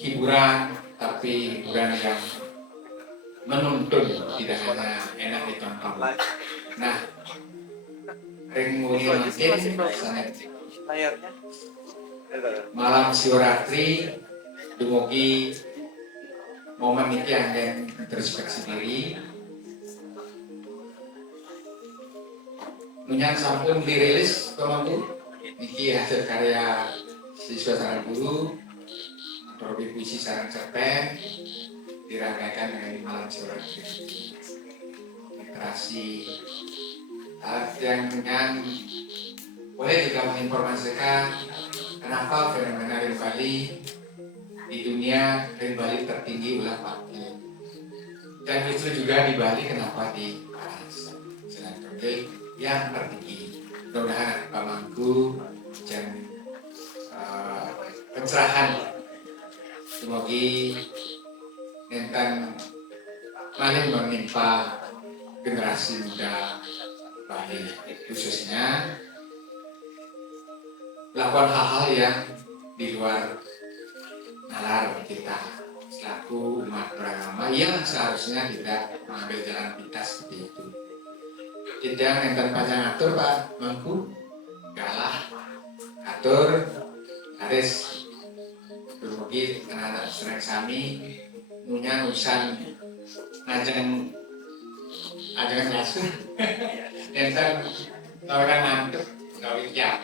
hiburan, tapi hiburan yang menuntun, tidak hanya enak ditonton. Nah, ring muni makin malam Siwaratri dumugi momen iki anggen introspeksi diri. Nunyan sampun dirilis teman-teman. Niki hasil karya siswa sarang guru atau puisi sarang cerpen dirangkaikan dengan malam Siwaratri. Literasi yang boleh juga menginformasikan kenapa fenomena Ring Bali di dunia Ring Bali tertinggi ulah waktu, dan justru juga di Bali kenapa di Paris selain yang tertinggi. Mudah-mudahan Pak Mangku dan pencerahan semoga nenten makin menimpa generasi muda Bali, khususnya melakukan hal-hal yang di luar nalar kita selaku umat beragama yang seharusnya tidak mengambil jalan pintas seperti itu. Tidak nenten panjang atur Pak Mangku, galah atur harus bermugi anak-anak sering sami punya urusan ngajeng langsung nenten orang ngantuk nggak ya.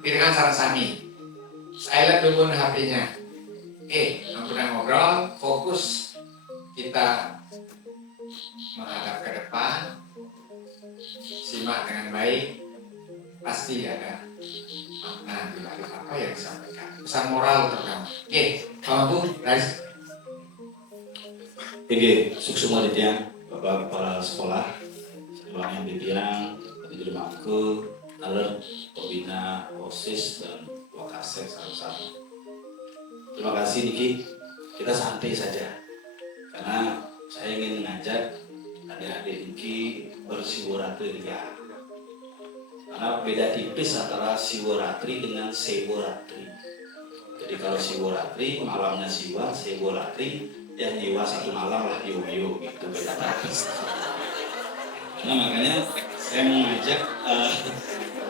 Piringan sarang sami silent dulu HP-nya. Ampun ngobrol, fokus kita menghadap ke depan, simak dengan baik, pasti ada makna di balik apa yang disampaikan. Pesan moral terutama. Mampu, guys. Suksuma Ditya, Bapak Kepala Sekolah, Sekolahnya Bibiang, Pendidik Mangku, Aler, Pembina, OSIS, dan Wakasek sama-sama. Terima kasih Niki, kita santai saja, karena saya ingin mengajak adik-adik Niki bersiwaratri ya. Karena beda tipis antara siwaratri dengan sewaratri. Jadi kalau siwaratri malamnya siwa, sewaratri yang nyewa satu malam lah yo-yo gitu, beda tipis. Nah makanya saya mengajak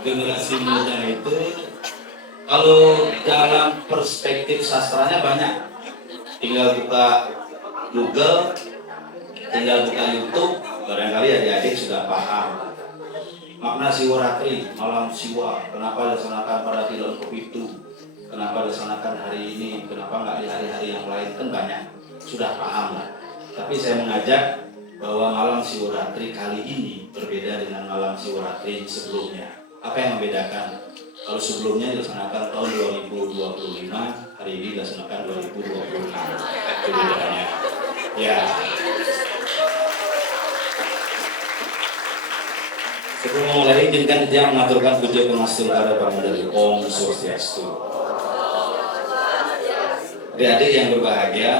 generasi muda itu, kalau dalam perspektif sastranya banyak, tinggal buka Google, tinggal buka YouTube, barangkali adik-adik sudah paham makna siwaratri, malam siwa, kenapa dilaksanakan pada Tilon Kopitu, kenapa dilaksanakan hari ini, kenapa nggak di hari-hari yang lain, kan banyak, sudah paham lah. Tapi saya mengajak bahwa malam siwaratri kali ini berbeda dengan malam siwaratri sebelumnya. Apa yang membedakan? Kalau sebelumnya dilaksanakan tahun 2025, hari ini dilaksanakan 2026. Itu bedanya. Ya. Sebelum memulai, izinkan dia mengaturkan puja pengasih kepada Pramodari Om Swastiastu. Adik-adik yang berbahagia,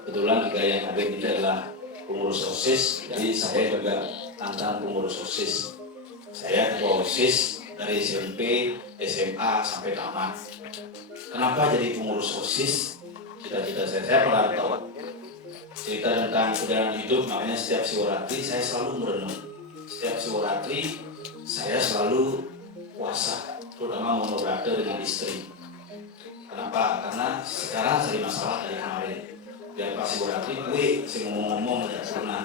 kebetulan juga yang hadir ini adalah pengurus OSIS, jadi saya juga mantan pengurus OSIS. Saya ketua OSIS dari SMP, SMA sampai tamat. Kenapa jadi pengurus OSIS? Cita-cita saya perantauan. Cerita tentang perjalanan hidup, makanya setiap siwaratri saya selalu merenung. Setiap siwaratri saya selalu puasa, terutama monobrate dengan istri. Kenapa? Karena sekarang jadi masalah dari kemarin. Dan pas siwaratri, saya ngomong-ngomong tidak pernah.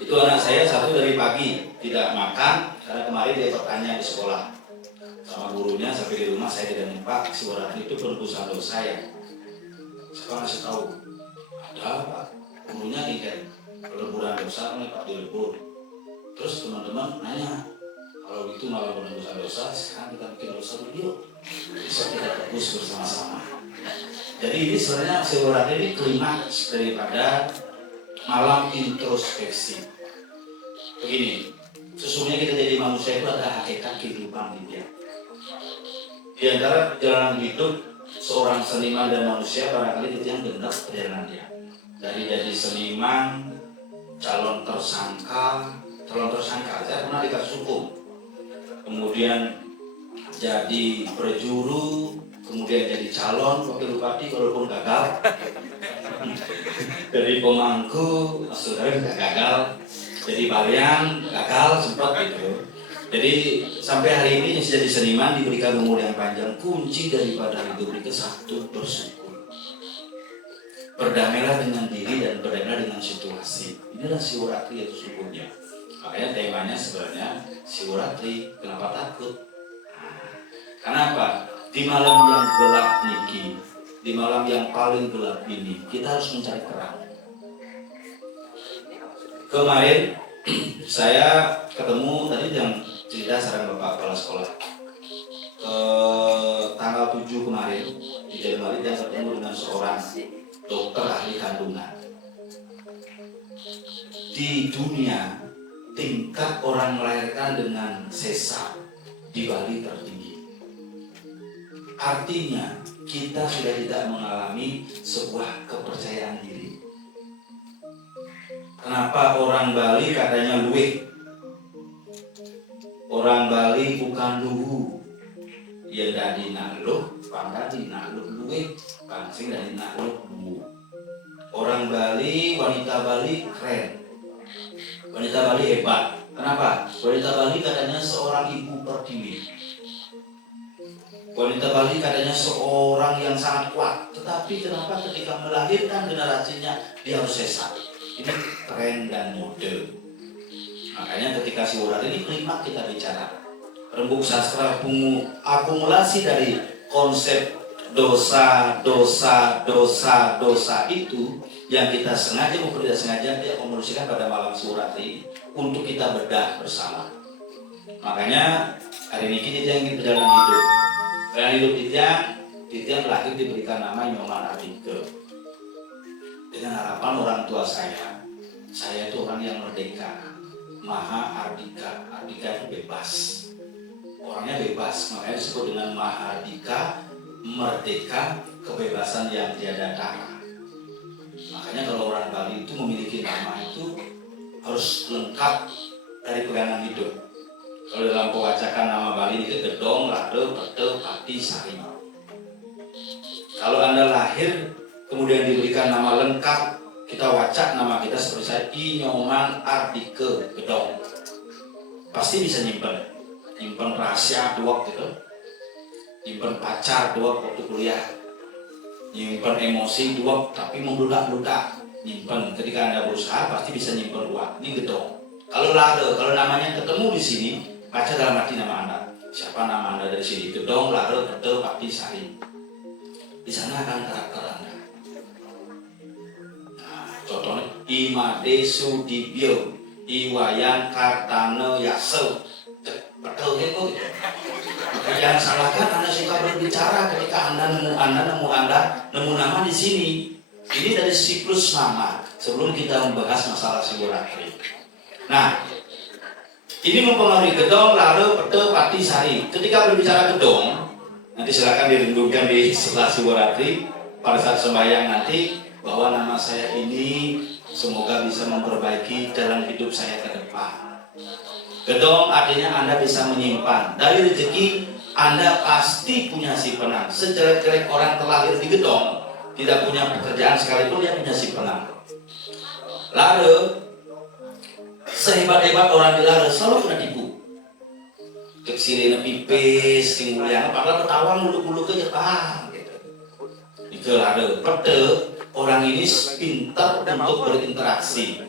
Itu anak saya satu dari pagi tidak makan karena kemarin dia bertanya di sekolah sama gurunya, sampai di rumah saya tidak Pak, siwaratri itu penebusan dosa ya. Saya kasih tahu, ada Pak, gurunya tinggal peleburan dosa oleh Pak dilebur. Terus teman-teman nanya, kalau itu malah penebusan dosa, sekarang kita bikin dosa dulu, bisa kita tebus bersama-sama. Jadi ini sebenarnya siwaratri ini klimaks daripada malam introspeksi. Begini, sesungguhnya kita jadi manusia itu ada hakikat kehidupan dia. Di antara perjalanan hidup seorang seniman dan manusia, barangkali itu yang genap perjalanan dia. Dari jadi seniman, calon tersangka, saya pernah dikasus hukum. Kemudian jadi berjuru, kemudian kemudian jadi calon wakil bupati walaupun gagal, dari pemangku saudara tidak gagal, jadi balian gagal sempat gitu. Jadi sampai hari ini yang jadi seniman diberikan umur yang panjang. Kunci daripada hidup itu satu, bersyukur. Berdamailah dengan diri dan berdamailah dengan situasi. Inilah Siwaratri itu sesungguhnya. Makanya temanya sebenarnya Siwaratri. Kenapa takut? Kenapa? Di malam yang gelap niki, di malam yang paling gelap ini, kita harus mencari terang. Kemarin saya ketemu tadi yang cerita sarang Bapak Kepala Sekolah. Tanggal 7 kemarin di Januari dia ketemu dengan seorang dokter ahli kandungan. Di dunia tingkat orang melahirkan dengan sesar di Bali tertinggi. Artinya kita sudah tidak mengalami sebuah kepercayaan diri. Kenapa orang Bali katanya luwih? Orang Bali bukan luhu. Ya dari nakluh, pangkati nakluh luwih, pangsing dari nakluh luhu. Orang Bali, wanita Bali keren. Wanita Bali hebat. Kenapa? Wanita Bali katanya seorang ibu pertiwi. Wanita Bali katanya seorang yang sangat kuat. Tetapi kenapa ketika melahirkan generasinya dia harus sesat? Ini tren dan mode. Makanya ketika Siwaratri ini kelima kita bicara rembuk sastra akumulasi dari konsep dosa itu yang kita sengaja maupun tidak sengaja dia komunikasikan pada malam Siwaratri untuk kita bedah bersama. Makanya hari ini kita ingin berjalan hidup. Berjalan hidup Titian lahir diberikan nama Nyoman Ardike. Dengan harapan orang tua saya itu orang yang merdeka. Maha Ardika, Ardika itu bebas, orangnya bebas, makanya disebut dengan Maha Ardika, merdeka, kebebasan yang tiada tara. Makanya kalau orang Bali itu memiliki nama itu harus lengkap dari pegangan hidup. Kalau dalam pewacakan nama Bali itu Gedong, Lade, Pete, Pati, Sari. Kalau Anda lahir kemudian diberikan nama lengkap, kita wacak nama kita seperti saya, I Nyoman Ardike Gedong. Pasti bisa nyimpen rahasia dua gitu, nyimpen pacar dua waktu kuliah, nyimpen emosi dua tapi membludak-bludak, nyimpen ketika Anda berusaha pasti bisa nyimpen uang. Ini Gedong. Kalau Lade, kalau namanya ketemu di sini, baca dalam hati nama Anda. Siapa nama Anda dari sini? Gedong, Lade, Pete, Pati, Sari. Di sana akan karakter Anda. Contohnya Imade Sudibyo, Iwayan Kartane Yase, betul itu. Jangan salahkan Anda suka berbicara ketika Anda nemu nama di sini. Ini dari siklus nama. Sebelum kita membahas masalah Siwaratri. Nah, ini mempengaruhi Gedong, Lade, Pete, Pati, Sari. Ketika berbicara Gedong, nanti silakan direndungkan di setelah Siwaratri pada saat sembahyang nanti. Bahwa nama saya ini semoga bisa memperbaiki dalam hidup saya ke depan. Gedong artinya Anda bisa menyimpan. Dari rezeki Anda pasti punya simpenan. Sejelek-jelek orang terlahir di Gedong, tidak punya pekerjaan sekalipun dia punya simpenan. Lade, sehebat-hebat orang di Lade selalu kena tipu. Keksirina pipis, timuliana, padahal ketawa mulu-mulu ke Jepang. Gitu. Itu Lade. Pete, orang ini pintar untuk berinteraksi.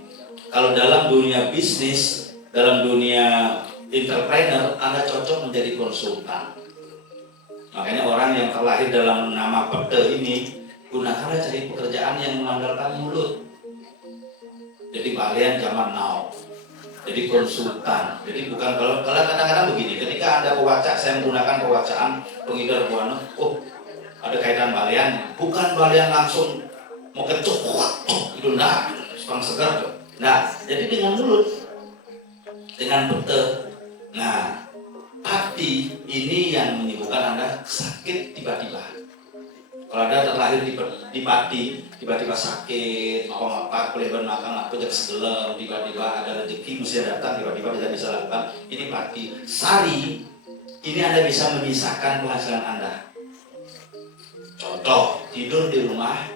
Kalau dalam dunia bisnis, dalam dunia entrepreneur, Anda cocok menjadi konsultan. Makanya orang yang terlahir dalam nama Pete ini, gunakanlah cari pekerjaan yang mengandalkan mulut. Jadi balian zaman now. Jadi konsultan. Jadi bukan kalau kadang-kadang begini, ketika Anda pewacak, saya menggunakan pewacaan pengidar buana, ada kaitan balian, bukan balian langsung mau kencuk, itu enggak, sepang segar tuh. Nah, jadi dengan mulut, dengan Pete. Nah, Pati ini yang menyebabkan Anda sakit tiba-tiba. Kalau Anda terlahir di Pati, tiba-tiba sakit, apa-apa, kuliah makan, apa jak segelar, tiba-tiba ada rezeki mesti datang, tiba-tiba tidak bisa lakukan. Ini Pati. Sari, ini Anda bisa memisahkan penghasilan Anda. Contoh, tidur di rumah,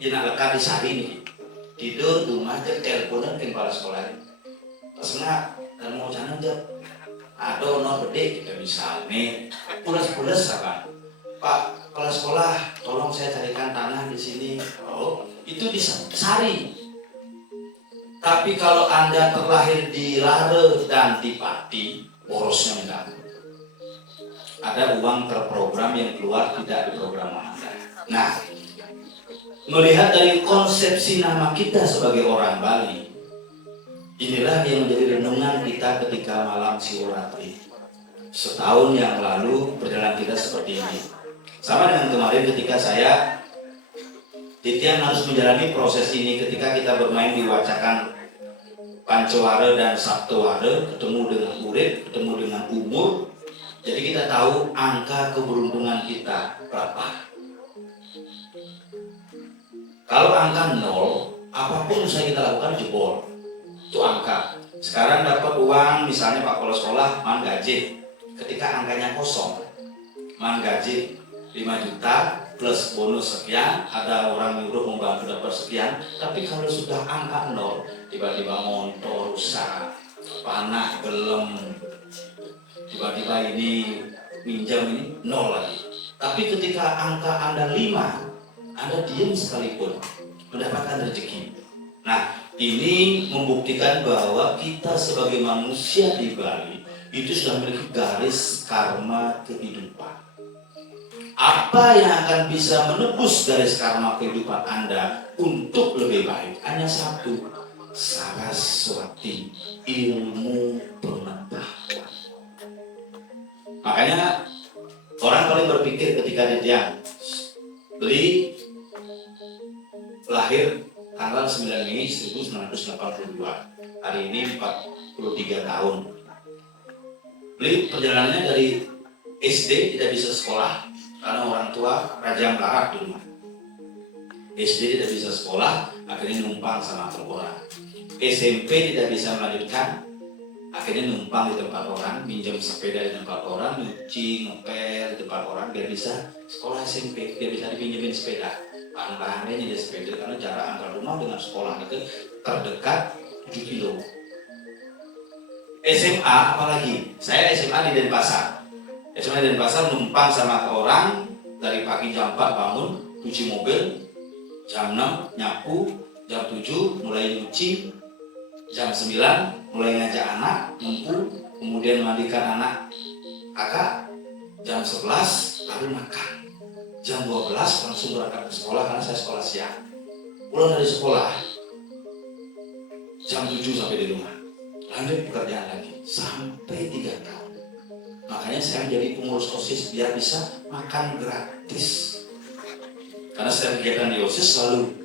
yang lekat di sari nih. Tidur di rumah, teleponan ke kepala sekolah ini. Pas enggak, dan mau jalan aja. Ada ono gede, kita bisa nih. Pulas-pulas apa? Pak, kepala sekolah, tolong saya carikan tanah di sini. Oh, itu di sari. Tapi kalau Anda terlahir di Lare dan di Pati, borosnya enggak. Ada uang terprogram yang keluar tidak di program Anda. Nah, melihat dari konsepsi nama kita sebagai orang Bali, inilah yang menjadi renungan kita ketika malam Siworatri. Setahun yang lalu perjalanan kita seperti ini. Sama dengan kemarin ketika Titian harus menjalani proses ini ketika kita bermain di Wacakan Pancawara dan Sabtowara, ketemu dengan murid, ketemu dengan umur. Jadi kita tahu angka keberuntungan kita berapa. Kalau angka 0, apapun usaha kita lakukan jebol. Itu angka. Sekarang dapat uang, misalnya Pak Kepala Sekolah man gaji. Ketika angkanya kosong, man gaji 5 juta plus bonus sekian, ada orang nyuruh membantu dapat sekian. Tapi kalau sudah angka 0, tiba-tiba motor rusak, panah gelem, tiba-tiba ini minjam ini 0 lagi. Tapi ketika angka Anda 5, Anda diam sekalipun mendapatkan rezeki. Nah, ini membuktikan bahwa kita sebagai manusia di Bali itu sudah memiliki garis karma kehidupan. Apa yang akan bisa menebus garis karma kehidupan Anda untuk lebih baik? Hanya satu, Saraswati, ilmu pengetahuan. Makanya orang paling berpikir ketika dia beli lahir tanggal 9 Mei 1982. Hari ini 43 tahun. Beli perjalanannya dari SD tidak bisa sekolah karena orang tua rajang larat di rumah. SD tidak bisa sekolah, akhirnya numpang sama orang. SMP tidak bisa melanjutkan, akhirnya numpang di tempat orang, pinjam sepeda di tempat orang, nyuci, ngepel di tempat orang biar bisa sekolah SMP, biar bisa dipinjemin sepeda. Bahan-bahannya jadi sepeda karena jarak antar rumah dengan sekolah itu terdekat 7 kilo. SMA apalagi, saya SMA di Denpasar. SMA di Denpasar numpang sama orang dari pagi jam 4 bangun, cuci mobil, jam 6 nyapu, jam 7 mulai nyuci, jam 9 mulai ngajak anak, nyempu, kemudian mandikan anak kakak, jam 11 baru makan. Jam 12 langsung berangkat ke sekolah karena saya sekolah siang. Pulang dari sekolah jam 7 sampai di rumah. Lanjut pekerjaan lagi sampai 3 tahun. Makanya saya menjadi pengurus OSIS biar bisa makan gratis. Karena saya kegiatan di OSIS selalu.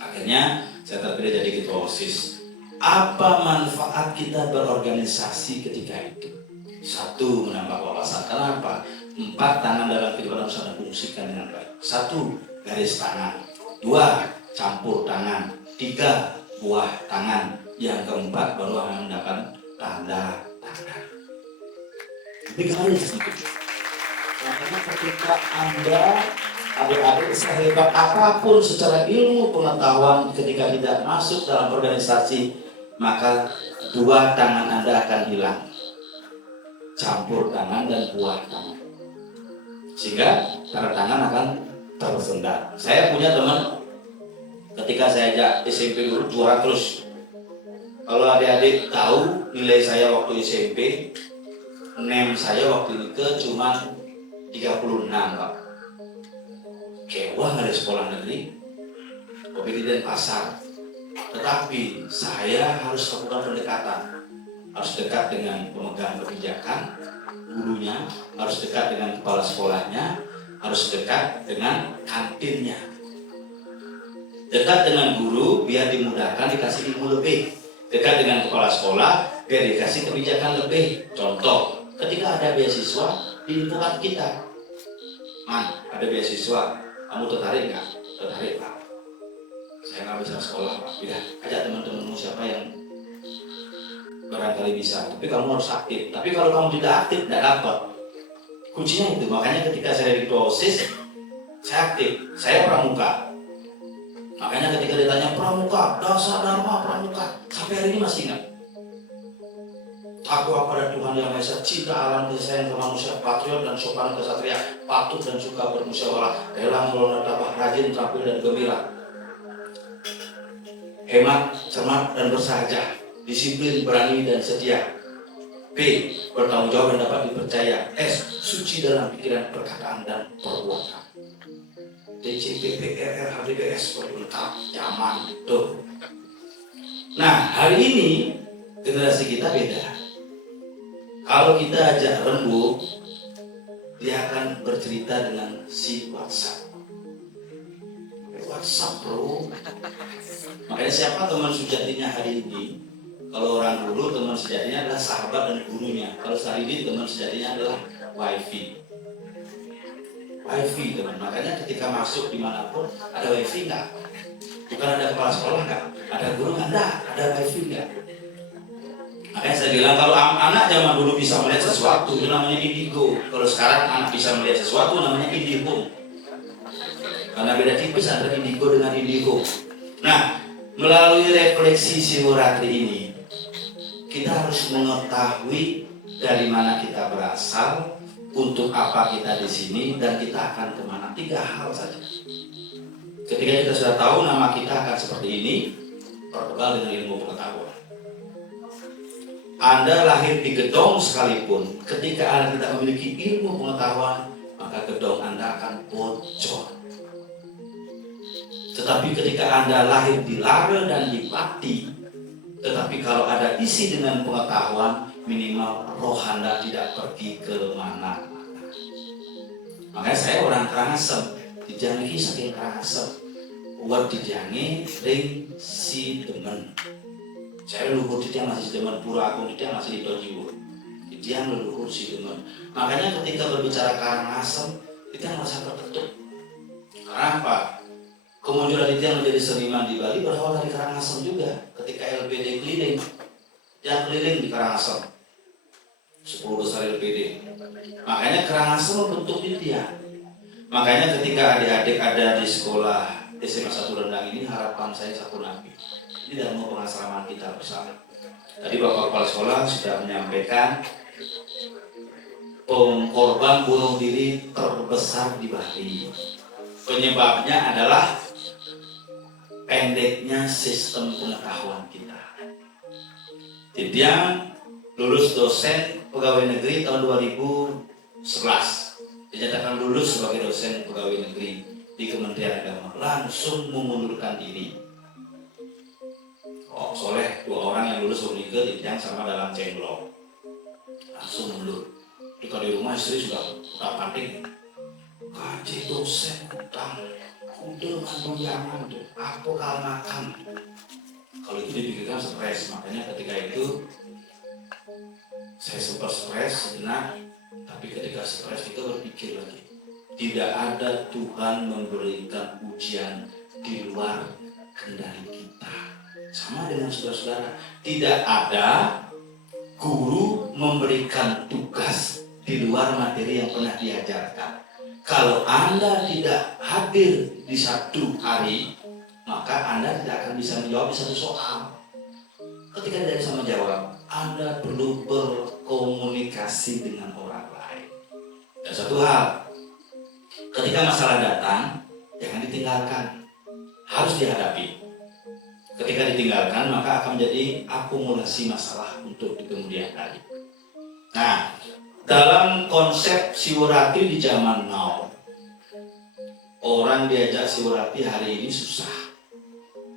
Akhirnya saya terpilih jadi ketua OSIS. Apa manfaat kita berorganisasi ketika itu? 1, menambah wawasan. Kenapa? 4, tangan dalam kehidupan harus Anda fungsikan dengan baik. 1, garis tangan. 2, campur tangan. 3, buah tangan. Yang keempat baru Anda mendapat tanda tangan. Tapi kalian sedikit. Karena ketika Anda adik-adik sehebat apapun secara ilmu pengetahuan ketika tidak masuk dalam organisasi, maka 2 tangan Anda akan hilang. Campur tangan dan buah tangan. Sehingga tanda tangan akan tersendat. Saya punya teman ketika saya ajak SMP dulu juara terus. Kalau adik-adik tahu nilai saya waktu SMP, NEM saya waktu itu cuma 36 Pak. Kewah dari sekolah negeri, kopi di Denpasar. Tetapi saya harus lakukan pendekatan. Harus dekat dengan pemegang kebijakan, gurunya, harus dekat dengan kepala sekolahnya, harus dekat dengan kantinnya. Dekat dengan guru biar dimudahkan dikasih ilmu lebih. Dekat dengan kepala sekolah biar dikasih kebijakan lebih. Contoh, ketika ada beasiswa di lingkungan kita, ada beasiswa, kamu tertarik nggak? Tertarik Pak. Saya nggak bisa sekolah Pak. Ya, ajak teman-temanmu siapa yang barangkali bisa. Tapi kamu harus aktif. Tapi kalau kamu tidak aktif, tidak dapat. Kuncinya itu. Makanya ketika saya di OSIS, Saya aktif, saya pramuka. Makanya ketika ditanya pramuka, dasar dharma pramuka, sampai hari ini masih ingat. Takwa pada Tuhan Yang Maha Esa, cinta alam, kasih sayang ke manusia, patriot dan sopan kesatria, patuh dan suka bermusyawarah, rela mengelola tabah, rajin, terampil dan gembira, hemat, cermat dan bersahaja, disiplin, berani dan setia. B. Bertanggung jawab dan dapat dipercaya. S. Suci dalam pikiran, perkataan dan perbuatan. D, C, P, P, R, R, H, D, B, S, lengkap, zaman, tuh. Nah, hari ini generasi kita beda. Kalau kita ajak rembuk, dia akan bercerita dengan si WhatsApp. WhatsApp bro. Makanya siapa teman sejatinya hari ini? Kalau orang dulu teman sejatinya adalah sahabat dan gurunya. Kalau hari ini teman sejatinya adalah wifi. Wifi teman. Makanya ketika masuk dimanapun ada wifi nggak? Bukan ada kepala sekolah nggak? Ada guru nggak? Ada wifi nggak? Makanya saya bilang kalau anak zaman dulu bisa melihat sesuatu itu namanya indigo. Kalau sekarang anak bisa melihat sesuatu namanya indigo. Karena beda tipis antara indigo dengan indigo. Nah, melalui refleksi Siworatri ini, kita harus mengetahui dari mana kita berasal, untuk apa kita di sini, dan kita akan kemana. 3 hal saja. Ketika kita sudah tahu nama kita akan seperti ini, perbekal dengan ilmu pengetahuan. Anda lahir di gedong sekalipun, ketika Anda tidak memiliki ilmu pengetahuan, maka gedong Anda akan bocor. Tetapi ketika Anda lahir di Lare dan di Pati, tetapi kalau ada isi dengan pengetahuan, minimal roh Anda tidak pergi ke mana-mana. Makanya saya orang Karangasem, dijangi saking Karangasem, buat dijangi ring si demen. Saya leluhur dia masih si demen, pura aku dia masih di Tojiwo. Dia leluhur si demen. Makanya ketika berbicara Karangasem, kita merasa tertutup. Karena apa? Kemunculan itu yang menjadi seniman di Bali berawal dari Karangasem juga. Ketika LPD keliling, yang keliling di Karangasem, 10 besar LPD. Makanya Karangasem membentuk dia. Makanya ketika adik-adik ada di sekolah SMA 1 Rendang ini, harapan saya satu nabi. Ini dalam pengasraman kita bersama. Tadi Bapak Kepala Sekolah sudah menyampaikan korban bunuh diri terbesar di Bali. Penyebabnya adalah pendeknya sistem pengetahuan kita. Jadi dia lulus dosen pegawai negeri tahun 2011, dinyatakan lulus sebagai dosen pegawai negeri di Kementerian Agama, langsung mengundurkan diri. Oh, soleh 2 orang yang lulus bernikah yang sama dalam cengblok, langsung mundur. Ketika di rumah istri sudah panik, gaji dosen utang, udah ngandung jangan tuh, apa kalau makan. Kalau itu dipikirkan stres, makanya ketika itu saya sempat stres sejenak, tapi ketika stres kita berpikir lagi, tidak ada Tuhan memberikan ujian di luar kendali kita. Sama dengan saudara-saudara, tidak ada guru memberikan tugas di luar materi yang pernah diajarkan. Kalau Anda tidak hadir di satu hari, maka Anda tidak akan bisa menjawab satu soal. Ketika tidak bisa menjawab, Anda perlu berkomunikasi dengan orang lain. Dan satu hal, ketika masalah datang, jangan ditinggalkan, harus dihadapi. Ketika ditinggalkan, maka akan menjadi akumulasi masalah untuk di kemudian hari. Nah, dalam konsep Siworatri di zaman now, orang diajak Siworatri hari ini susah.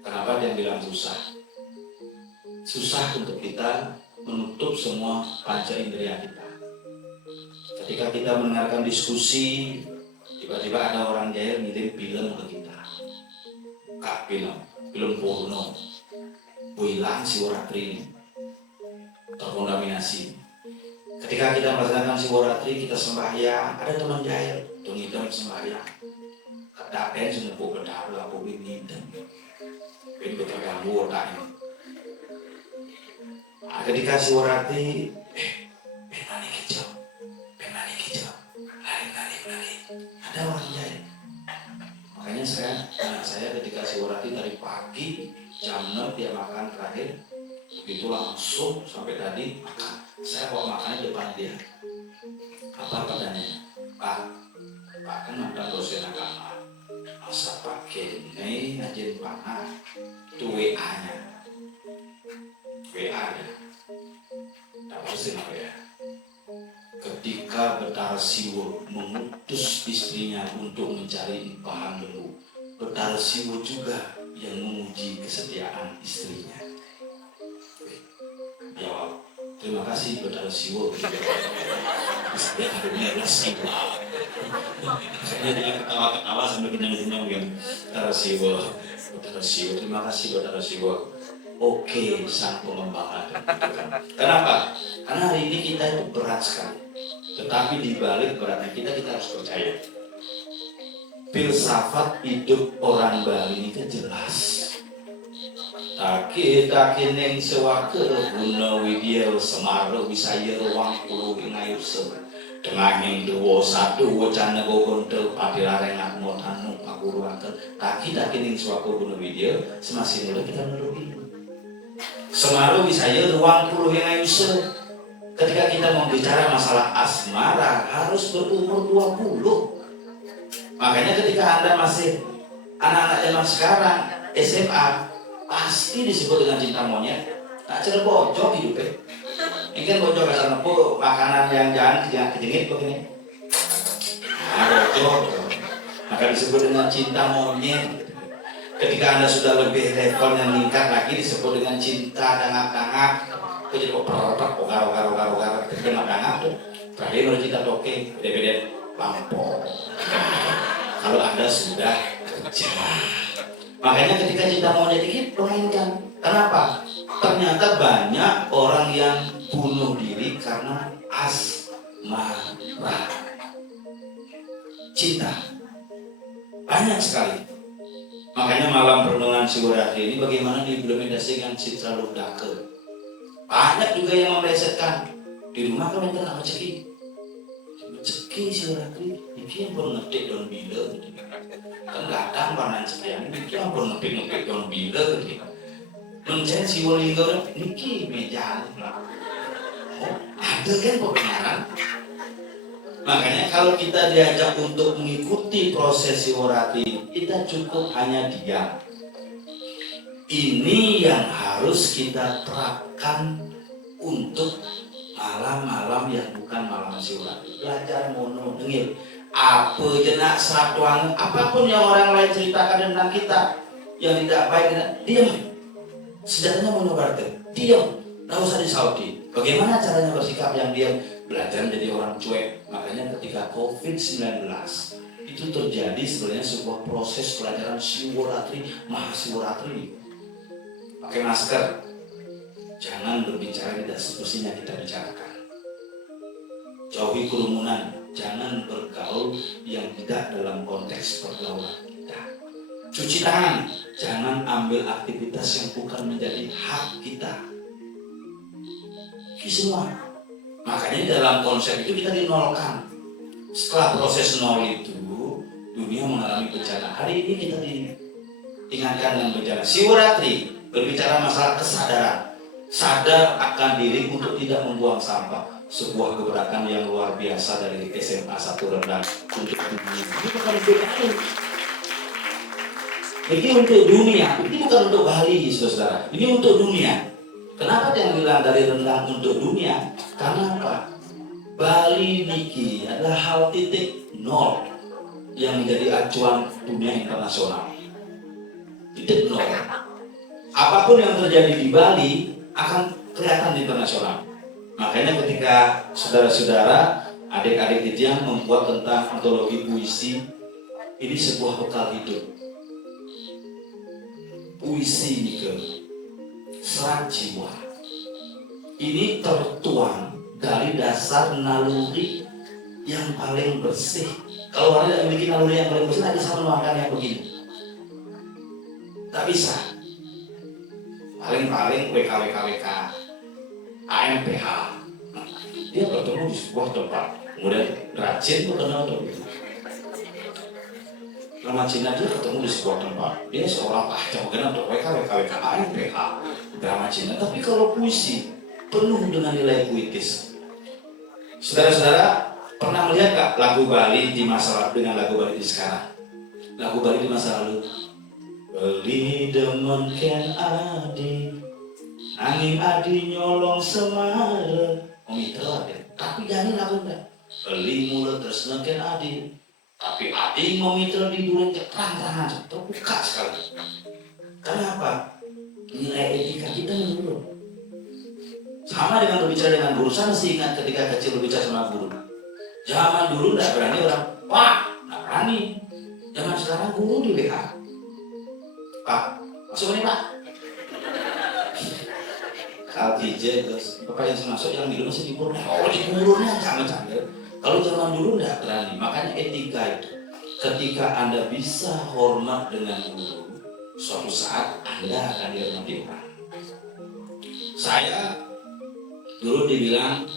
Kenapa dia bilang susah? Susah untuk kita menutup semua panca indera kita. Ketika kita mendengarkan diskusi, tiba-tiba ada orang Jair ngirim film ke kita. Kak, film porno. Hilang Siworatri ini terkontaminasi. Ketika kita melaksanakan Siworatri, kita sembahyang, ada teman Jair, tuh ngidam sembahyang. Kadaten senepuh kedalu aku ngidam. Ben terganggu otaknya. Nah, ketika Siworatri, penani kicau, lari. Ada orang Jair. Makanya anak saya ketika Siwarati dari pagi jam 6 dia makan terakhir, begitu langsung sampai tadi makan. Saya bawa makannya depan dia. Apa katanya? Pak kan mantan dosen agama. Masa pakai ini ngajin panah? Itu WA-nya. WA-nya. Tak dosen apa ya? Ketika Betara Siwo mengutus istrinya untuk mencari bahan lembu, Betara Siwo juga yang menguji kesetiaan istrinya. Jawab, terima kasih Betara Siwo. Istri akhirnya Siwo. Kayaknya dia ketawa-ketawa sambil kenyang-kenyang kan. Betara Siwo, terima kasih Betara Siwo. Oke, sang pengembang ada. Kenapa? Karena hari ini kita itu berat sekali. Tetapi di balik beratnya kita harus percaya. Filsafat hidup orang Bali itu jelas. Taki neng sewake guna widya semara wisaya ruang pulau ngayuse. Tengahing dua satu wacana gogonte padirareng akmo tanu pakuruaken. Taki neng sewake guna widya semasi mulai kita menuruti. Semara wisaya ruang pulau ngayuse. Ketika kita mau bicara masalah asmara harus berumur 20. Makanya ketika Anda masih anak-anak zaman sekarang SMA pasti disebut dengan cinta monyet. Tak cerita bocor hidupnya. Ini kan bocor kasar nepu makanan yang jangan kejengit begini. Bocor. Maka disebut dengan cinta monyet. Ketika Anda sudah lebih levelnya meningkat lagi disebut dengan cinta dangak-dangak. Jadi oper-oper, ogar, ketika dangak tuh terakhir baru cinta toke, beda-beda lampau. Kalau Anda sudah kerja. Makanya ketika cinta monyet ini permainkan. Kenapa? Ternyata banyak orang yang bunuh diri karena asmara. Cinta. Banyak sekali. Makanya malam renungan Siwarati ini bagaimana diimplementasikan Citra Ludake. Banyak juga yang melesetkan. Di rumah kan mereka nggak ceki. Ceki Siwarati. Ini yang pun ngetik daun bila. Kan kadang panan sekian. Ini yang pun ngetik daun bila. Mencari Siwalingga ini meja. Oh, ada kan kebenaran. Makanya kalau kita diajak untuk mengikuti proses Siwarati, kita cukup hanya diam. Ini yang harus kita terapkan untuk malam-malam yang bukan malam Siwarati. Belajar mono dengil. Apa jenak satuan, apapun yang orang lain ceritakan tentang kita yang tidak baik, diam. Senjatanya mono berarti diam. Nggak usah disauti. Bagaimana caranya bersikap yang diam? Belajar menjadi orang cuek. Makanya ketika COVID-19 itu terjadi sebenarnya sebuah proses pelajaran Siwaratri, Mahasiwaratri. Pakai masker, jangan berbicara tidak semestinya kita bicarakan. Jauhi kerumunan, jangan bergaul yang tidak dalam konteks pergaulan kita. Cuci tangan, jangan ambil aktivitas yang bukan menjadi hak kita. Ini semua. Makanya dalam konsep itu kita dinolkan. Setelah proses nol itu, dunia mengalami bencana. Hari ini kita diingatkan dengan bencana. Siwaratri berbicara masalah kesadaran. Sadar akan diri untuk tidak membuang sampah. Sebuah gebrakan yang luar biasa dari SMA 1 Rendang untuk dunia. Ini bukan untuk Bali. Ini untuk dunia. Ini bukan untuk Bali, saudara. Ini untuk dunia. Kenapa yang bilang dari Rendang untuk dunia? Karena apa? Bali Niki adalah hal titik nol yang menjadi acuan dunia internasional. Titik nol. Apapun yang terjadi di Bali akan kelihatan di internasional. Makanya ketika saudara-saudara, adik-adik Didiang membuat tentang antologi puisi, ini sebuah bekal hidup. Puisi Nike, serat jiwa. Ini tertuang dari dasar naluri yang paling bersih. Kalau orang tidak memiliki naluri yang paling bersih, tidak bisa menuangkan yang begini. Tak bisa. Paling WKWKWK, AMPH. Dia bertemu di sebuah tempat. Kemudian rajin itu kenal tuh. drama Cina dia ketemu di sebuah tempat. Dia seorang jawaban untuk WKWKWKAN PH drama Cina. Tapi kalau puisi penuh dengan nilai puitis. Saudara-saudara pernah melihat gak lagu Bali di masa lalu dengan lagu Bali di sekarang? Lagu Bali di masa lalu, beli demen ken adi, angin adi nyolong semare, mitra deh. Tapi jangan lagu enggak. Beli mulut terus ken adi, tapi adi mau mitra di duren terang-terangan, terbuka sekali. Kenapa? Nilai etika kita menurun. Sama dengan berbicara dengan guru, saya masih ingat ketika kecil berbicara sama guru. Zaman dulu tidak berani orang, Pak, tidak berani. Zaman sekarang guru di WA. Pak, masuk ini Pak. Kalau DJ terus, Bapak yang masuk yang minum masih dikurung. Oh, dikurungnya jangan-jangan. Kalau zaman dulu tidak berani, makanya etika itu. Ketika Anda bisa hormat dengan guru, suatu saat Anda akan dihormati orang. Saya dulu dibilang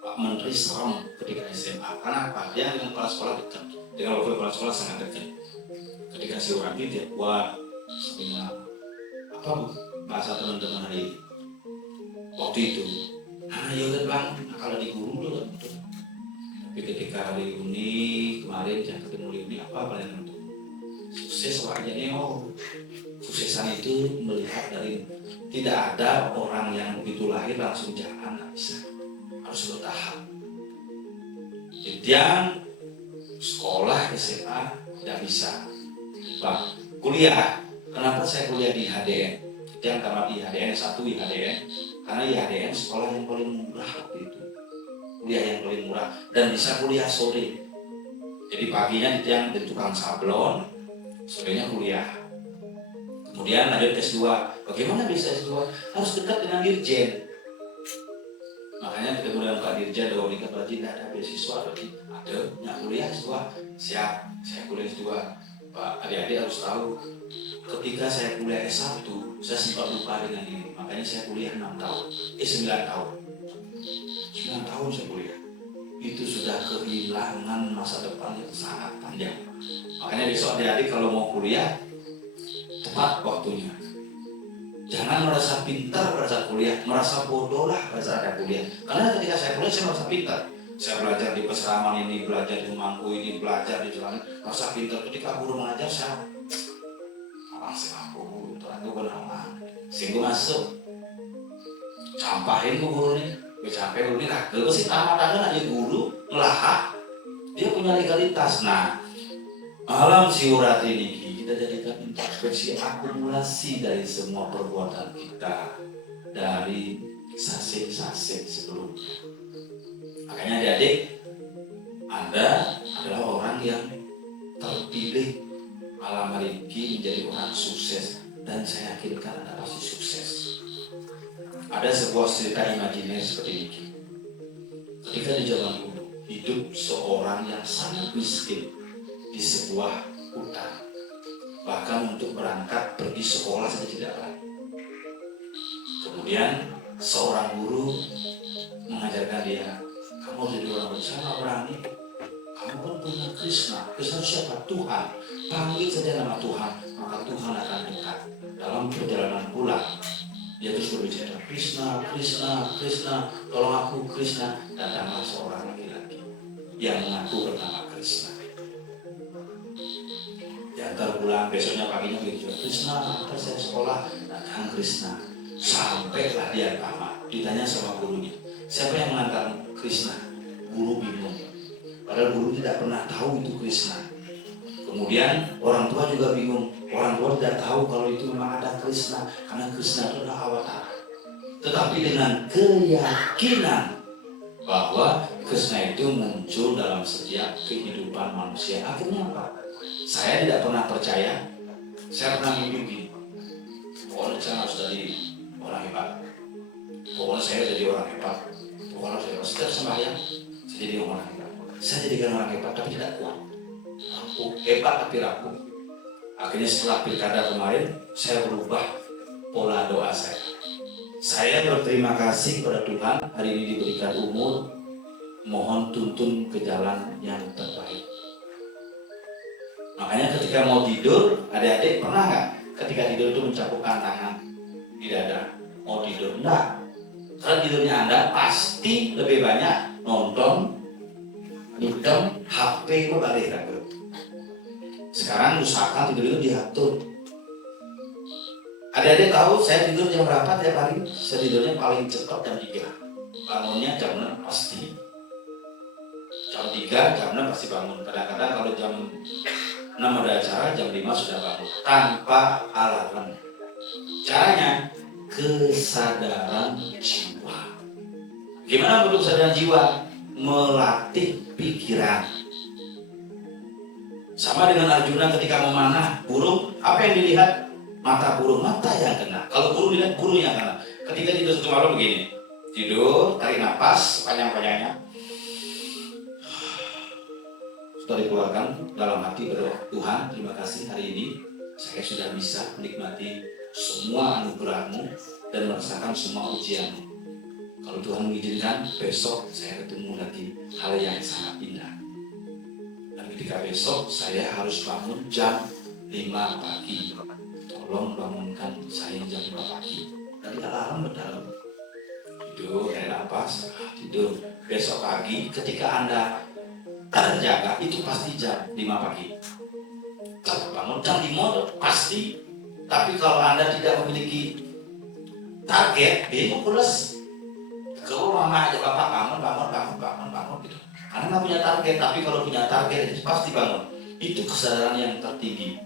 Pak Menteri serem ketika SMA. Kenapa? Dia dengan kepala sekolah dekat. Dengan wakil kepala sekolah sangat dekat. Ketika si orang itu dia kuat, sebenarnya apa bu? Bahasa teman-teman hari ini. Waktu itu, ya udah bang, kalau di guru dulu kan. Tapi ketika hari ini kemarin saya ketemu ini apa paling itu sukses orangnya nih. Suksesan itu melihat dari tidak ada orang yang begitu lahir langsung jalan, nggak bisa, harus bertahap. Yang sekolah SMA tidak bisa. Pak, kuliah. Kenapa saya kuliah di HDN? Yang karena di HDN 1 IHDN, karena IHDN sekolah yang paling murah waktu itu. Kuliah yang paling murah dan bisa kuliah sore. Jadi paginya yang di tukang sablon, sorenya kuliah. Kemudian lanjut S2. Bagaimana bisa S2? Harus dekat dengan dirjen. Makanya ketemu dengan Pak Dirjen, bahwa di Kepala tidak ada beasiswa, berarti ada nggak kuliah S2. Siap, saya kuliah S2. Pak, adik-adik harus tahu, ketika saya kuliah S1, saya sempat lupa dengan ini. Makanya saya kuliah 9 tahun. 9 tahun saya kuliah. Itu sudah kehilangan masa depan yang sangat panjang. Makanya besok adik-adik kalau mau kuliah, tepat waktunya. Jangan merasa pintar pada saat kuliah, merasa bodoh lah pada saat ada kuliah. Karena ketika saya kuliah, saya merasa pintar. Saya belajar di peseraman ini, belajar di Mangku ini, belajar di jalan, merasa pintar. Ketika guru mengajar, saya langsung aku, itu aku benar-benar. Sehingga masuk, campahin ke guru ini, sampai guru ini kagel sih tamat-tamat aja guru melahap, dia punya legalitas. Nah, alam siurat ini kita jadikan introspeksi akumulasi dari semua perbuatan kita dari sase-sase sebelumnya. Makanya adik-adik, Anda adalah orang yang terpilih malam hari ini menjadi orang sukses, dan saya yakinkan Anda pasti sukses. Ada sebuah cerita imajiner seperti ini. Ketika di zaman dulu hidup seorang yang sangat miskin di sebuah hutan, bahkan untuk berangkat pergi sekolah saja tidak berani. Kemudian seorang guru mengajarkan dia, kamu jadi orang besar nggak berani, kamu kan punya Krishna. Krishna siapa? Tuhan. Panggil saja nama Tuhan, maka Tuhan akan dekat. Dalam perjalanan pulang, dia terus berbicara, Krishna, Krishna, Krishna, tolong aku Krishna. Datanglah seorang laki-laki yang mengaku bernama Krishna. Diantar pulang, besoknya paginya begitu, Krishna, antar saya sekolah. Datang Krishna. Sampailah dia tamat. Ditanya sama gurunya, siapa yang mengantar Krishna? Guru bingung. Padahal guru tidak pernah tahu itu Krishna. Kemudian orang tua juga bingung. Orang tua tidak tahu kalau itu memang ada Krishna, karena Krishna itu adalah avatar. Tetapi dengan keyakinan bahwa Krishna itu muncul dalam setiap kehidupan manusia. Akhirnya apa? Saya tidak pernah percaya. Saya pernah mimpi begini. Pokoknya saya harus jadi orang hebat. Pokoknya saya jadi orang hebat. Pokoknya saya harus setiap sembahyang saya jadi orang hebat. Saya jadikan orang hebat tapi tidak kuat. Aku hebat tapi rapuh. Akhirnya setelah pilkada kemarin, saya berubah pola doa saya. Saya berterima kasih kepada Tuhan, hari ini diberikan umur, mohon tuntun ke jalan yang terbaik. Makanya ketika mau tidur, adik-adik pernah nggak ketika tidur itu mencampurkan tangan di dada? Mau tidur? Enggak. Karena tidurnya Anda pasti lebih banyak nonton, nonton HP itu balik ragu. Sekarang usahakan tidur itu diatur. Adik-adik tahu saya tidur jam berapa tiap hari? Saya tidurnya paling cepat jam 3. Bangunnya jam 6 pasti. Jam 3, jam 6 pasti bangun. Kadang-kadang kalau jam 6 ada acara, jam 5 sudah bangun. Tanpa alarm. Caranya, kesadaran jiwa. Gimana bentuk kesadaran jiwa? Melatih pikiran. Sama dengan Arjuna ketika memanah burung, apa yang dilihat? Mata burung, mata yang kena. Kalau burung dilihat, burung yang kena. Ketika tidur satu malam begini, tidur, tarik nafas panjang-panjangnya, sudah dikeluarkan dalam hati berdoa, Tuhan terima kasih hari ini saya sudah bisa menikmati semua anugerah-Mu dan merasakan semua ujian-Mu. Kalau Tuhan mengizinkan besok saya ketemu lagi hal yang sangat indah. Dan ketika besok saya harus bangun jam 5 pagi. Tolong bangunkan saya jam 5 pagi. Dari alarm berdalam. Tidur, tarik nafas, tidur. Besok pagi ketika Anda terjaga itu pasti jam 5 pagi. Kalau bangun jam 5 pasti. Tapi kalau Anda tidak memiliki target, bingung pulas. Kalau mama aja bapak bangun gitu. Karena nggak punya target, tapi kalau punya target itu pasti bangun. Itu kesadaran yang tertinggi.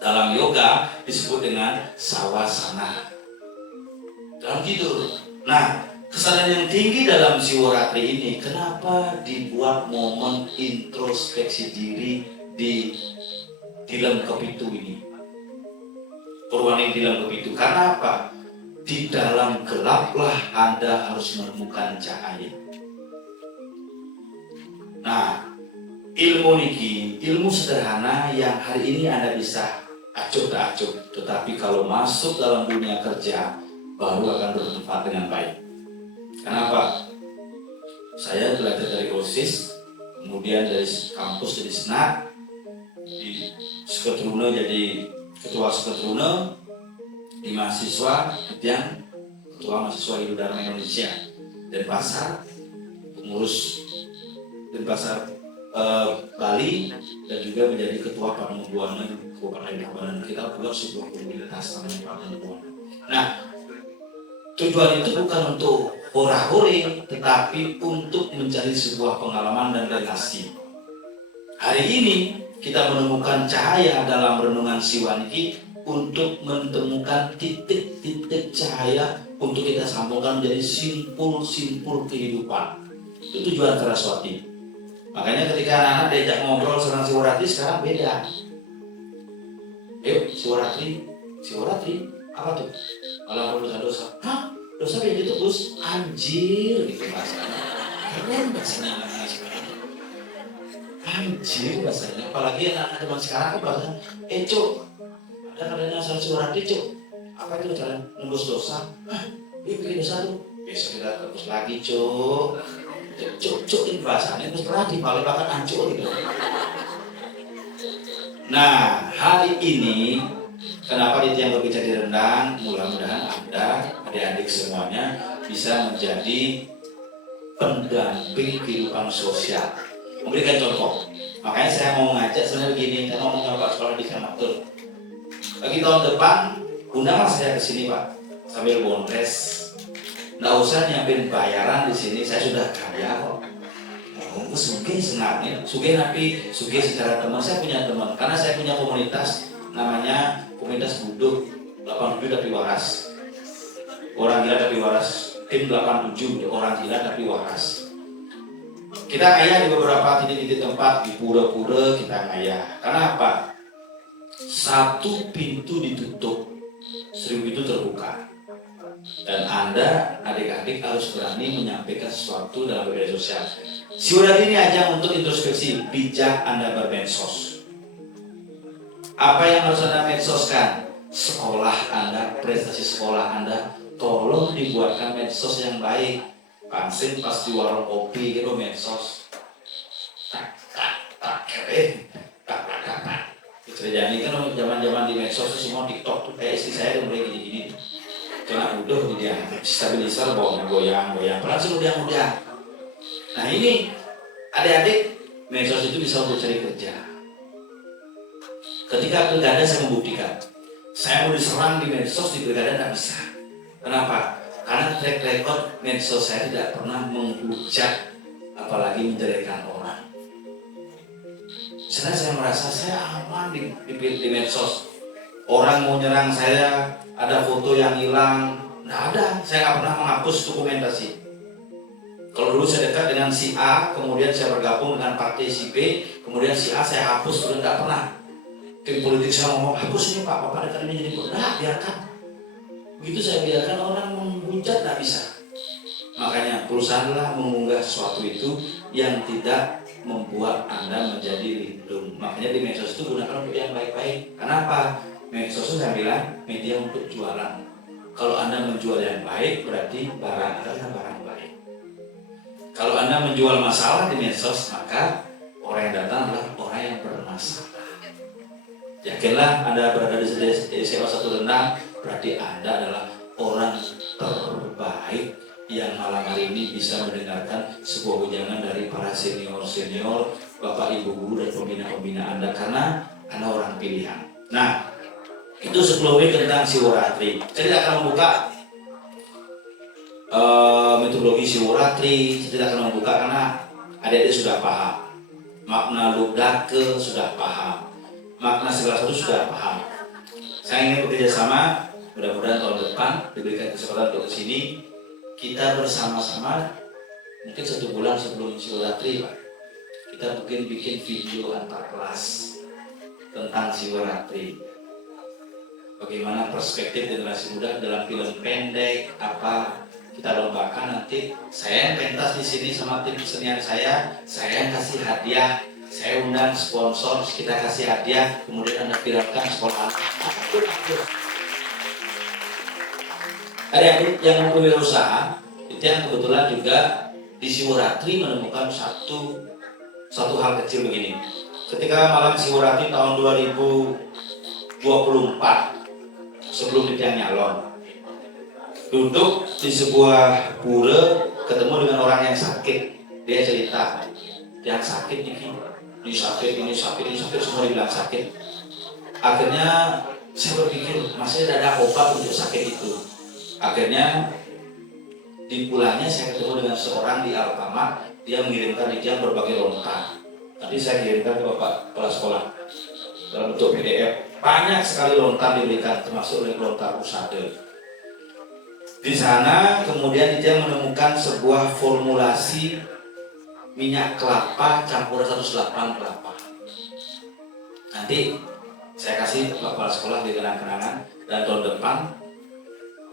Dalam yoga disebut dengan savasana. Dalam tidur. Nah, kesadaran yang tinggi dalam Siwaratri ini, kenapa dibuat momen introspeksi diri di Dilam Kepitu ini? Purwaning Dilam Kepitu. Karena apa? Di dalam gelaplah Anda harus menemukan cahaya. Nah, ilmu niki, ilmu sederhana yang hari ini Anda bisa acuh-acuh, tetapi kalau masuk dalam dunia kerja baru akan bermanfaat dengan baik. Kenapa? Saya belajar dari OSIS, kemudian dari kampus jadi senat, di Seketruna jadi ketua Seketruna, di mahasiswa yang ketua mahasiswa Ibu Dharma Indonesia, dan pasar pengurus dan pasar Bali, dan juga menjadi ketua Pamengguana Kabupaten Tabanan. Kita buat sebuah komunitas namanya Pamengguana. Nah, tujuan itu bukan untuk hora-hore, tetapi untuk mencari sebuah pengalaman dan relasi. Hari ini kita menemukan cahaya dalam renungan Siwaniki untuk menemukan titik-titik cahaya untuk kita sambungkan menjadi simpul-simpul kehidupan. Itu tujuan Saraswati. Makanya ketika anak-anak diajak ngobrol tentang Siwaratri sekarang beda. Yuk, Siwaratri, apa tuh? Kalau dosa-dosa, hah? Dosa yang ditebus? Anjir, gitu bahasanya. Keren bahasanya anak-anak sekarang. Anjir bahasanya. Apalagi anak-anak zaman sekarang kan bahasanya, Cuk, ada katanya asal Siwaratri, Cuk. Apa itu cara nembus dosa? Hah? Dia bikin dosa tuh. Besok kita tebus lagi, Cuk. Cuk, ini bahasanya terus terang paling bahkan hancur gitu. Nah, hari ini kenapa di tiang berbicara di rendang? Mudah-mudahan Anda, adik-adik semuanya bisa menjadi pendamping kehidupan sosial, memberikan contoh. Makanya saya mau ngajak sebenarnya begini, saya ngomong sama Pak Sekolah di Kamatur. Bagi tahun depan, undanglah saya ke sini Pak, sambil bonres. Nggak usah nyiapin bayaran di sini, saya sudah kaya kok. Oh, sugih senangnya, sugih secara teman. Saya punya teman, karena saya punya komunitas namanya komunitas Buduk 87 tapi waras. Orang gila tapi waras. Tim 87 orang gila tapi waras. Kita ngayah di beberapa titik-titik tempat di pura-pura kita ngayah. Karena apa? Satu pintu ditutup, 1000 pintu terbuka. Dan Anda, adik-adik harus berani menyampaikan sesuatu dalam media sosial. Siwaratri ini ajang untuk introspeksi, bijak Anda bermedsos. Apa yang harus Anda medsoskan? Sekolah Anda, prestasi sekolah Anda, tolong dibuatkan medsos yang baik. Pansin pas di warung kopi gitu medsos. Tak. Jadi kan zaman-zaman di medsos tuh semua TikTok tuh kayak istri saya udah mulai gini-gini. Kena udah dia stabilizer bawahnya goyang-goyang. Padahal sih udah. Nah ini adik-adik medsos itu bisa untuk cari kerja. Ketika pilkada saya membuktikan, saya mau diserang di medsos di pilkada tidak bisa. Kenapa? Karena track record medsos saya tidak pernah menghujat, apalagi menjelekkan orang. Karena saya merasa saya aman di medsos. Orang mau nyerang saya, ada foto yang hilang, nggak ada. Saya nggak pernah menghapus dokumentasi. Kalau dulu saya dekat dengan si A, kemudian saya bergabung dengan partai si B, kemudian si A saya hapus, terus nggak pernah. Tim politik saya ngomong, hapus ini Pak, Bapak dekat ini jadi bodoh, biarkan. Begitu saya biarkan orang menghujat, nggak bisa. Makanya perusahaanlah mengunggah sesuatu itu yang tidak membuat Anda menjadi lindung. Makanya di medsos itu gunakan untuk yang baik-baik. Kenapa? Medsos itu saya bilang media untuk jualan. Kalau Anda menjual yang baik, berarti barang adalah barang baik. Kalau Anda menjual masalah di medsos, maka orang yang datang adalah orang yang bermasalah. Yakinlah Anda berada di SMA 1 Rendang, berarti Anda adalah orang terbaik yang malam hari ini bisa mendengarkan sebuah ujangan dari para senior-senior, Bapak Ibu guru dan pembina-pembina Anda, karena Anda orang pilihan. Nah, itu sebelumnya tentang Siworatri. Saya tidak akan membuka metodologi Siworatri, saya tidak akan membuka karena adik-adik sudah paham. Makna Lubdake sudah paham. Makna segala sesuatu sudah paham. Saya ingin bekerja sama, mudah-mudahan tahun depan diberikan kesempatan untuk kesini, kita bersama-sama mungkin 1 bulan sebelum Siworatri, Pak, kita mungkin bikin video antar kelas tentang Siworatri. Bagaimana perspektif generasi muda dalam film pendek, apa kita lombakan nanti. Saya yang pentas di sini sama tim kesenian saya yang kasih hadiah. Saya undang sponsor, kita kasih hadiah, kemudian Anda viralkan sekolah. Adik-adik yang mempunyai usaha, itu yang kebetulan juga di Siworatri menemukan satu hal kecil begini. Ketika malam Siworatri tahun 2024, sebelum Tiang Nyalon, duduk di sebuah pura, ketemu dengan orang yang sakit. Dia cerita, yang sakit ini sakit, semua dibilang sakit. Akhirnya saya berpikir, masih ada obat untuk sakit itu. Akhirnya di pulangnya saya ketemu dengan seorang di Alfamart, dia mengirimkan Tiang berbagai lontar. Nanti saya kirimkan ke Bapak Kepala Sekolah dalam bentuk PDF. Banyak sekali lontar diberikan, termasuk lontar usade. Di sana kemudian dia menemukan sebuah formulasi minyak kelapa campuran 108 kelapa. Nanti saya kasih Kepala Sekolah di kenang-kenangan, dan tahun depan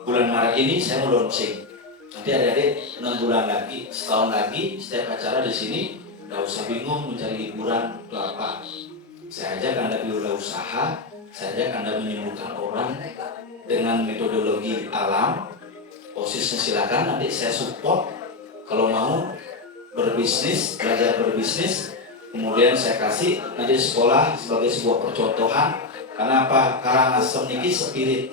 bulan Maret ini saya mau launching. Nanti adik-adik 6 bulan lagi, setahun lagi setiap acara di sini nggak usah bingung mencari hiburan kelapa. Saya ajak Anda berwirausaha, saya ajak Anda menyembuhkan orang dengan metodologi alam. OSISnya silakan, nanti saya support. Kalau mau berbisnis, belajar berbisnis, kemudian saya kasih nanti sekolah sebagai sebuah percontohan. Karena apa? Karangasem ini spirit.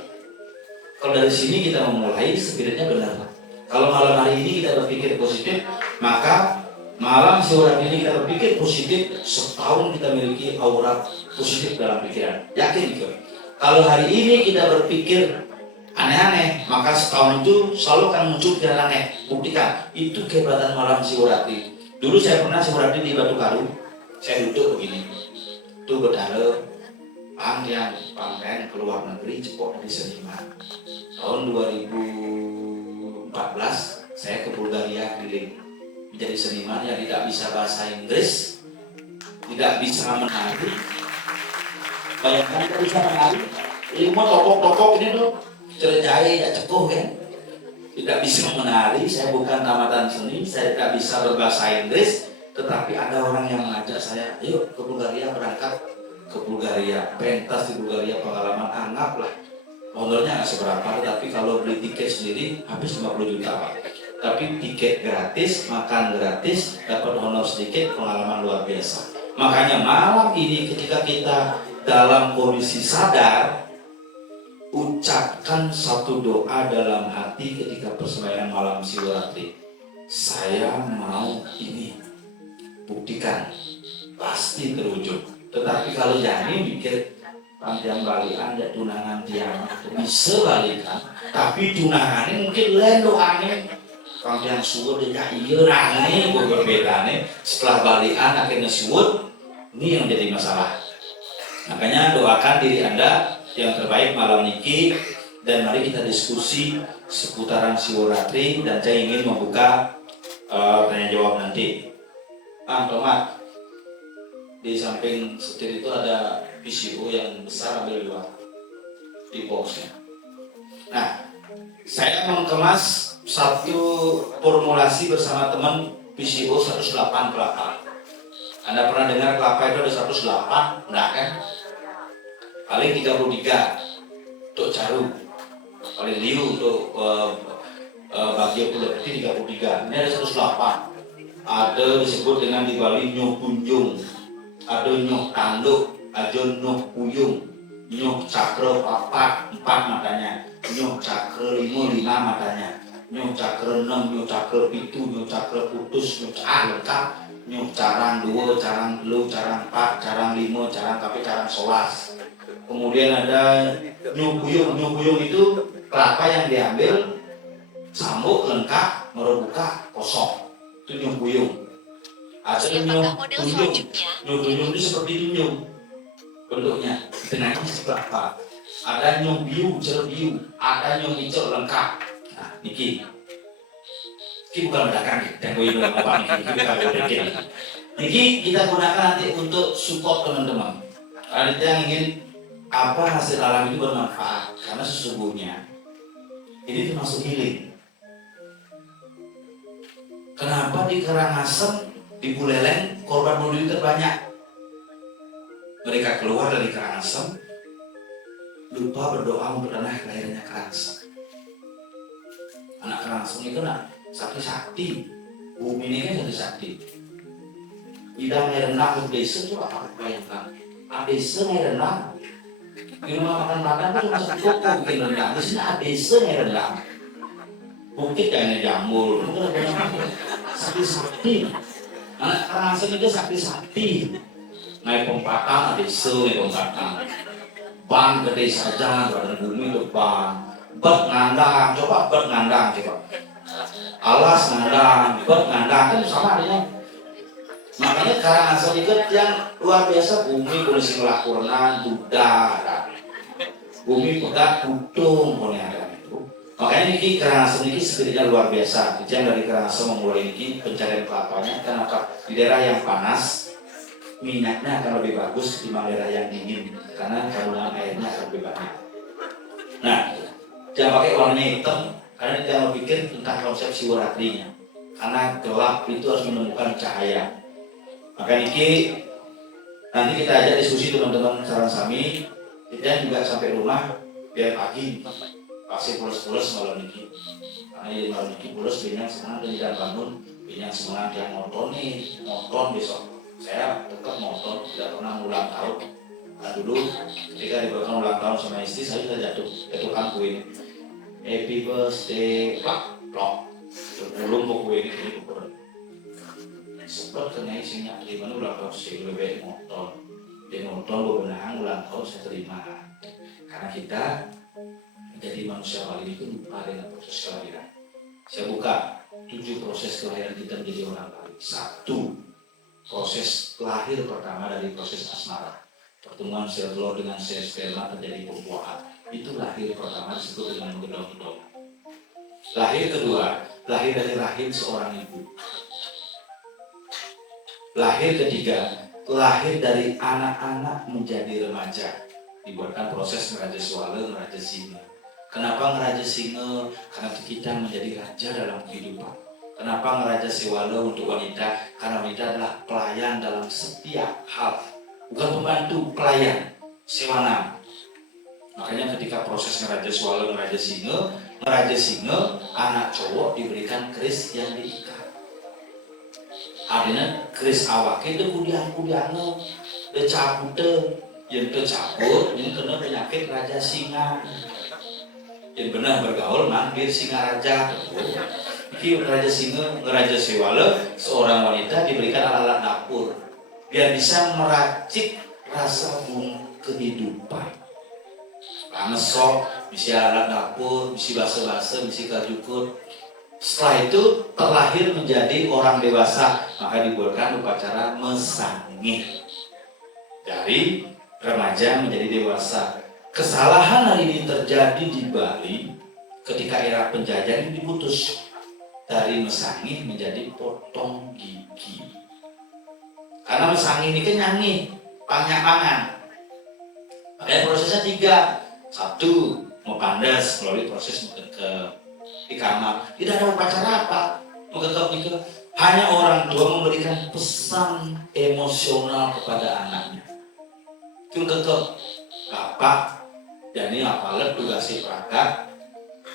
Kalau dari sini kita memulai, spiritnya benar. Kalau malam hari ini kita berpikir positif, maka malam Siworatri ini kita berpikir positif, setahun kita miliki aura positif dalam pikiran. Yakin gitu. Kalau hari ini kita berpikir aneh-aneh, maka setahun itu selalu akan muncul yang aneh. Buktikan, itu kehebatan malam Siworatri. Dulu saya pernah Siworatri di Batu Karu, saya duduk begini. Itu bedale, yang pamen keluar negeri, cepok di seniman. Tahun 2014, saya ke Bulgaria keliling. Menjadi seniman yang tidak bisa bahasa Inggris, tidak bisa menari. Bayangkan tidak bisa menari, ilmu topok-topok ini tuh cerjai, tidak cekoh kan. Tidak bisa menari, saya bukan tamatan seni, saya tidak bisa berbahasa Inggris, tetapi ada orang yang mengajak saya, ayo ke Bulgaria, berangkat ke Bulgaria, pentas di Bulgaria, pengalaman anggaplah. Honornya nggak seberapa, tapi kalau beli tiket sendiri habis 50 juta Pak. Tapi tiket gratis, makan gratis, dapat honor sedikit, pengalaman luar biasa. Makanya malam ini ketika kita dalam kondisi sadar, ucapkan satu doa dalam hati ketika persembahyaan malam Siwaratri. Saya mau ini, buktikan, pasti terwujud. Tetapi kalau Jani mikir panjang balikan ya tunangan tiang bisa balikan, tapi tunangannya mungkin lain doanya. Panjang suwud ya iya nangis berbeda nih. Setelah balikan akhirnya suwud, ini yang jadi masalah. Makanya doakan diri Anda yang terbaik malam niki, dan mari kita diskusi seputaran Siwaratri, dan saya ingin membuka tanya jawab nanti. Tomat, di samping setir itu ada PCO yang besar, ambil dua di boxnya. Nah, saya mengemas satu formulasi bersama teman PCO 108 kelapa. Anda pernah dengar kelapa itu ada 108? Enggak kan? Paling 33 untuk jarum, paling liu untuk bagian kulit putih 33. Ini ada 108. Ada disebut dengan di Bali nyuh kunjung, ada nyuh tanduk, ada nyuh puyung, nyuh cakra papat 4 matanya, nyuh cakra 5 matanya, nyuh cakra 6, nyuh cakra 7, nyuh cakra putus, nyuh lengkap, nyuh carang 2, carang 3, carang 4, carang 5, carang tapi carang 11. Kemudian ada nyuh puyung itu kelapa yang diambil sambuk lengkap, merebuka kosong, itu nyuh puyung. Ada nyuh tunjung itu seperti tunjung bentuknya, benangnya seperti kelapa. Ada nyuh biu, jeruk biu, ada nyuh hijau lengkap. Nah, niki bukan ledakan, dan gue bilang apa niki bukan ledakan. Niki kita gunakan nanti untuk support teman-teman. Ada yang ingin apa hasil alam itu bermanfaat, karena sesungguhnya ini termasuk healing. Kenapa di Karangasem, di Buleleng korban bunuh diri terbanyak? Mereka keluar dari Karangasem, lupa berdoa untuk anak kelahirannya Karangasem. Anak Karangasem itu nak sakti-sakti, bumi ini kan sakti. Tidak merenang ke desa itu apa bayangkan? Desa merenang. Di rumah makan-makan itu masuk toko bikin rendang. Di sini desa merenang. Bukit kayaknya jamur. Mungkin ada sakti-sakti. Anak Karangasem itu sakti-sakti. Naik pompatan desa, naik pompatan. Bang gede saja, badan bumi itu bang. Bet ngandang, coba bet ngandang coba. Alas ngandang, bet ngandang kan sama adanya. Makanya Karangasem itu yang luar biasa, bumi kondisi ngelakuran Buddha, bumi pegat budung punya itu. Makanya ini Karangasem ini spiritnya luar biasa. Yang dari Karangasem memulai ini pencarian kelapanya. Kenapa? Di daerah yang panas minyaknya akan lebih bagus ketimbang daerah yang dingin, karena kandungan airnya akan lebih banyak. Nah, jangan pakai warna hitam, karena kita berpikir tentang konsep Siwaratrinya. Karena gelap itu harus menemukan cahaya. Maka ini nanti kita ajak diskusi teman-teman Sarang Sami. Kita juga sampai rumah biar pagi pasti pulas-pulas malam ini. Karena malam ini pulas bilang semangat dari dalam bangun, bilang semangat yang nonton nih, nonton besok. Saya tetap nonton, tidak pernah ulang tahun. Nah dulu ketika dibuatkan ulang tahun sama istri, saya sudah jatuhkan kue ini. Happy birthday, plok. Belum mau kue ini bukan. Sempat kena isinya, di mana ulang tahun saya lebih nonton. Dia nonton bebenang ulang tahun saya terima. Karena kita menjadi manusia Bali itu lupa dengan proses kelahiran. Saya buka 7 proses kelahiran kita menjadi orang Bali. 1. Proses lahir pertama dari proses asmara. Pertemuan sel telur dengan sel sperma terjadi pembuahan. Itu lahir pertama disebut dengan gedong-gedong. Lahir kedua, lahir dari rahim seorang ibu. Lahir ketiga, lahir dari anak-anak menjadi remaja. Dibuatkan proses ngeraja swala, ngeraja singa. Kenapa ngeraja singa? Karena kita menjadi raja dalam kehidupan. Kenapa ngeraja Sewala untuk wanita? Karena wanita adalah pelayan dalam setiap hal. Bukan pembantu, pelayan. Sewana. Makanya ketika proses ngeraja Sewala, ngeraja singa, anak cowok diberikan keris yang diikat. Adanya keris awak itu kudian-kudiannya, dia cabute, yang tercampur ini kena penyakit raja singa. Yang benar bergaul manggil singa raja. Iki raja Sewala, seorang wanita diberikan alat-alat dapur biar bisa meracik rasa kehidupan. Ngesok, bisa alat dapur, bisa basa-basa, bisa kajukut. Setelah itu terlahir menjadi orang dewasa, maka dibuatkan upacara mesangih. Dari remaja menjadi dewasa. Kesalahan hari ini terjadi di Bali ketika era penjajahan ini diputus dari mesangih menjadi potong gigi. Karena mesangih ini kan nyanyi, pangan. Makanya prosesnya 3. 1, mau pandas melalui proses ke di kamar. Tidak ada upacara apa. Mengekep hanya orang tua memberikan pesan emosional kepada anaknya. Itu kekep bapak dan ini apalah tugasnya perangkat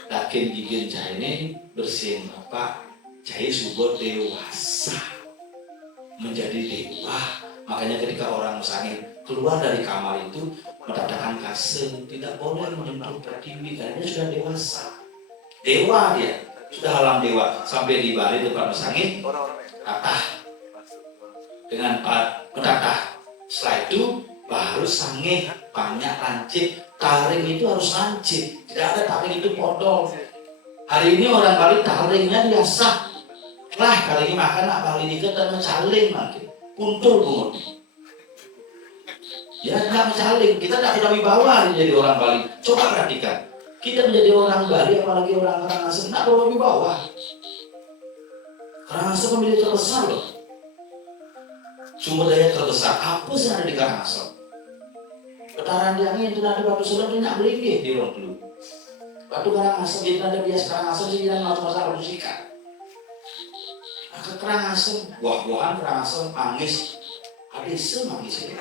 lakin gigin jahit ini bersihin bapak jahit subur dewasa menjadi dewa. Makanya ketika orang mesangin keluar dari kamar itu meletakkan kasih, tidak boleh menyentuh pertiwi karena dia sudah dewasa. Dewa dia, sudah alam dewa. Sampai di Bali tempat mesangin tatah dengan pentatah. Setelah itu baru sangih, banyak lancip. Taring itu harus lancip, tidak ada taring itu podol. Hari ini orang Bali taringnya biasa. Lah kali ini makan Bali dikit dan mencaling makin puntul bungut. Ya nggak mencaling, kita tidak punya wibawa menjadi orang Bali. Coba perhatikan, kita menjadi orang Bali apalagi orang Karangasem tidak punya wibawa. Karangasem pemilih terbesar loh. Sumber daya terbesar apa sih yang ada di Karangasem? Petaran di angin itu ada batu sulam itu nak beli di orang dulu. Batu Karangasem itu ada bias Karangasem sih tidak masalah batu sikat. Ke Karangasem, buah-buahan Karangasem, manggis, habis manggis ya.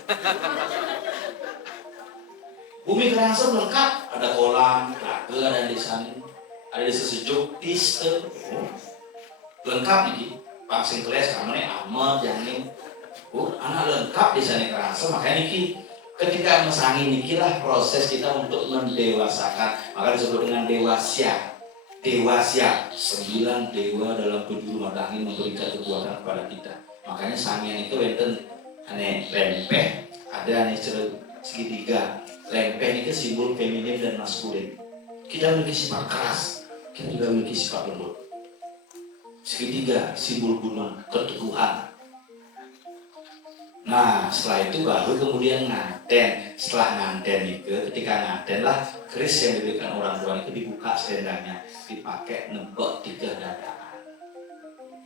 Bumi Karangasem lengkap, ada kolam, telaga ada di sana, ada desa sejuk, piste, lengkap nih. Pak Singkles, namanya Ahmad, Janin, anak lengkap di sana Karangasem. Makanya niki, ketika mesangin nikilah proses kita untuk mendewasakan, maka disebut dengan dewasya. Dewasya, 9 dewa dalam 7 mata angin memberikan kekuatan kepada kita. Makanya sangian itu enten aneh lempeh, ada aneh segitiga. Lempeh itu simbol feminim dan maskulin. Kita memiliki sifat keras, kita juga memiliki sifat lembut. Segitiga, simbol gunung, keteguhan. Nah, setelah itu baru kemudian nganten. Setelah nganten itu, ketika nganten lah keris yang diberikan orang tua itu dibuka selendangnya, dipakai nembok 3 dadaan.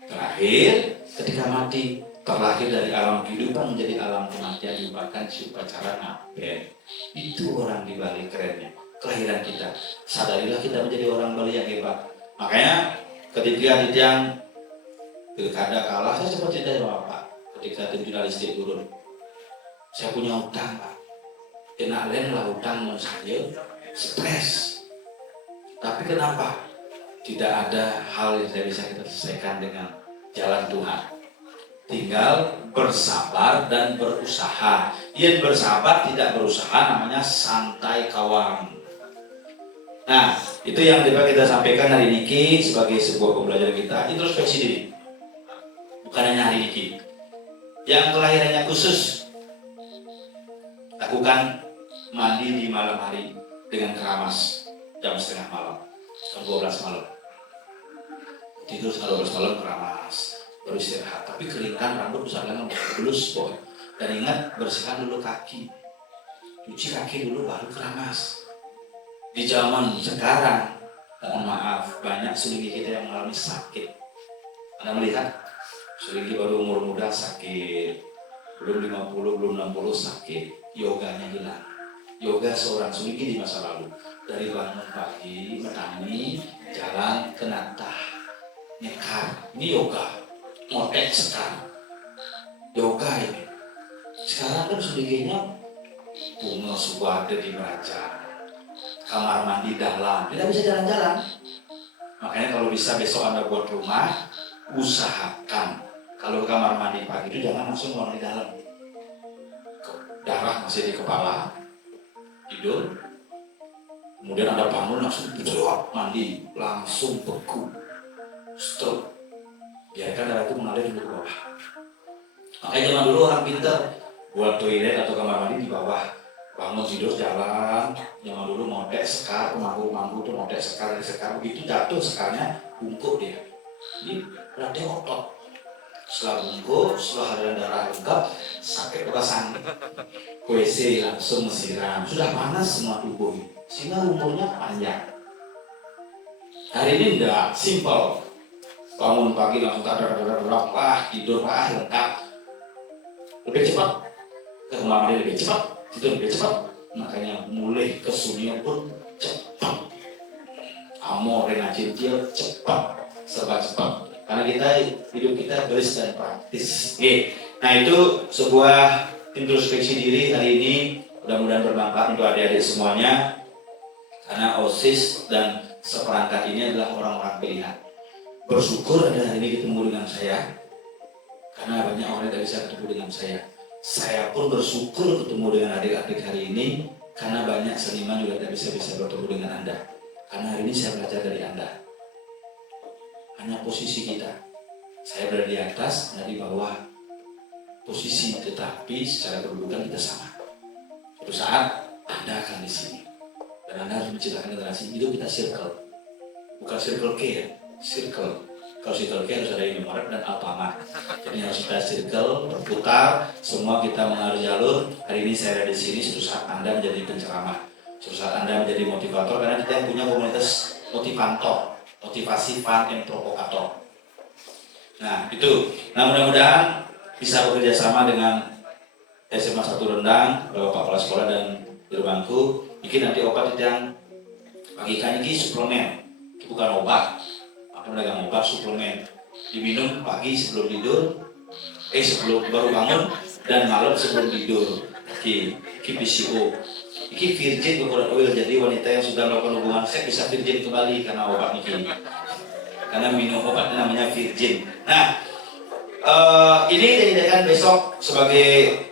Terakhir, ketika mati, terlahir dari alam kehidupan menjadi alam kematian diupakan si upacara ngaben. Itu orang di Bali kerennya, kelahiran kita. Sadarilah kita menjadi orang Bali yang hebat. Makanya ketika yang pilkada kalah, saya sempat cerita sama Bapak. Ketika tim jurnalistik turun, saya punya utang Pak. Kena lain lah utang menurut saya, stres. Tapi kenapa? Tidak ada hal yang saya bisa kita selesaikan dengan jalan Tuhan. Tinggal bersabar dan berusaha. Yang bersabar tidak berusaha namanya santai kawan. Nah, itu yang dapat kita sampaikan hari ini sebagai sebuah pembelajaran kita. Introspeksi diri. Bukan hanya hari ini. Yang kelahirannya khusus, lakukan mandi di malam hari dengan keramas jam 1:30 malam, jam 12 malam. Tidur setengah 12 malam keramas, baru istirahat. Tapi keringkan rambut misalkan belus boy. Dan ingat bersihkan dulu kaki, cuci kaki dulu baru keramas. Di zaman sekarang, mohon maaf, banyak selingi kita yang mengalami sakit. Anda melihat? Selingi baru umur muda sakit, belum 50, belum 60 sakit, yoganya hilang. Yoga seorang selingi di masa lalu, dari bangun pagi, menangis, jalan ke natah, nyekar, ini yoga, motek sekar, yoga ini. Sekarang kan selinginya bunga suwada di meja, kamar mandi dalam, tidak bisa jalan-jalan. Makanya kalau bisa besok Anda buat rumah, usahakan kalau kamar mandi pagi itu jangan langsung mau di dalam. darah masih di kepala, tidur. Kemudian Anda bangun langsung berdoa, mandi, langsung beku, stroke. Biarkan darah itu mengalir ke bawah. Makanya zaman dulu orang pintar buat toilet atau kamar mandi di bawah. Bangun tidur jalan, zaman dulu modek sekar, pemangku tuh modek sekar dari sekar, begitu jatuh sekarnya bungkuk dia. Ini berarti otot. Setelah bungkuk, setelah aliran darah lengkap, sakit kepasang. WC langsung siram, sudah panas semua tubuh, sehingga umurnya panjang. Hari ini enggak, simple. Bangun pagi langsung tidur lengkap. Lebih cepat, ke kamar mandi lebih cepat, tidur lebih cepat. Makanya mulai ke sunyi pun cepat. Amor, rajin dia cepat, serba cepat. Karena hidup kita beres dan praktis. Oke. Nah itu sebuah introspeksi diri hari ini, mudah-mudahan bermanfaat untuk adik-adik semuanya. Karena OSIS dan seperangkat ini adalah orang-orang pilihan. Bersyukur ada hari ini ketemu dengan saya, karena banyak orang yang tidak bisa ketemu dengan saya. Saya pun bersyukur ketemu dengan adik-adik hari ini, karena banyak seniman juga tidak bisa bertemu dengan Anda. Karena hari ini saya belajar dari Anda. Hanya posisi kita. Saya berada di atas, Anda di bawah. Posisi, tetapi secara kedudukan kita sama. Suatu saat Anda akan di sini. Dan Anda harus menciptakan generasi hidup kita circle. Bukan circle K ya, circle. Kalau circle K harus ada Indomaret dan Alfamart. Jadi harus kita circle, berputar, semua kita mengalir jalur. Hari ini saya ada di sini, suatu saat Anda menjadi penceramah. Suatu saat Anda menjadi motivator, karena kita yang punya komunitas motivator, motivasi fun and provokator. Nah itu, mudah-mudahan bisa bekerja sama dengan SMA 1 Rendang, Bapak Kepala Sekolah dan Juru Bangku. Mungkin nanti obat yang bagikan ini suplemen, bukan obat. Apa dagang obat suplemen, diminum pagi sebelum tidur, sebelum baru bangun dan malam sebelum tidur. Iki PCO, iki virgin coconut oil. Jadi wanita yang sudah melakukan hubungan seks bisa virgin kembali karena obat ini. Karena minum obat namanya virgin. Nah, ini dijadikan besok sebagai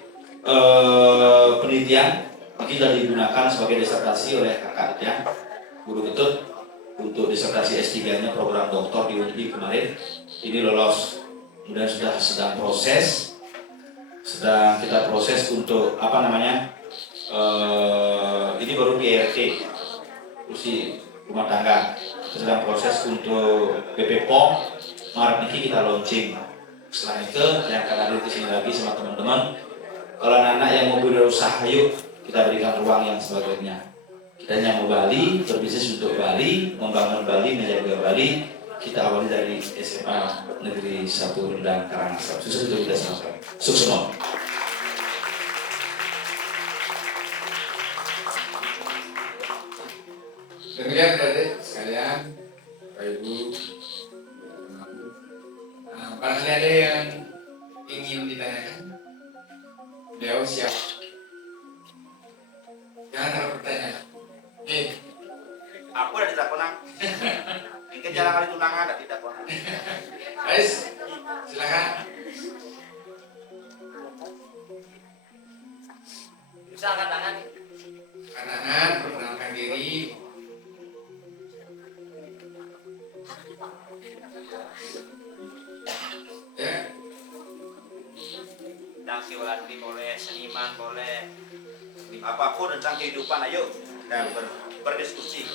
penelitian, mungkin sudah digunakan sebagai disertasi oleh kakaknya Guru Ketut untuk disertasi S3-nya program doktor di UNI kemarin. Ini lolos, kemudian sedang kita proses untuk ini baru PRT, kursi rumah tangga. Sedang proses untuk BP POM, Maret ini kita launching. Setelah itu yang akan hadir di sini lagi sama teman-teman. Kalau anak-anak yang mau berusaha, yuk kita berikan ruang yang sebagainya. Kita yang mau Bali, berbisnis untuk Bali, membangun Bali, menjaga Bali. Kita awali dari SMA Negeri 1 Rendang Karangasem. Sukses untuk kita sampai. Sukses semua. Demikian adik sekalian, Bapak Ibu. Barangkali ada yang ingin ditanyakan, beliau siap. Jangan terlalu bertanya. Aku ada tidak pernah. Mungkin jalan kali tunangan ada tidak pernah. Guys, silakan. Bisa angkat tangan. Kanan, perkenalkan diri. Ya, Tentang siwalati boleh, seniman boleh, apapun tentang kehidupan, ayo dan berdiskusi.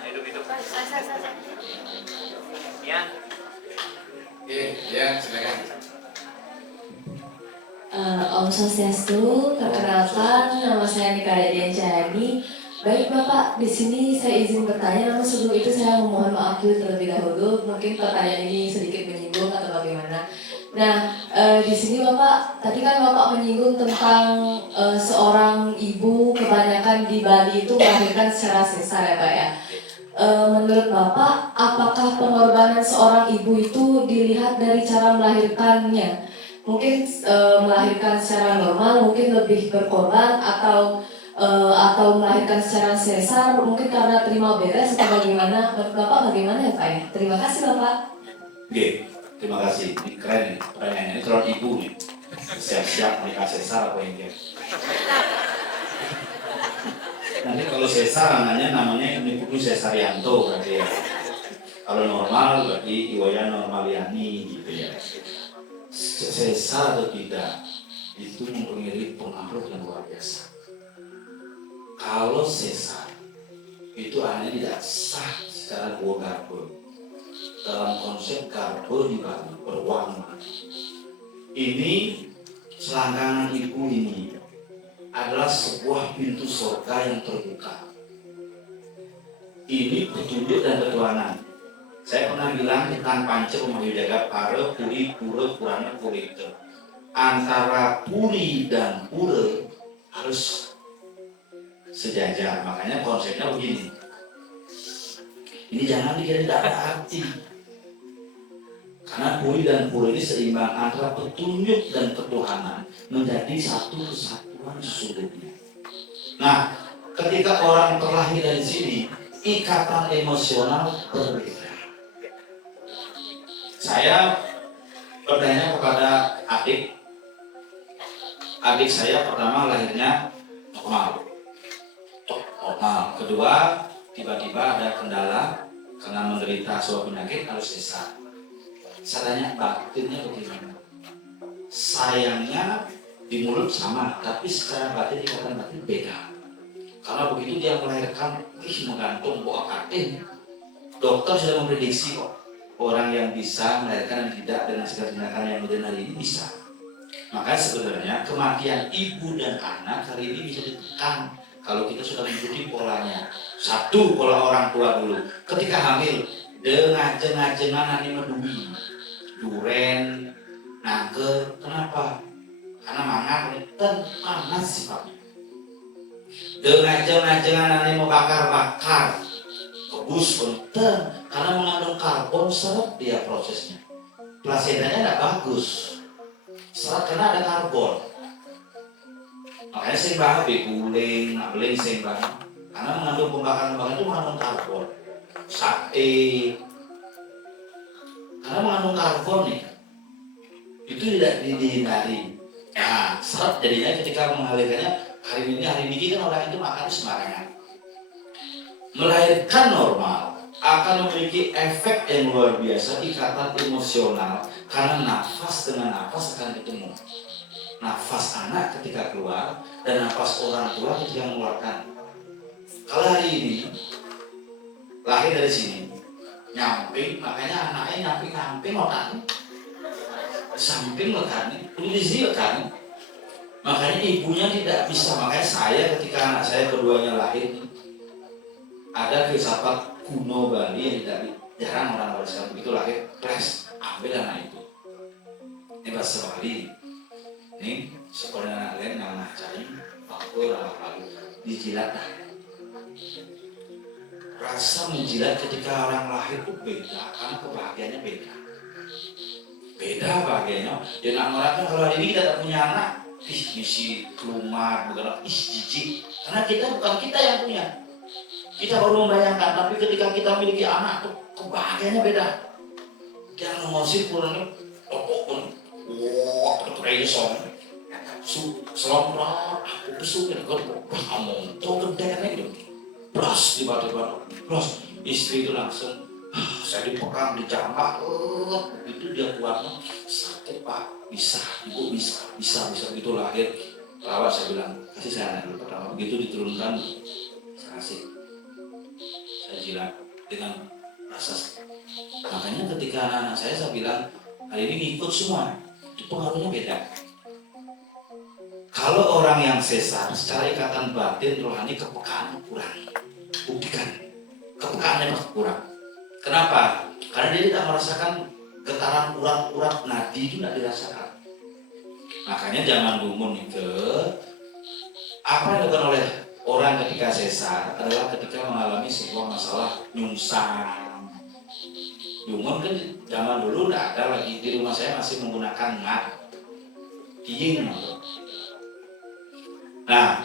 Hidup-hidup. Ya. oke, ya silakan. Om Swastiastu, perkenalkan nama saya Nika Radian Cahyadi. Baik Bapak, di sini saya izin bertanya, namun sebelum itu saya memohon maaf dulu terlebih dahulu. Mungkin pertanyaan ini sedikit menyinggung atau bagaimana. Nah, di sini Bapak, tadi kan Bapak menyinggung tentang seorang ibu kebanyakan di Bali itu melahirkan secara sesar ya Pak ya. Menurut Bapak, apakah pengorbanan seorang ibu itu dilihat dari cara melahirkannya? Mungkin melahirkan secara normal, mungkin lebih berkorban atau melahirkan secara sesar, mungkin karena terima beres atau bagaimana? Menurut Bapak bagaimana ya Pak ya? Terima kasih Bapak. Oke, terima kasih. Ini keren nih pertanyaannya. Ini calon ibu nih. siap-siap nikah sesar apa ini. Nanti kalau sesar namanya ini Putu Sesarianto berarti ya. Kalau normal berarti Iwayan Normaliani gitu ya. Sesar atau tidak itu mempunyai pengaruh yang luar biasa. Kalau sesar itu hanya tidak sah secara dua garbo. Dalam konsep garbo di Bali berwarna. Ini selangkangan ibu ini adalah sebuah pintu surga yang terbuka. Ini petunjuk dan petuanan. Saya pernah bilang tentang panca Umayu Jagat Pare, Puri, Pura, Purana, Purita. Antara Puri dan Pura harus sejajar. Makanya konsepnya begini. Ini jangan dikira tidak ada arti. Karena Puri dan Pura ini seimbang antara petunjuk dan ketuhanan menjadi satu kesatuan sesungguhnya. Nah, ketika orang terlahir dari sini, ikatan emosional berbeda. Saya bertanya kepada adik saya pertama lahirnya normal. Kedua, tiba-tiba ada kendala karena menderita sebuah penyakit harus sesar. Saya tanya batinnya bagaimana? Sayangnya di mulut sama, tapi secara batin ikatan batin beda. Karena begitu dia melahirkan, menggantung buah katin. Dokter sudah memprediksi kok orang yang bisa melahirkan dan tidak dengan segala tindakan yang modern hari ini bisa. Maka sebenarnya kematian ibu dan anak hari ini bisa ditekan kalau kita sudah mengikuti polanya. Satu, pola orang tua dulu. Ketika hamil, ngajeng-ngajengan nanti medui, duren, nangker. Kenapa? Karena mangan panas sifatnya. Ngajeng-ngajengan nanti mau bakar-bakar, kebus punten, karena mengandung karbon seret dia prosesnya. Plasenanya tidak bagus. Serat karena ada karbon. Makanya sembah guling, nak beling sembah. Karena mengandung pembakaran itu mengandung karbon. Sate. Karena mengandung karbon nih. Itu tidak dihindari. Nah, serat jadinya ketika mengalirkannya hari ini kan orang itu makan sembarangan. Melahirkan normal akan memiliki efek yang luar biasa, ikatan emosional karena nafas dengan nafas akan ketemu. Nafas anak ketika keluar dan nafas orang tua ketika mengeluarkan. Kalau hari ini lahir dari sini nyamping, makanya anaknya nyamping otak samping lekan, kondisi lekan. Makanya ibunya tidak bisa. Makanya saya ketika anak saya keduanya lahir, ada filsafat kuno Bali yang tidak jarang orang baca. Begitu lahir, pres, ambil anak itu. Ini bahasa Bali. Ini sekolah anak lain yang cari, aku lalu dijilat. Rasa menjilat ketika orang lahir itu beda, karena kebahagiaannya beda. Beda bahagianya. Dan orang kan kalau hari ini kita tidak punya anak, misi kelumar, bukan jijik. Karena bukan kita yang punya. Kita baru membayangkan, tapi ketika kita memiliki anak tuh kebahagiaannya beda. Dia ngomongin pulangnya, topok pun, wah, terkait song, selomrat, aku besuknya, kamu tuh gedenya gitu, blas tiba-tiba, blas istri itu langsung, saya dipegang, dijambak, itu dia kuatnya, sakit pak, bisa, ibu bisa, begitu lahir, perawat saya bilang, kasih saya anak dulu pertama, begitu diturunkan, saya kasih. Saya jilat dengan rasa. Makanya ketika anak saya bilang hari ini ikut semua, itu pengaruhnya beda. Kalau orang yang sesar secara ikatan batin rohani kepekaan kurang, buktikan kepekaannya kurang. Kenapa? Karena dia tidak merasakan getaran urat-urat nadi itu tidak dirasakan. Makanya zaman dumun itu apa yang dilakukan oleh orang ketika sesar adalah ketika mengalami sebuah masalah nyungsang. Dumun kan zaman dulu tidak ada lagi, di rumah saya masih menggunakan ngat, tiing. Nah,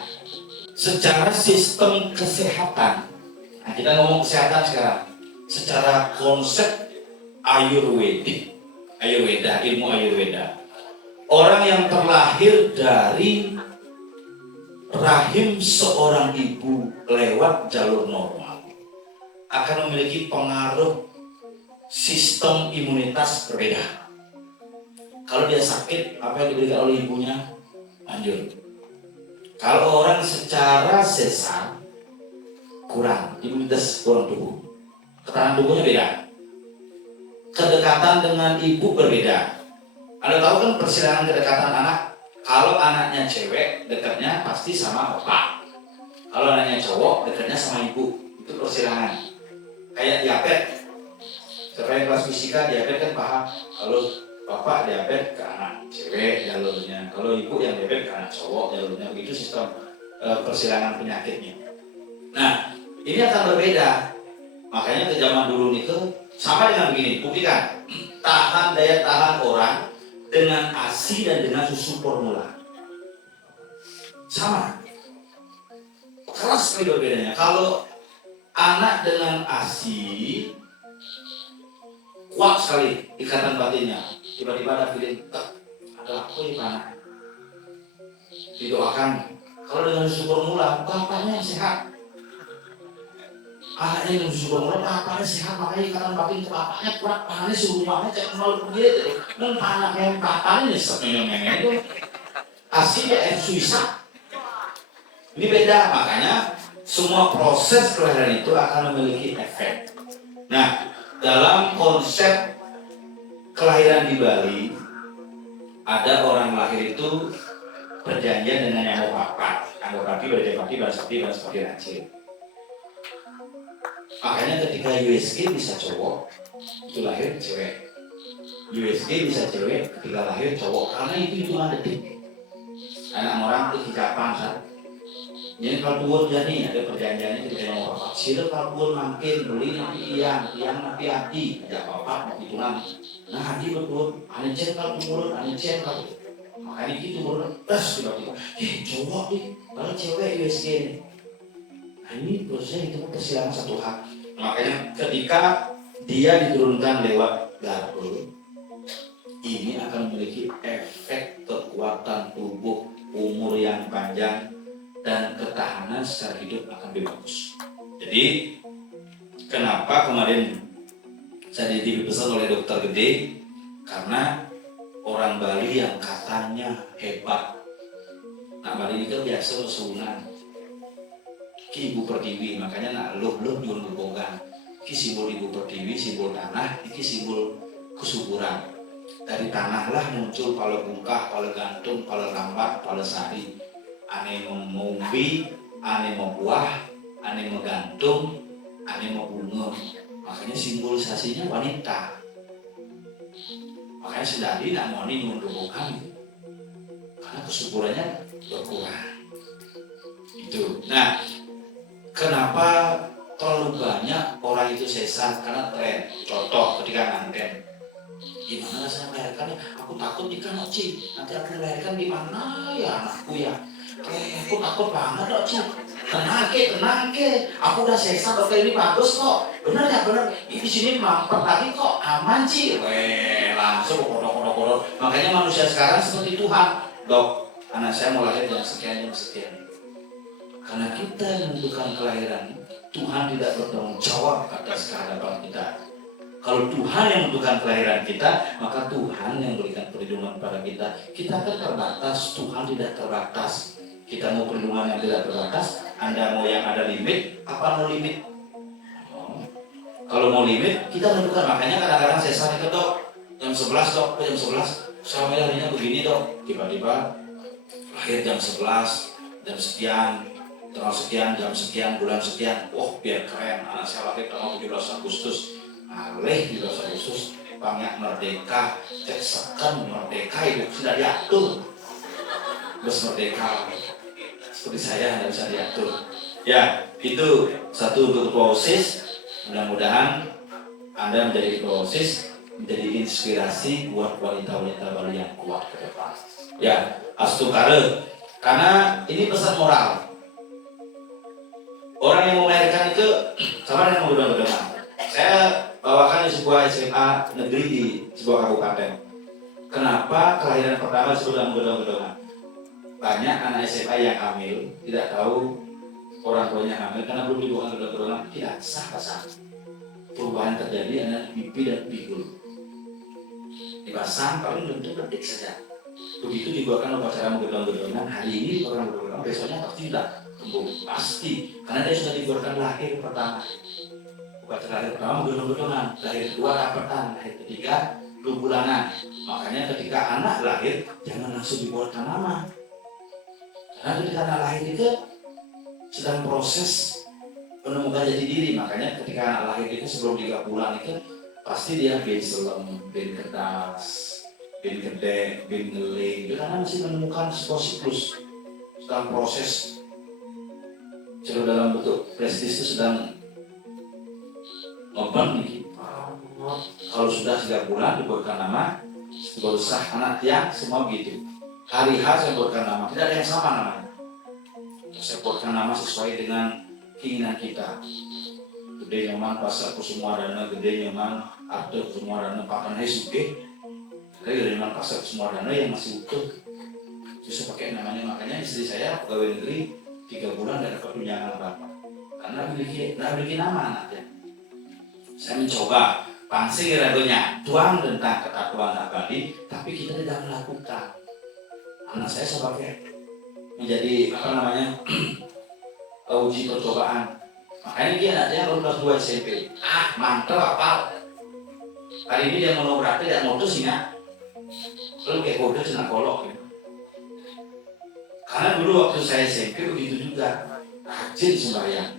secara sistem kesehatan, nah kita ngomong kesehatan sekarang, secara konsep Ayurweda, ilmu Ayurweda, orang yang terlahir dari rahim seorang ibu lewat jalur normal akan memiliki pengaruh sistem imunitas berbeda. Kalau dia sakit, apa yang diberikan oleh ibunya? Lanjut. Kalau orang secara sesar kurang, imunitas kurang tubuh, ketahanan tubuhnya beda. Kedekatan dengan ibu berbeda. Anda tahu kan persilangan kedekatan anak? Kalau anaknya cewek, dekatnya pasti sama bapak. Kalau anaknya cowok, dekatnya sama ibu. Itu persilangan. Kayak diabetes. Siapa yang kelas fisika, diabetes kan paham. Kalau bapak diabetes ke anak cewek jalurnya. Kalau ibu yang diabetes ke anak cowok jalurnya. Begitu sistem persilangan penyakitnya. Nah, ini akan berbeda. Makanya ke zaman dulu nih sama dengan begini. Buktikan. Daya tahan orang dengan ASI dan dengan susu formula sama, keras sekali bedanya. Kalau anak dengan ASI kuat sekali ikatan batinnya, tiba-tiba ada feeling ada apa di mana, didoakan. Kalau dengan susu formula, bapaknya sehat, anaknya dengan susu formula, bapaknya sehat, makanya ikatan batin ke bapaknya kuat, pahannya suruh rumahnya cek nol begitu. Dan anaknya bapaknya sepenyong-nyong itu ASI ya Suisa. Ini beda, makanya semua proses kelahiran itu akan memiliki efek. Nah, dalam konsep kelahiran di Bali, ada orang lahir itu perjanjian dengan yang papat, anggota pati, berjepati, bansakti, racil. Makanya ketika USG bisa cowok, itu lahir cewek. USG bisa cewek, ketika lahir cowok, karena itu hitungan detik. Anak orang itu hijapan, kan? Jadi kalau buat jadi ada perjanjiannya ketika yang bapak sila kalau buat makin beli nanti tiang nanti hati tidak apa-apa hitungan. Nah hati betul, ane cek kalau turun, ane cek kalau makanya gitu turun, tiba-tiba, cowok nih, kalau cewek USG nih. Nah ini prosesnya itu persilangan satu hak. Makanya ketika dia diturunkan lewat garpu, ini akan memiliki efek kekuatan tubuh, umur yang panjang, dan ketahanan secara hidup akan lebih bagus. Jadi kenapa kemarin saya dipesan oleh dokter gede? Karena orang Bali yang katanya hebat. Nah Bali ini kan biasa sunan ki ibu pertiwi, makanya nak luh nyun hubungan ki simbol ibu pertiwi, simbol tanah, iki simbol kesuburan. Dari tanahlah muncul pala bungkah, pala gantung, pala lambat, pala sari. Ane mengumbi, ane mau buah, ane menggantung, ane mau bunga. Makanya simbolisasinya wanita. Makanya sedari nak mau nyun hubungan, karena kesuburannya berkurang. Itu. Nah, kenapa terlalu banyak orang itu sesat? Karena tren. Contoh ketika nganten, gimana saya melahirkannya? Aku takut ikan Oci. Nanti aku melahirkan di mana ya anakku ya? Aku takut banget dok Ci. Tenang ke. Aku udah sesat, dokter ini bagus kok. Bener ya bener. Di sini mampet lagi kok aman Ci. Langsung kodok. Makanya manusia sekarang seperti Tuhan. Dok, anak saya mau lahir jam sekian. Karena kita yang menentukan kelahiran, Tuhan tidak bertanggung jawab atas kehadapan kita. Kalau Tuhan yang menentukan kelahiran kita, maka Tuhan yang memberikan perlindungan pada kita. Kita kan terbatas, Tuhan tidak terbatas. Kita mau perlindungan yang tidak terbatas, Anda mau yang ada limit, apa mau limit? Kalau mau limit, kita menentukan. Makanya kadang-kadang sesar itu dok, jam 11 dok, jam 11, saya lahirnya begini dok. Tiba-tiba lahir jam 11, jam sekian, tanggal sekian, jam sekian, bulan sekian. Wah biar keren, anak saya lahir tanggal 17 Agustus. Aleh 17 Agustus, banyak merdeka, cek sekan merdeka itu sudah diatur. Terus merdeka, seperti saya hanya bisa diatur. Ya, itu satu untuk proses. Mudah-mudahan Anda menjadi proses, menjadi inspirasi buat wanita-wanita Bali yang kuat ke depan. Ya, astu kare. Karena ini pesan moral. Orang yang mau melahirkan itu sama dengan mudah-mudahan. Saya bawakan di sebuah SMA negeri di sebuah kabupaten. Kenapa kelahiran pertama disebut dalam gedong-gedongan? Banyak anak SMA yang hamil tidak tahu orang tuanya hamil karena belum dibuang gedong-gedongan, tidak sah. Perubahan terjadi ada pipi dan pikul. Dipasang paling bentuk detik saja. Begitu dibuatkan upacara gedong-gedongan, hari ini dibuatkan gedong-gedongan, besoknya pasti tidak tumbuh, pasti, karena dia sudah dibuatkan lahir pertama. Upacara lahir pertama gedong-gedongan, lahir kedua rapatan, lahir ketiga 2 bulanan. Makanya ketika anak lahir jangan langsung dibuatkan nama. Karena ketika anak lahir itu sedang proses menemukan jati diri. Makanya ketika anak lahir itu sebelum 3 bulan itu pasti dia bin selem, bin kertas, bin gede, bin ngeling. Itu karena masih menemukan sebuah siklus sedang proses. Kalau dalam bentuk prestis itu sedang ngobam nih. Kalau sudah 3 bulan dibuatkan nama, baru sah anak yang semua begitu. Hari H saya buatkan nama, tidak ada yang sama namanya. Saya buatkan nama sesuai dengan keinginan kita. Gede nyaman pasar Kusumawadana, gede nyaman Abdul Kusumawadana, Pakan Hesuke. Gede nyaman pasar Kusumawadana yang masih utuh. Justru pakai namanya, makanya istri saya pegawai negeri 3 bulan dan dapat tunjangan apa-apa. Karena tidak memiliki nama anaknya. Saya mencoba pangsing ragunya, tuang tentang ketakuan abadi, tapi kita tidak melakukan. Anak saya pakai menjadi uji percobaan. Makanya dia anaknya baru kelas 2 SMP. Mantap apa? Kali ini dia mau berarti dan modus ya. Lalu kayak kode senang kolok gitu. Karena dulu waktu saya SMP begitu juga, rajin sembahyang.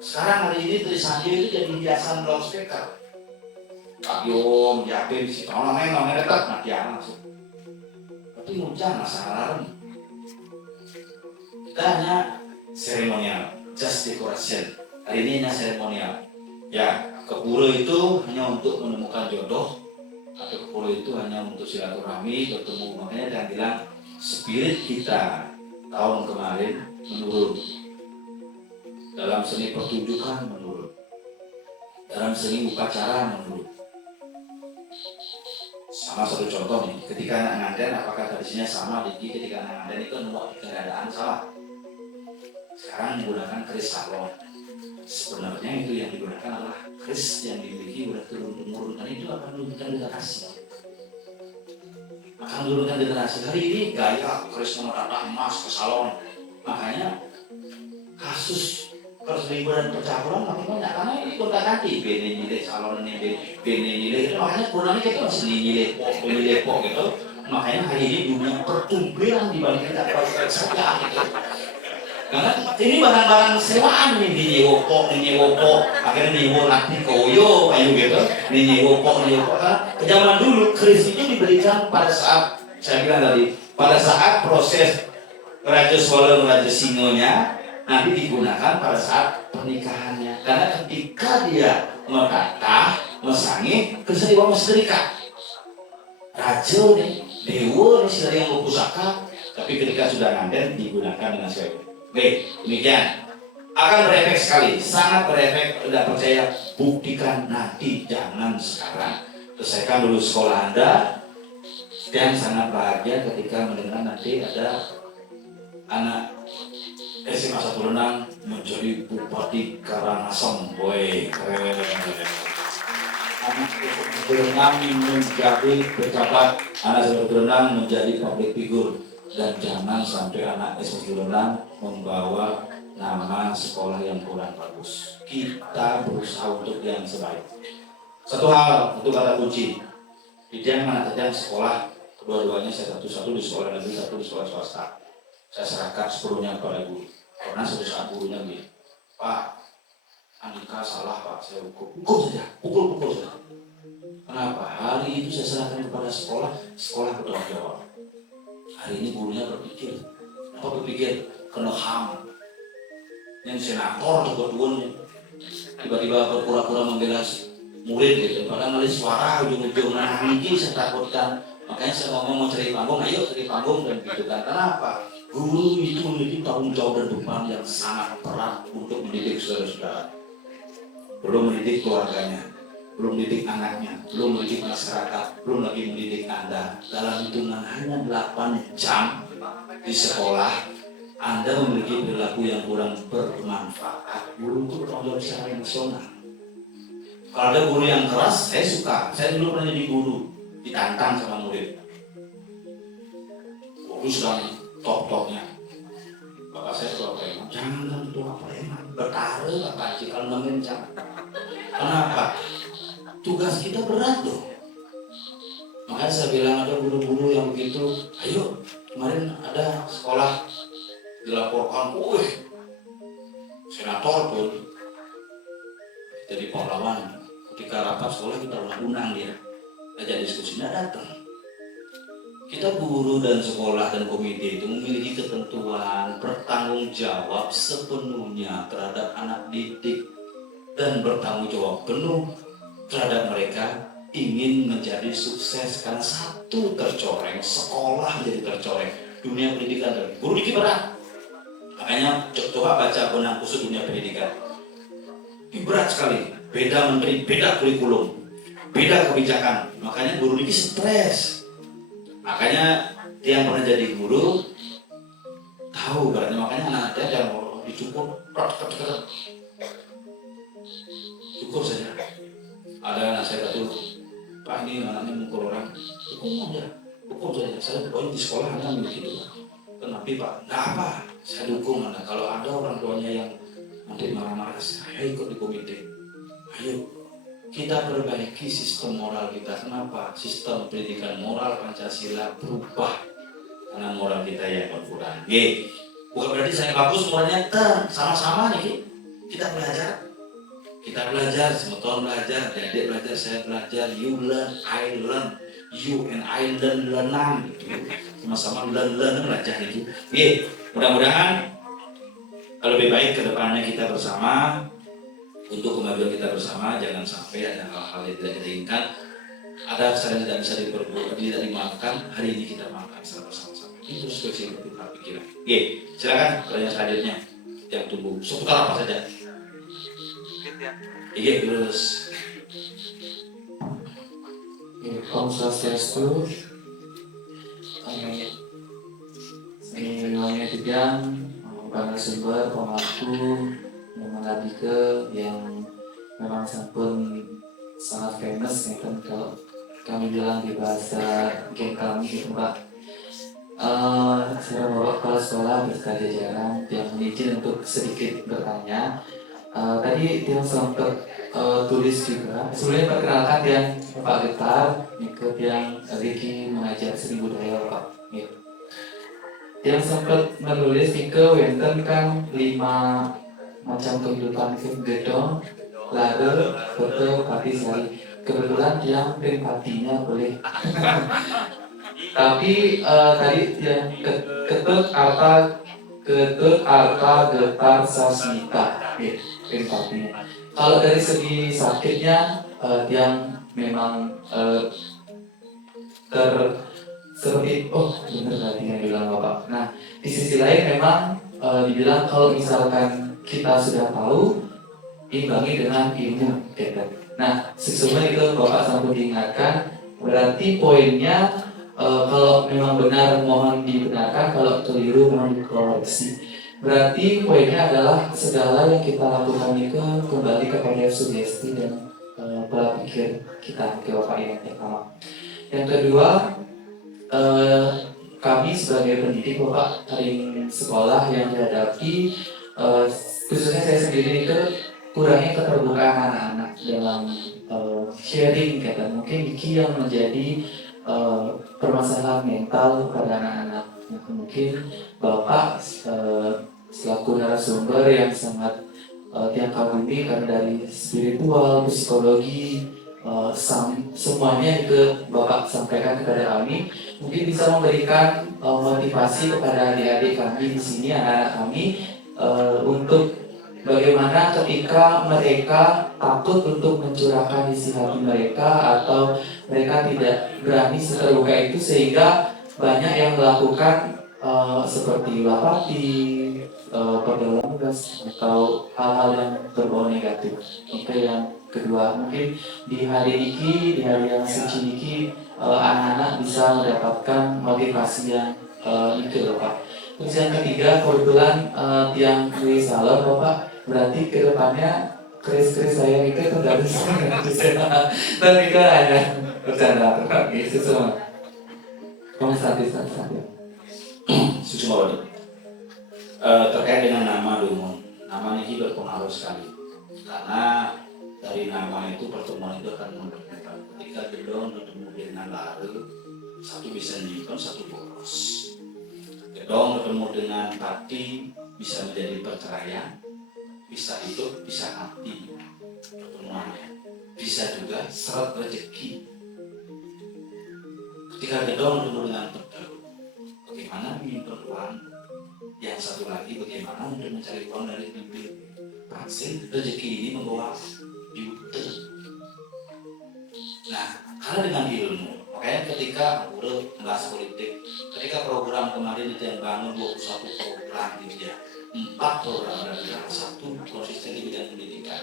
Sekarang hari ini tulisan dia itu jadi hiasan loudspeaker. Pak Yom, Yapim, si kalau namanya dekat mati langsung. Tapi hujan masalah alarm. Kita hanya seremonial, just decoration. Hari ini hanya seremonial. Ya, ke pura itu hanya untuk menemukan jodoh, atau ke pura itu hanya untuk silaturahmi, bertemu. Makanya jangan bilang spirit kita tahun kemarin menurun. Dalam seni pertunjukan menurun. Dalam seni upacara menurun. Sama satu contoh nih, ketika anak nganten apakah tradisinya sama? Jadi ketika anak nganten itu nemu keadaan sama. Sekarang menggunakan keris salon. Sebenarnya itu yang digunakan adalah keris yang dimiliki udah turun-temurun, dan itu akan menurunkan generasi. Akan menurunkan generasi. Hari ini gaya keris menata emas ke salon. Makanya kasus perselingkuhan dan percabulan makin banyak karena ini kota ganti bene nyilek salon ini bene nyilek, makanya kurangnya kita masih nyilek pok gitu. Makanya hari ini dunia pertumbuhan dibandingkan kualitas saja gitu. Karena ini barang-barang sewaan nih, dinyewo pok, akhirnya dinyewo nanti koyo kayu gitu, dinyewo pok. Ke zaman dulu keris itu diberikan pada saat saya bilang tadi, pada saat proses Raja Swallow, Raja Singonya nanti digunakan pada saat pernikahannya. Karena ketika dia menatah, mesangi, bisa dibawa setrika. Raja nih, dewa nih sedari yang pusaka, tapi ketika sudah nganten digunakan dengan sesuai. Baik, demikian. Akan berefek sekali, sangat berefek. Tidak percaya, buktikan nanti, jangan sekarang. Selesaikan dulu sekolah Anda. Dan sangat bahagia ketika mendengar nanti ada anak SMA 1 Renang menjadi Bupati Karangasem. Woi, keren. Anak SMA 1 Renang menjadi pejabat, anak SMA 1 Renang menjadi public figure. Dan jangan sampai anak SMA 1 Renang membawa nama sekolah yang kurang bagus. Kita berusaha untuk yang sebaik. Satu hal, itu kata kunci. Didian mana saja sekolah, kedua-duanya saya satu di sekolah negeri, satu di sekolah swasta. Saya serahkan sepenuhnya kepada guru. Karena suatu saat gurunya bilang, Pak, Andika salah Pak, saya hukum saja, pukul saja. Kenapa? Hari itu saya serahkan kepada sekolah bertanggung jawab. Hari ini gurunya berpikir, kena ham. Yang senator juga duanya, tiba-tiba berpura-pura membela murid gitu. Padahal ngelis suara ujung-ujung, nah ini saya takutkan. Makanya saya ngomong mau cari panggung, ayo cari panggung dan gitu kan. Kenapa? Guru itu memiliki tanggung jawab dan beban yang sangat berat untuk mendidik saudara-saudara. Belum mendidik keluarganya. belum didik anaknya, belum mendidik masyarakat, belum lagi mendidik Anda. Dalam hitungan hanya 8 jam di sekolah, Anda memiliki perilaku yang kurang bermanfaat. Guru itu bertanggung jawab secara emosional. Kalau ada guru yang keras, saya suka. Saya dulu pernah jadi guru, ditantang sama murid. Guru sedang top-topnya. Bapak saya tua preman, jangan tua preman, bertaruh Pak Haji kalau mengencang. Kenapa? Tugas kita berat loh. Makanya saya bilang ada guru-guru yang begitu, ayo kemarin ada sekolah dilaporkan, wih senator pun jadi pahlawan. Ketika rapat sekolah kita undang dia, ajak diskusinya datang. Kita guru dan sekolah dan komite itu memiliki ketentuan bertanggung jawab sepenuhnya terhadap anak didik dan bertanggung jawab penuh terhadap mereka ingin menjadi sukses. Karena satu tercoreng, sekolah menjadi tercoreng, dunia pendidikan tercoreng. Guru ini berat. Makanya coba baca benang khusus dunia pendidikan. Ini berat sekali. Beda menteri, beda kurikulum, beda kebijakan. Makanya guru ini stres. Makanya dia yang pernah jadi guru tahu berarti, makanya anak-anaknya jangan dicukur, cukur saja. Ada anak saya kata, Pak ini anaknya mukul orang, hukum aja, hukum saja. Saya pokoknya di sekolah anak begitu. Kenapa Pak? Nggak apa, saya dukung anak. Kalau ada orang tuanya yang nanti marah-marah, saya ikut di komite. Ayo kita perbaiki sistem moral kita. Kenapa? Sistem pendidikan moral Pancasila berubah karena moral kita yang berkurang. Bukan berarti saya bagus moralnya, sama-sama nih. Kita belajar, semeton belajar, adik belajar, saya belajar. You learn, I learn. You and I learn gitu. Sama-sama learn belajar itu. Mudah-mudahan lebih baik ke depannya kita bersama. Untuk kemajuan kita bersama, jangan sampai ada hal-hal yang tidak kita inginkan, ada kesalahan yang tidak bisa diperbuat, tidak dimaafkan. Hari ini kita maafkan secara bersama-sama. Itu introspeksi bertukar pikiran. Silakan pertanyaan selanjutnya yang tunggu seputar apa saja. Terus. Om Swastiastu. Namanya Tidian, karena sumber pemaku Mengadike yang memang sampun sangat famous ya kan, kalau kami bilang di bahasa geng kami gitu Pak. Saya bawa kepala sekolah beserta jajaran yang izin untuk sedikit bertanya. Tadi dia sempat tulis juga. Sebelumnya perkenalkan yang Pak Getar, ikut yang Ricky mengajar seni budaya Pak. Ya. Dia sempat menulis ke wenten kan 5 macam kehidupan gedong, lade, foto, pati, sari. Kebetulan yang patinya boleh. Tapi tadi yang ketut arta getar sasmita, patinya. Kalau dari segi sakitnya, yang memang seperti benar tadi yang bilang Bapak. Nah di sisi lain memang dibilang kalau misalkan kita sudah tahu, imbangi dengan ilmu, gitu. Nah, sesungguhnya itu Bapak sampai diingatkan, berarti poinnya kalau memang benar mohon dibenarkan, kalau keliru mohon dikoreksi. Berarti poinnya adalah segala yang kita lakukan itu kembali kepada sugesti dan pola pikir kita, ke Bapak yang pertama. Yang kedua, kami sebagai pendidik Bapak sering sekolah yang dihadapi, khususnya saya sendiri itu kurangnya keterbukaan anak-anak dalam sharing, kata mungkin Diki yang menjadi permasalahan mental pada anak-anak. Mungkin Bapak selaku narasumber yang sangat tiap kagumi karena dari spiritual, psikologi, semuanya itu Bapak sampaikan kepada kami, mungkin bisa memberikan motivasi kepada adik-adik kami di sini, anak-anak kami, untuk bagaimana ketika mereka takut untuk mencurahkan isi hati mereka atau mereka tidak berani seterbuka itu, sehingga banyak yang melakukan seperti ulah pati, pergaulan tugas atau hal-hal yang berbau negatif. Oke, yang kedua mungkin di hari ini, di hari yang suci ini, anak-anak bisa mendapatkan motivasi yang itu loh Pak. Terus yang ketiga, kebetulan tiang di salon Bapak, berarti kedepannya keris-keris saya itu nggak bisa tapi kan ada bercanda gitu semua. Komisaris saja. Susuma Wadi. Terkait dengan nama Dumon, nama ini berpengaruh sekali karena dari nama itu pertemuan itu akan mempertemukan. Ketika gedong bertemu dengan laru, satu bisa nyimpen, satu boros. Gedong bertemu dengan pati bisa menjadi perceraian, bisa hidup, bisa mati pertemuannya. Bisa juga seret rezeki. Ketika gedong bertemu dengan pedaru, bagaimana menyimpan uang? Yang satu lagi bagaimana untuk mencari uang dari bibir. Pasti rezeki ini membawa juta. Nah, karena dengan ilmu, makanya ketika udah membahas politik, ketika program kemarin itu yang bangun 21 program gitu ya, 4 program dan 1 konsisten di bidang pendidikan.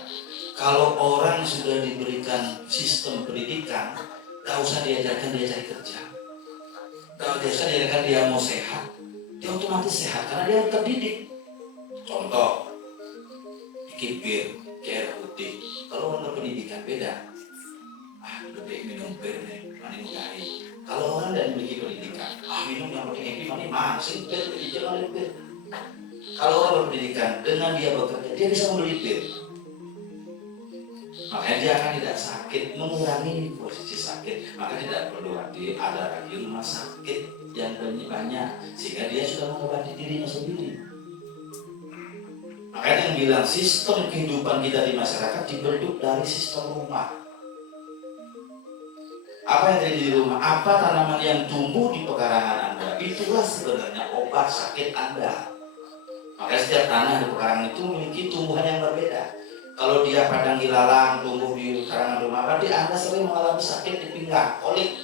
Kalau orang sudah diberikan sistem pendidikan, gak usah diajarkan dia cari kerja, gak usah diajarkan dia mau sehat, dia otomatis sehat karena dia terdidik. Contoh, bikin bir, air putih. Kalau orang berpendidikan beda. Lebih minum bir nih, mani mudahi. Kalau orang tidak memiliki pendidikan, minum yang penting happy, mani masing bir, jangan bir. Kalau orang berpendidikan, dengan dia bekerja, dia bisa membeli bir. Makanya dia akan tidak sakit, mengurangi posisi sakit. Maka tidak perlu ada lagi rumah sakit yang banyak, sehingga dia sudah mengobati dirinya sendiri. Makanya yang bilang sistem kehidupan kita di masyarakat dibentuk dari sistem rumah. Apa yang terjadi di rumah? Apa tanaman yang tumbuh di pekarangan Anda? Itulah sebenarnya obat sakit Anda. Makanya setiap tanah di pekarangan itu memiliki tumbuhan yang berbeda. Kalau dia padang ilalang tumbuh di karangan rumah, berarti Anda sering mengalami sakit di pinggang, kolik.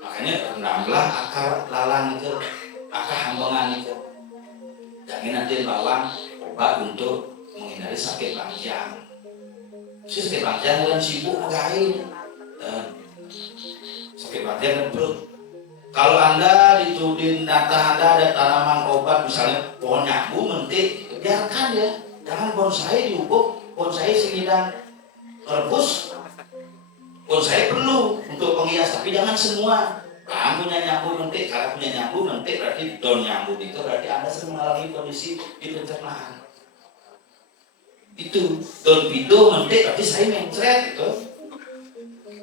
Makanya rendamlah akar lalang itu, akar hambengan itu. Jangan nanti bawang obat untuk menghindari sakit panjang. Sakit panjang dan sibuk magain. Sakit panjang dan perut. Kalau Anda dituding data Anda ada tanaman obat, misalnya pohon nyambu, mentik, biarkan ya. Jangan bonsai diubuk, bonsai segidang rebus. Bonsai perlu untuk penghias, tapi jangan semua. Kamu punya nyambu mentik, kalau punya nyambu mentik berarti daun nyambu itu berarti Anda sering mengalami kondisi di pencernaan. Itu daun pido mentik berarti saya mencret gitu.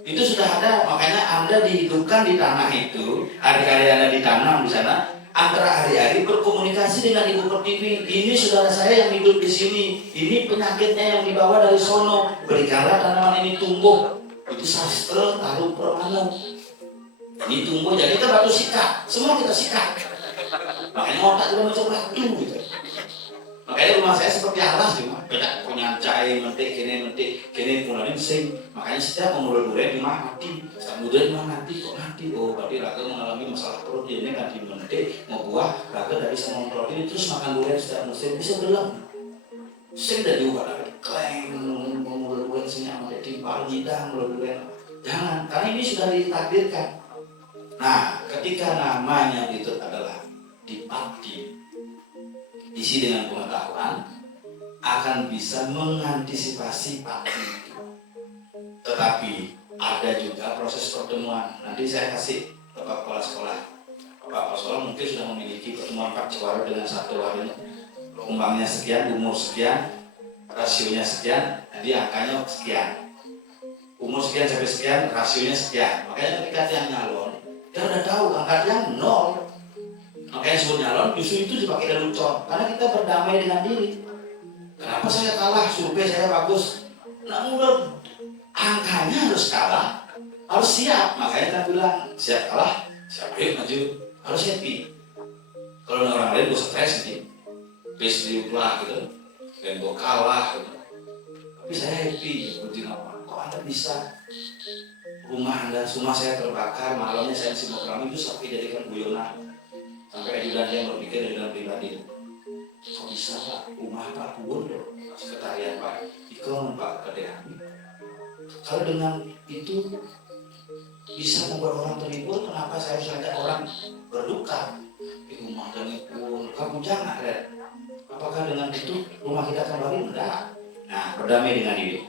Itu sudah ada, makanya Anda dihidupkan di tanah itu, hari-hari Anda ditanam di sana, antara hari-hari berkomunikasi dengan Ibu Pertiwi. Ini saudara saya yang hidup di sini, ini penyakitnya yang dibawa dari sono. Berikanlah tanaman ini tumbuh. Itu sastra taruh permana. Ini tumbuh jadi kita batu sikat, semua kita sikat. Makanya otak kita macam batu gitu. Makanya rumah saya seperti alas cuma beda punya cai mentik kini mulai sing. Makanya setiap memulai durian di mana mati, setiap durian di mana mati kok mati. Oh berarti raga mengalami masalah perut ini kan di mentik mau buah raga dari semua protein terus makan durian setiap musim bisa belang. Sing dari ubah lagi kleng memulai durian sinyal mentik timpal hidang mulai durian. Jangan, karena ini sudah ditakdirkan. Nah, ketika namanya itu adalah dipati, isi dengan pengetahuan, akan bisa mengantisipasi pati itu. Tetapi ada juga proses pertemuan. Nanti saya kasih Bapak Kepala Sekolah. Bapak Kepala Sekolah mungkin sudah memiliki pertemuan Pak Cewara dengan satu hari. Gelombangnya sekian, umur sekian, rasionya sekian, jadi angkanya sekian. Umur sekian sampai sekian, rasionya sekian. Makanya ketika dia nyalon, dia udah tahu angkanya 0. Makanya sebut nyalon justru itu dipakai lelucon. Karena kita berdamai dengan diri. Kenapa saya kalah? Survei saya bagus. Namun angkanya harus kalah, harus siap. Makanya kita bilang siap kalah, siap maju, harus happy. Kalau orang lain gue stres nih, bis diulah gitu, dan gue kalah gitu. Tapi saya happy, berarti apa? Kok Anda bisa? Rumah saya terbakar, malamnya saya simulasi itu sampai jadikan guyonan. Sampai ajudan yang berpikir ajudan pribadi. kok bisa Pak, rumah Pak Kubur loh, sekretariat Pak Ikon, Pak Kadean. Kalau dengan itu bisa membuat orang terhibur, kenapa saya harus ajak orang berduka di rumah dan ikut? Kamu jangan, Red. Apakah dengan itu rumah kita kembali? Enggak. Nah, berdamai dengan hidup.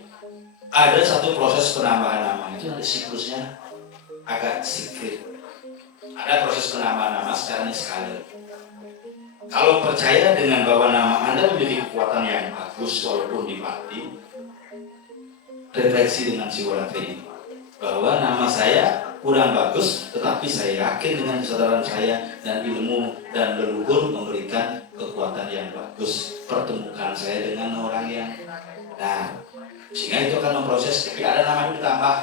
Ada satu proses penambahan nama, itu nanti siklusnya agak secret. Ada proses penambahan nama secara niskala. Kalau percaya dengan bahwa nama Anda memiliki kekuatan yang bagus walaupun dipati, refleksi dengan siwalatri ini bahwa nama saya kurang bagus, tetapi saya yakin dengan kesadaran saya dan ilmu dan leluhur memberikan kekuatan yang bagus. Pertemukan saya dengan orang yang benar, sehingga itu akan memproses. Tapi ada nama itu ditambah,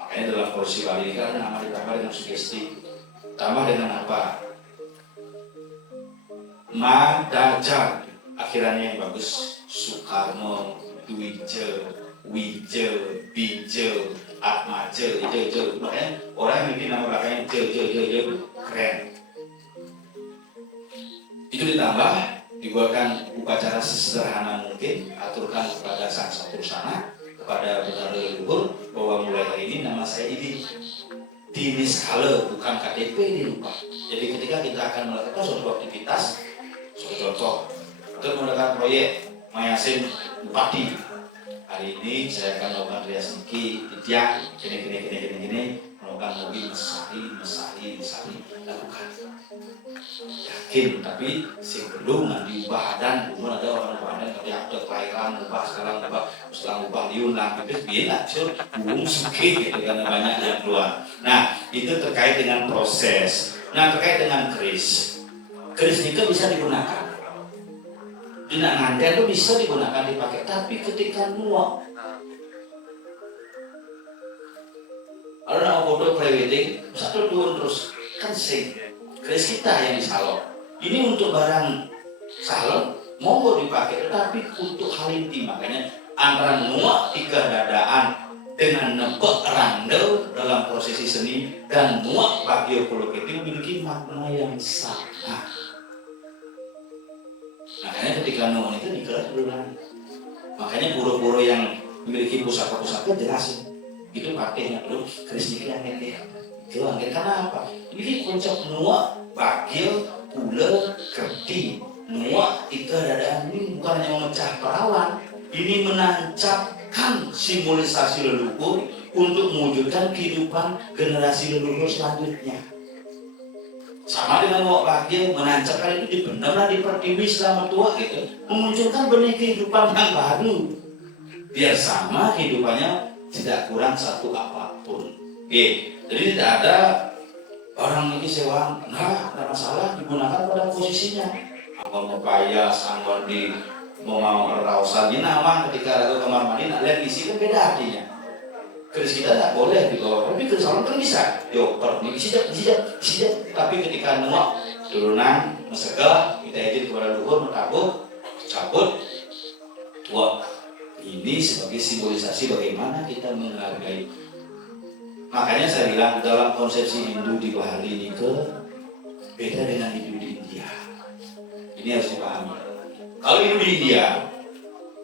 makanya dalam porsi Bali ini ada nama ditambah dengan sugesti. Tambah dengan apa? Madajar, akhirannya yang bagus. Soekarno, Dwije, Wije, Bije, Atmaje, Ijo. Makanya orang yang bikin nama belakangnya Jo, keren. Itu ditambah, dibuatkan upacara sesederhana mungkin, aturkan kepada sang Sapursana, kepada Betara Leluhur, bahwa mulai hari ini nama saya ini diniskala, bukan KTP dirubah. Jadi ketika kita akan melakukan suatu aktivitas, contoh, untuk melakukan proyek Mayasin Bupati, hari ini saya akan melakukan rias niki, tiang, gini, melakukan mobil mesari, lakukan. Yakin, tapi sebelum diubah dan umur ada orang badan tapi ada kelahiran ubah sekarang ubah diulang, tapi biar cur suki gitu karena banyak yang keluar. Nah itu terkait dengan proses. Nah terkait dengan keris itu bisa digunakan. Dina nganten itu bisa digunakan dipakai, tapi ketika muak kalau nak foto pre-wedding satu dua terus kan sing keris kita yang disalon. Ini untuk barang salon monggo dipakai, tetapi untuk hal intim. Makanya antara muak tiga dadaan dengan nebak randel dalam prosesi seni dan muak bagio koloketing memiliki makna yang sama. Makanya ketika nuan itu dikeras berulang. Makanya buru-buru yang memiliki pusaka-pusaka jelasin itu pakainya dulu keris niki angin deh. Itu angin karena apa? Ini konsep nuak, bagil, ular, kerti. Nuak tiga dadaan ini bukan hanya memecah perawan, ini menancapkan simbolisasi leluhur untuk mewujudkan kehidupan generasi leluhur selanjutnya. Sama dengan nuak bagil, menancapkan itu di benar di pertiwi selama tua gitu, memunculkan benih kehidupan yang baru. Biar sama kehidupannya tidak kurang satu apapun. Jadi tidak ada orang ini sewa, nah tidak masalah digunakan pada posisinya. Apa mau payas, anggur di mau rausan, ini nama ketika ada kamar mandi nak lihat isi kan beda artinya. Keris kita tidak boleh dibawa, tapi keris salon kan bisa. Dioper, ini sijap. Tapi ketika nuak turunan, mesegah, kita izin kepada luhur, mentabuk, cabut, tua. Ini sebagai simbolisasi bagaimana kita menghargai. Makanya saya bilang dalam konsepsi Hindu di Bali ini beda dengan Hindu di India. Ini harus dipahami. Kalau Hindu di India,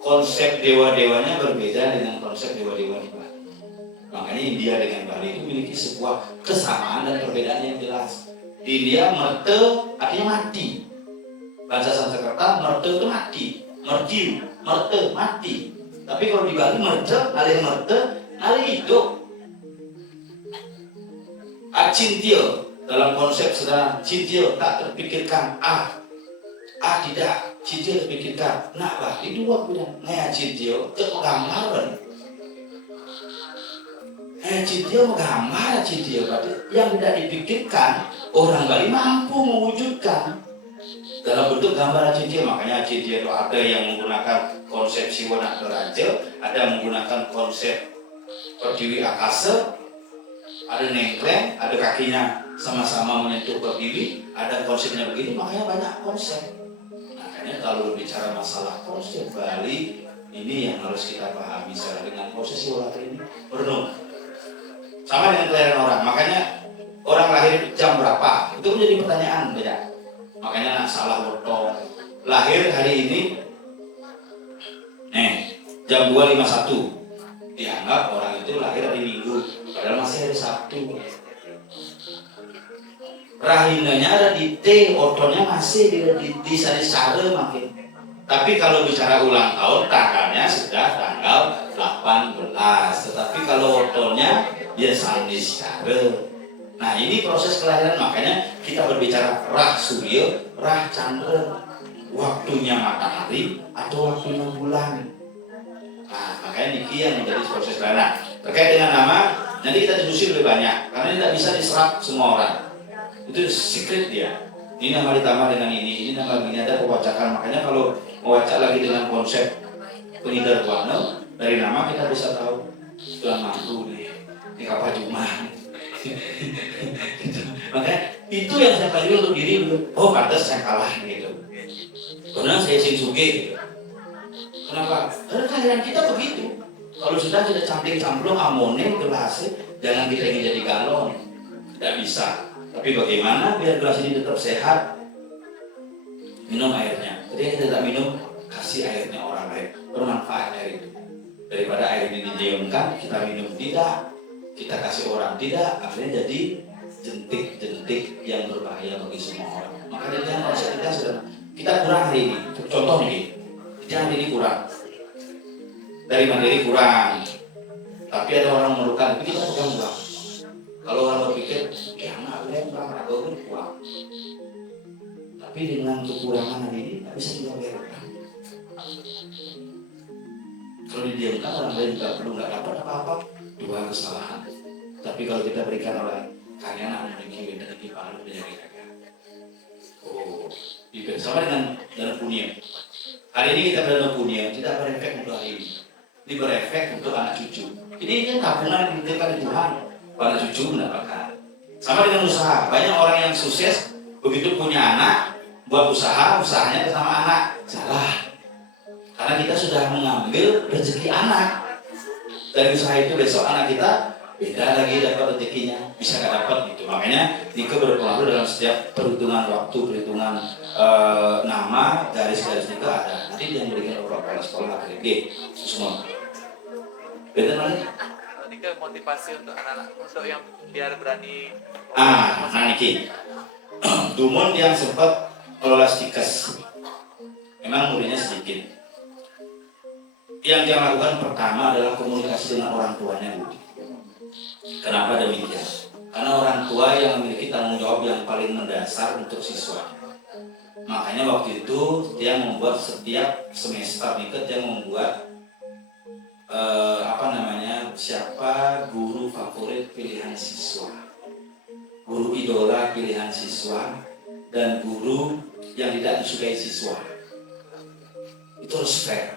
konsep dewa-dewanya berbeda dengan konsep dewa-dewa di Bali. Makanya India dengan Bali itu memiliki sebuah kesamaan dan perbedaan yang jelas. Di India merte artinya mati. Bahasa Sanskerta merte itu mati, merte mati. Tapi kalau di Bali merte hidup. Acintio dalam konsep sederhana, cintio tak terpikirkan tidak, cintio terpikirkan. Nah Bali dua bilang, cintio tergambaran. Cintio menggambar cintio, berarti yang tidak dipikirkan orang Bali mampu mewujudkan dalam bentuk gambaran cintio. Makanya cintio itu ada yang menggunakan konsep siwana raja, ada yang menggunakan konsep pertiwi akasa, ada nengkleng, ada kakinya sama-sama menyentuh pertiwi, ada konsepnya begini. Makanya banyak konsep. Makanya kalau bicara masalah konsep Bali ini yang harus kita pahami secara dengan proses siwalatri ini penuh sama dengan kelahiran orang. Makanya orang lahir jam berapa itu menjadi pertanyaan beda. Makanya nak salah weton lahir hari ini, jam 2.51, dianggap orang itu lahir hari Minggu, padahal masih hari Sabtu. Rahinanya ada di T, otonya masih di sare makin. Tapi kalau bicara ulang tahun, tanggalnya sudah tanggal 18. Tetapi kalau otonya dia sandi sare. Nah ini proses kelahiran, makanya kita berbicara rah surya, rah candra, waktunya matahari atau waktunya bulan. Nah makanya niki yang menjadi proses kelahiran. Terkait dengan nama, nanti kita diskusi lebih banyak, karena tidak bisa diserap semua orang. Itu secret dia. Ini nama ditambah dengan ini nama begini, ada pewacakan. Makanya kalau mewacak lagi dengan konsep pengindar warna, dari nama kita bisa tahu tulang mampu nih, ini kapal cuma. Makanya itu yang saya pelajari untuk diri dulu. Oh pantas saya kalah gitu. Karena saya Shinsuke gitu. Kenapa? Karena kelahiran kita begitu. Kalau sudah camping-camplung amone gelasnya, jangan kita ingin jadi galon. Tidak bisa. Tapi bagaimana biar gelas ini tetap sehat? Minum airnya. Ketika kita tidak minum, kasih airnya orang lain. Bermanfaat air itu. Daripada air ini didiamkan, kita minum tidak. Kita kasih orang tidak. Akhirnya jadi jentik-jentik yang berbahaya bagi semua orang. Maka dari jangan konsep kita sudah kita kurang hari ini. Contoh nih, jangan ini kurang. Dari mandiri kurang. Tapi ada orang memerlukan, tapi kita pegang uang. Kalau orang berpikir, ya nggak boleh kurang, ragu pun kurang. Tapi dengan kekurangan hari ini, tak bisa juga berkurang. Kalau didiamkan, orang lain juga perlu nggak dapat apa-apa, dua kesalahan. Tapi kalau kita berikan orang, kalian anak memiliki beda di palu dan yang kakak. Oh, itu sama dengan dana punya. Hari ini kita dana punya, kita berefek untuk hari ini. Ini berefek untuk anak cucu. Ini kan tabungan yang diberikan di Tuhan. Para cucu mendapatkan. Sama dengan usaha, banyak orang yang sukses begitu punya anak, buat usaha, usahanya bersama anak. Salah. Karena kita sudah mengambil rezeki anak. Dari usaha itu besok anak kita beda lagi dapat rezekinya, bisa nggak dapat gitu. Makanya Nike berpengaruh dalam setiap perhitungan waktu, perhitungan nama, garis-garis itu ada. Nanti yang berikan beberapa sekolah AGD semua. Beda lagi. Ke motivasi untuk anak-anak untuk yang biar berani. Nah Niki, Dumon yang sempat kelola stikes, memang muridnya sedikit. Yang dia lakukan pertama adalah komunikasi dengan orang tuanya. Kenapa demikian? Karena orang tua yang memiliki tanggung jawab yang paling mendasar untuk siswa. Makanya waktu itu dia membuat setiap semester dia membuat siapa guru favorit pilihan siswa, guru idola pilihan siswa, dan guru yang tidak disukai siswa. Itu harus fair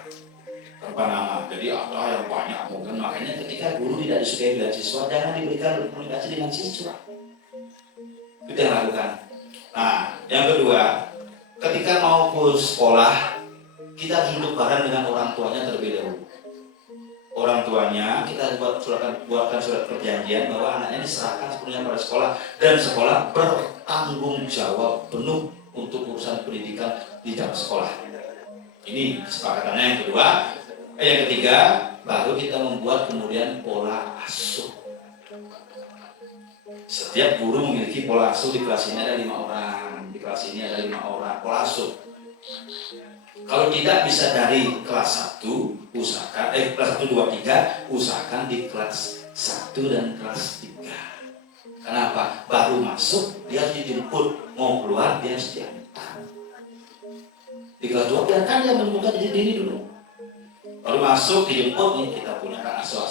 tanpa nama. Jadi ada yang banyak mungkin, makanya ketika guru tidak disukai pilihan siswa, jangan diberikan komunikasi dengan siswa. Itu yang lakukan. Nah, yang kedua, ketika mau ke sekolah, kita harus duduk bareng dengan orang tuanya terlebih dahulu. Orang tuanya kita buatkan surat perjanjian bahwa anaknya diserahkan sepenuhnya pada sekolah, dan sekolah bertanggung jawab penuh untuk urusan pendidikan di dalam sekolah. Ini kesepakatannya yang kedua. Yang ketiga, baru kita membuat kemudian pola asuh. Setiap guru memiliki pola asuh. Di kelas ini ada 5 orang, di kelas ini ada 5 orang, pola asuh. Kalau tidak bisa dari kelas 1, usahakan kelas 1, 2, 3, usahakan di kelas 1 dan kelas 3. Kenapa? Baru masuk dia harus dijemput, mau keluar dia harus diantar. Di kelas 2 biarkan dia menemukan diri dulu. Baru masuk dijemput, nih kita punya kan asuh.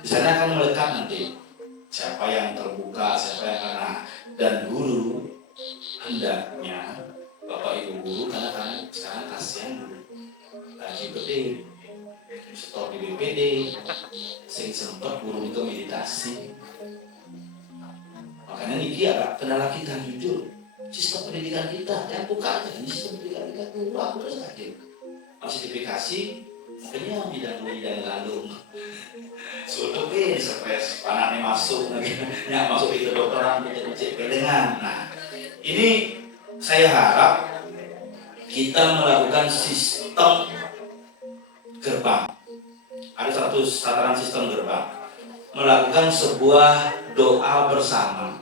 Di sana akan melekat nanti siapa yang terbuka, siapa yang kena, dan guru hendaknya Bapak Ibu guru, karena sekarang kasihan dulu gaji gede, setor di BPD, sing sempat guru itu meditasi. Makanya Niki agak kendala kita jujur, sistem pendidikan kita, yang buka aja, ini sistem pendidikan kita dulu, aku terus aja sertifikasi, mungkinnya bidang lalu sutupin sampai anaknya masuk, yang masuk itu dokteran, menjadi CP dengan. Nah, ini saya harap kita melakukan sistem gerbang. Ada satu tataran sistem gerbang. Melakukan sebuah doa bersama.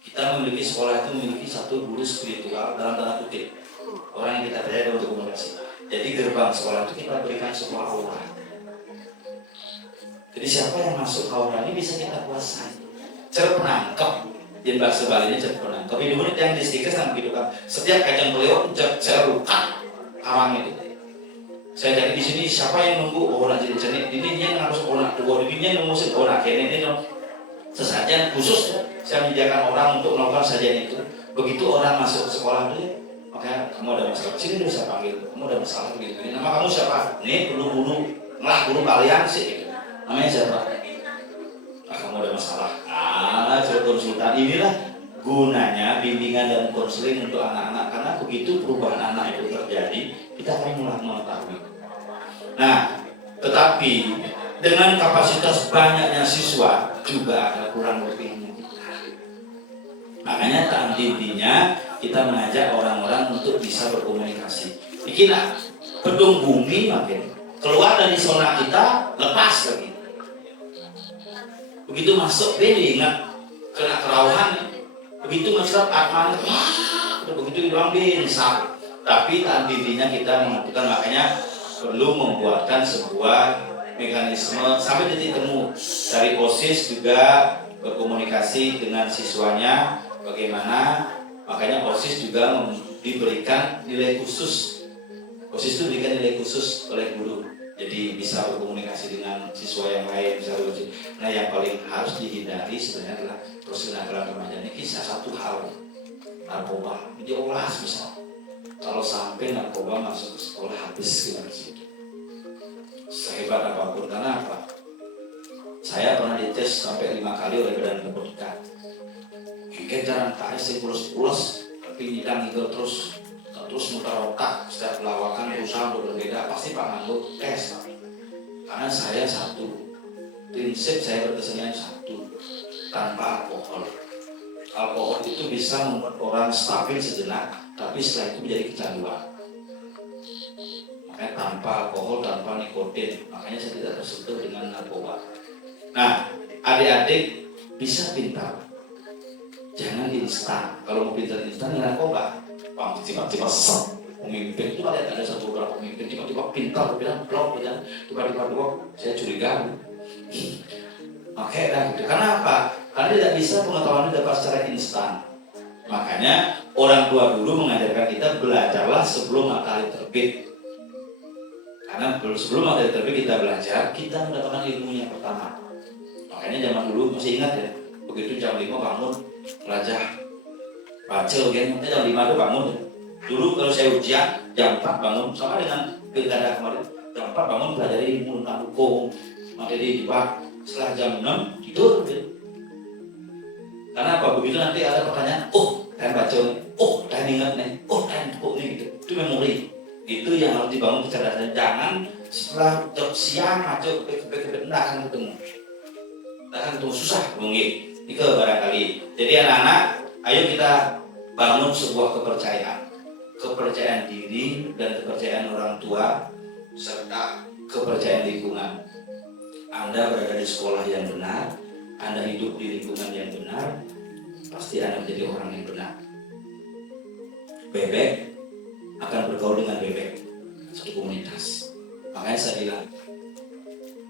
Kita memiliki sekolah itu memiliki satu guru spiritual dalam tanda kutip. Orang yang kita percaya untuk komunikasi. Jadi gerbang sekolah itu kita berikan sebuah aura. Jadi siapa yang masuk ke aura ini bisa kita kuasai. Cerp penangkep. Di bahasa Bali ini cerp penangkep. Di murid yang distiker sama gitu kan. Setiap kacang beliau saya luka awang itu. Saya cari di sini siapa yang nunggu orang jadi cernik. Ini dia harus orang tua. Ini dia nunggu orang kene ini sesajen khusus. Saya menyediakan orang untuk melakukan sajian itu. Begitu orang masuk ke sekolah itu, makanya kamu ada masalah. Sini dulu saya panggil. Kamu ada masalah begini. Nama kamu siapa? Nih guru-guru. Ngelah guru kalian sih. Gitu. Namanya siapa? Ah, kamu ada masalah. Coba konsultan. Inilah gunanya bimbingan dan konseling untuk anak-anak. Karena begitu perubahan anak itu terjadi, kita akan mulai mengetahui. Nah, tetapi dengan kapasitas banyaknya siswa juga ada kurang lebihnya. Makanya tak intinya kita mengajak orang-orang untuk bisa berkomunikasi. Bikinlah pedung bumi makin keluar dari zona kita, lepas lagi. Begitu masuk beli ingat kena kerauhan. Begitu masuk atman, begitu hilang binsa. Tapi tak intinya kita mengaturkan, makanya perlu membuatkan sebuah mekanisme sampai titik temu dari OSIS juga berkomunikasi dengan siswanya bagaimana. Makanya OSIS juga diberikan nilai khusus. OSIS itu diberikan nilai khusus oleh guru, jadi bisa berkomunikasi dengan siswa yang lain, bisa berkomunikasi. Nah, yang paling harus dihindari sebenarnya adalah perselingkuhan remaja ini kisah satu hal, narkoba diolah bisa. Kalau sampai narkoba masuk ke sekolah habis kita di situ. Sehebat apapun, karena apa? Saya pernah dites sampai 5 kali oleh Badan Narkotika. Mungkin jarang tak sih pulas-pulas, tapi nyidang itu terus muter otak. Setiap lawakan berusaha untuk berbeda, pasti Pak Nganggo tes. Karena saya satu, prinsip saya berkesenian satu, tanpa alkohol. Alkohol itu bisa membuat orang stabil sejenak, tapi setelah itu menjadi kecanduan. Makanya tanpa alkohol, tanpa nikotin, makanya saya tidak tersentuh dengan narkoba. Nah, adik-adik bisa pintar, jangan instan. Kalau mau pintar instan, narkoba. Bang, tiba-tiba sesat. Pemimpin itu ada satu beberapa pemimpin tiba-tiba pintar, blok, tiba-tiba saya curiga. Makanya gitu. Karena apa? Karena tidak bisa pengetahuan dapat secara instan. Makanya orang tua dulu mengajarkan kita belajarlah sebelum matahari terbit. Karena sebelum matahari terbit kita belajar, kita mendapatkan ilmunya pertama. Makanya zaman dulu masih ingat ya, begitu jam 5 bangun belajar baca ujian, jam 5 itu bangun. Dulu kalau saya ujian jam 4 bangun, sama dengan pilkada kemarin, jam 4 bangun belajar ilmu tentang hukum, materi debat. Setelah jam 6 tidur. Karena apa? Begitu nanti ada pertanyaan, dan baca nih, dan ingat nih, dan buku nih gitu. Itu memori. Itu yang harus dibangun kecerdasan. Jangan setelah siang ngaco kebek-kebek enggak akan ketemu. Susah mungkin. Itu barangkali. Jadi anak-anak, ayo kita bangun sebuah kepercayaan diri dan kepercayaan orang tua serta kepercayaan lingkungan. Anda berada di sekolah yang benar, Anda hidup di lingkungan yang benar, pasti Anda menjadi orang yang benar. Bebek akan bergaul dengan bebek, satu komunitas. Makanya saya bilang,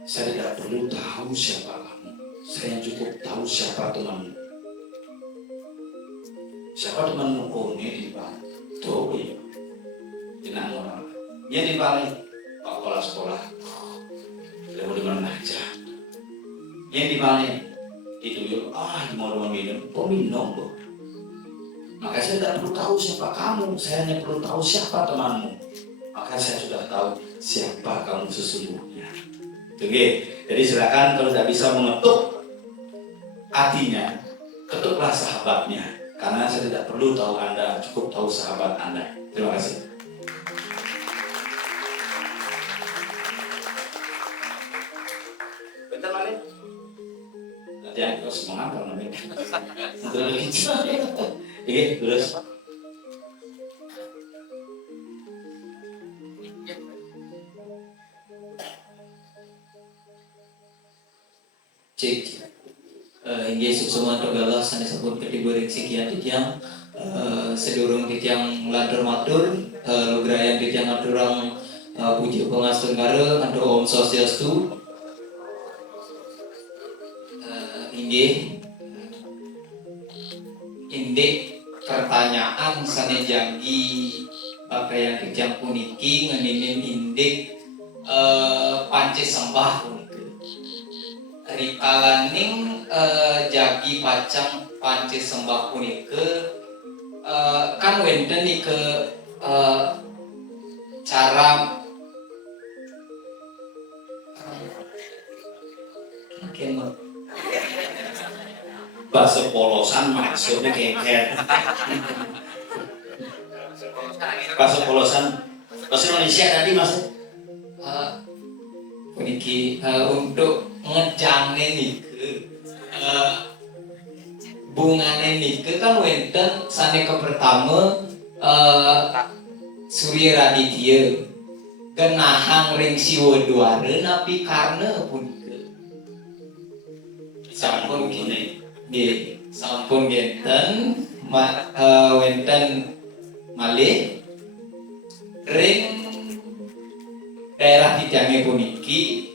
saya tidak perlu tahu siapa kamu, saya cukup tahu siapa temanmu. Siapa temanmu? Ini di Bang. Tuh ya, tidak orang. Ya di Bang, Pak Kepala Sekolah. Dia mau dimana aja. Yang di mana? Itu mau minum. Minum loh. Maka saya tidak perlu tahu siapa kamu. Saya hanya perlu tahu siapa temanmu. Maka saya sudah tahu siapa kamu sesungguhnya. Oke. Jadi silakan kalau tidak bisa mengetuk hatinya, ketuklah sahabatnya. Karena saya tidak perlu tahu Anda, cukup tahu sahabat Anda. Terima kasih. Ya, terus mengapa namanya? Terus, terus. Cek. Hingga semua tergalah sana sabun kategori sekian titiang sedurung titiang latur matur lugrayan titiang aturang puji pengastur ngare ando Om Swastiastu. Hingga indek pertanyaan sana janggi pakai yang titiang puniki ngeninin indek panci sembah puniki rikalaning jagi pacang panci sembah punike kan wenten ke cara Bahasa polosan maksudnya kengket. Bahasa polosan bahasa Indonesia tadi mas. puniki untuk ngejangnya nike bungane nike kan wenten saneka pertama Surya Raditya genahang ring siwa duare napi karena punike sampun gini nggih sampun genten wenten malih ring daerah tijange puniki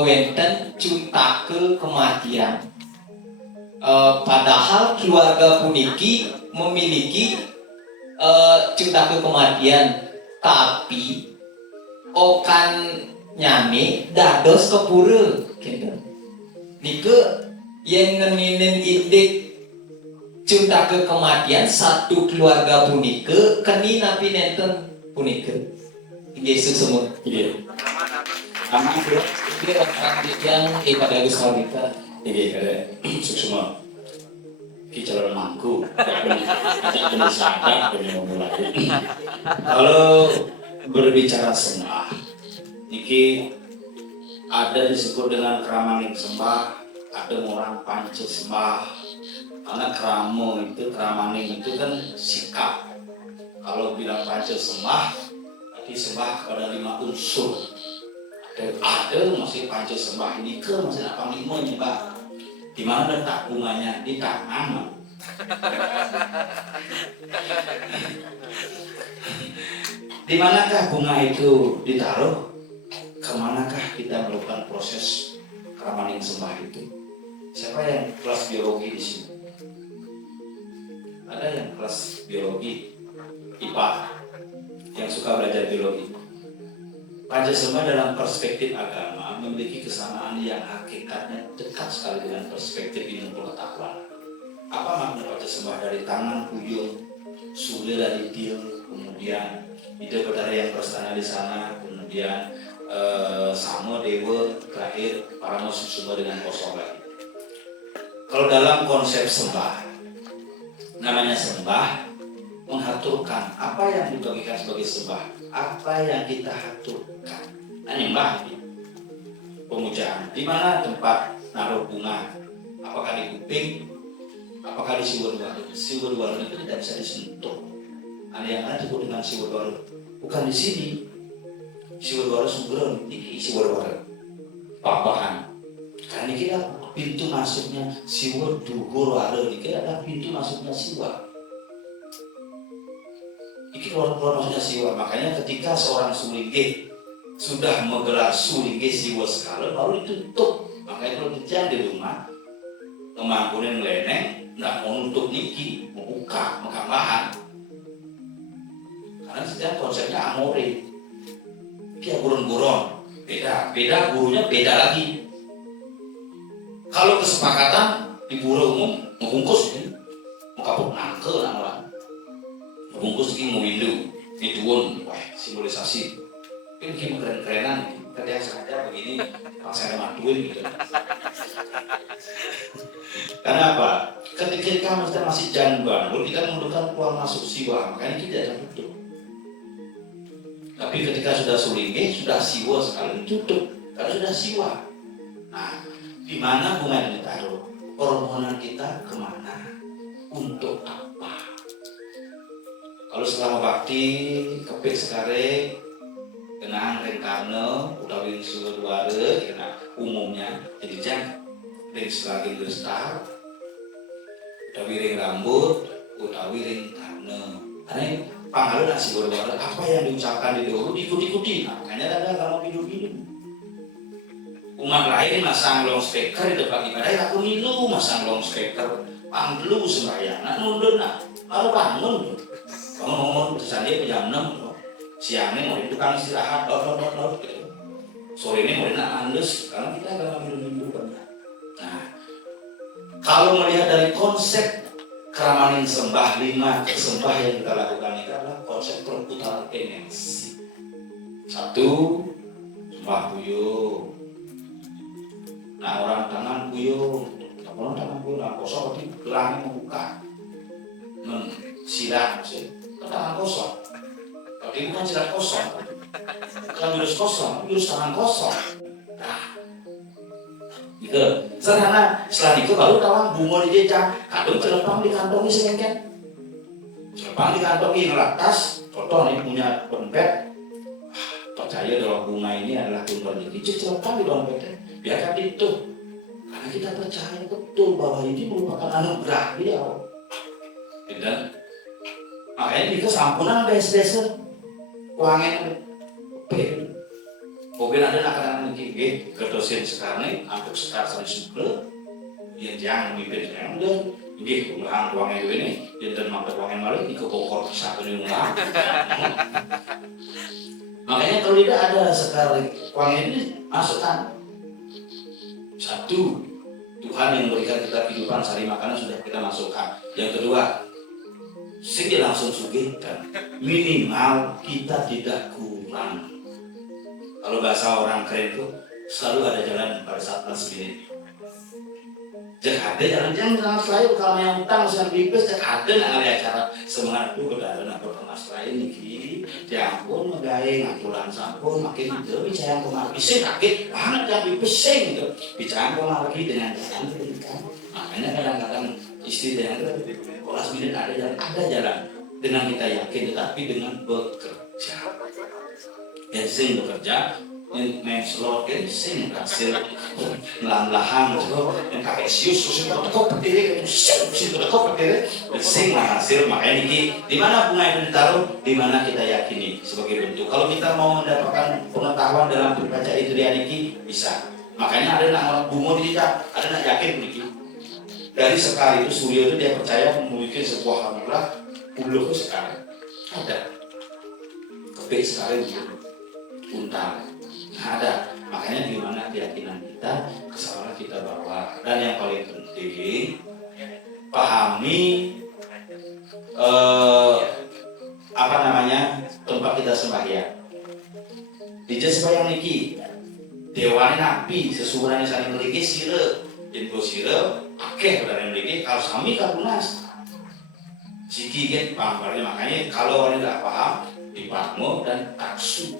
wenten cuntake kematian. Padahal keluarga puniki memiliki cuntake kematian, tapi okan nyane dados kepura gitu. Nike yang ngeninin indek cuntake kematian satu keluarga punike keni napi nenten punike. Yesus semua. Iya. Aman bro. Dia orang yang ibadah Gus Mawita. Iya kada semua. Bicara mangku. Ada sadar dan memulai. Kalau berbicara sembah, niki ada disebut dengan keramaning sembah, ada orang panci sembah. Karena keramaning itu kan sikap. Kalau bilang panci sembah disembah pada 5 unsur. Ada masih panca sembah ini ke masih apa lima nyembah. Di mana letak bunganya di tangan. Di manakah bunga itu ditaruh? Kemanakah kita melakukan proses keramaning sembah itu? Siapa yang kelas biologi di sini? Ada yang kelas biologi, IPA, yang suka belajar biologi. Panca sembah dalam perspektif agama memiliki kesamaan yang hakikatnya dekat sekali dengan perspektif ilmu pengetahuan. Apa makna panca sembah dari tangan puyung, Surya Raditya, kemudian ide Betara yang berstana di sana, kemudian sama dewa terakhir para musuh semua dengan kosong lagi. Kalau dalam konsep sembah, namanya sembah mengaturkan apa yang dibagikan sebagai sembah, apa yang kita haturkan. Nah, nyembah pemujaan. Di mana tempat naruh bunga? Apakah di kuping? Apakah di siwar-waru? Siwar-waru itu tidak bisa disentuh. Ada yang disebut dengan siwar-waru. Bukan di sini. Siwar-waru sumberan, ini siwar-waru. Papahan. Karena ini kita pintu masuknya siwar duhur waru. Ini adalah pintu masuknya siwar. Ini keluar maksudnya siwa. Makanya ketika seorang sulinggih sudah menggelar sulinggih siwa sekali baru ditutup. Makanya kalau kerja di rumah ngemangkunin leneng, nggak mau nutup niki, mau buka, mau bahan. Karena setiap konsepnya amore. Dia gurun-gurun, beda gurunya beda lagi. Kalau kesepakatan di guru umum membungkus ini, mau kapuk nangke orang. Bungkus ini mau windu, ini tuun, wah simbolisasi. Ini keren-kerenan, kerja sengaja begini, pasang matuin gitu. Karena apa? Ketika kita masih jalan bangun, kita membutuhkan keluar masuk siwa, makanya kita tidak tutup. Tapi ketika sudah sulinggih, sudah siwa sekali tutup, karena sudah siwa. Nah, di mana bunga yang ditaruh? Permohonan kita kemana? Untuk apa? Kalau selama bakti kepik sekare kenang rengkane utawi suwar-ware kena umumnya jadi jangan ring selagi besar utawi ring rambut utawi ring karena pangalu nasi goreng apa yang diucapkan di dulu ikuti makanya ada kalau minum umat lain masang loudspeaker di depan ibadah aku milu masang loudspeaker panglu sembahyang nundun kalau bangun sandi jam 6 siangnya mau tukang istirahat gitu. Sore ini mau andus karena kita agak minum banyak. Nah, kalau melihat dari konsep keramanin sembah 5 sembah yang kita lakukan itu adalah konsep perputaran energi. 1 sembah buyung. Nah, orang tangan buyung, nah kosong berarti gelangnya membuka. Silat sih, tangan kosong. Tapi bukan silat kosong, bukan jurus kosong, jurus tangan kosong. Nah, gitu. Sederhana. Setelah itu baru kawan bunga dijejak, kadang celepang dikantongi semengket, celepang dikantongi ngelatas. Contoh nih punya dompet, percaya bahwa bunga ini adalah bunga rezeki, celepang di dompetnya, biarkan itu. Karena kita percaya betul bahwa ini merupakan anugerah dia. Dan makanya kita sampunan biasa uangnya mobil ada nak gigi kertosin sekarang untuk sekarang suka yang jangan mimpi yang udah gigi ulang uangnya ini dan makan uangnya malah di kepokor satu di ulang. Makanya kalau tidak ada sekali uangnya ini masukkan 1 Tuhan yang memberikan kita kehidupan sehari makanan sudah kita masukkan. Yang kedua sehingga langsung sugihkan minimal kita tidak kurang. Kalau bahasa orang keren itu selalu ada jalan pada saat last minute. Cek ada jalan jangan selalu kalau yang utang sedang bibes cek ada nak ada acara semangat itu berada nak berkemas lain nih diampun megai ngaturan sampun makin itu bicara kemar bisa kaget banget yang bibesing gitu bicara kemar lagi dengan jalan pendidikan. Makanya kadang-kadang istri dengan last minute ada jalan dengan kita yakin tetapi dengan bekerja. Sing bekerja yang slot kan sing hasil melan-lahan yang kakek sius terus kok berdiri situ kok berdiri sing hasil makanya ini di mana bunga itu ditaruh di mana kita yakini sebagai bentuk. Kalau kita mau mendapatkan pengetahuan dalam berbaca itu di Aniki bisa. Makanya ada nak bunga tidak ada nak yakin begitu. Dari sekali itu Surya itu dia percaya memiliki sebuah anugerah bulu sekali ada kebik sekali untar ada. Makanya di mana keyakinan kita kesalahan kita bawa dan yang paling penting pahami tempat kita sembahyang di sembahyang niki dewane nabi sesuai saling memiliki sire info sire akeh dari memiliki kalau sami kabunas siki kan paham. Makanya kalau orang tidak paham dipahami dan taksu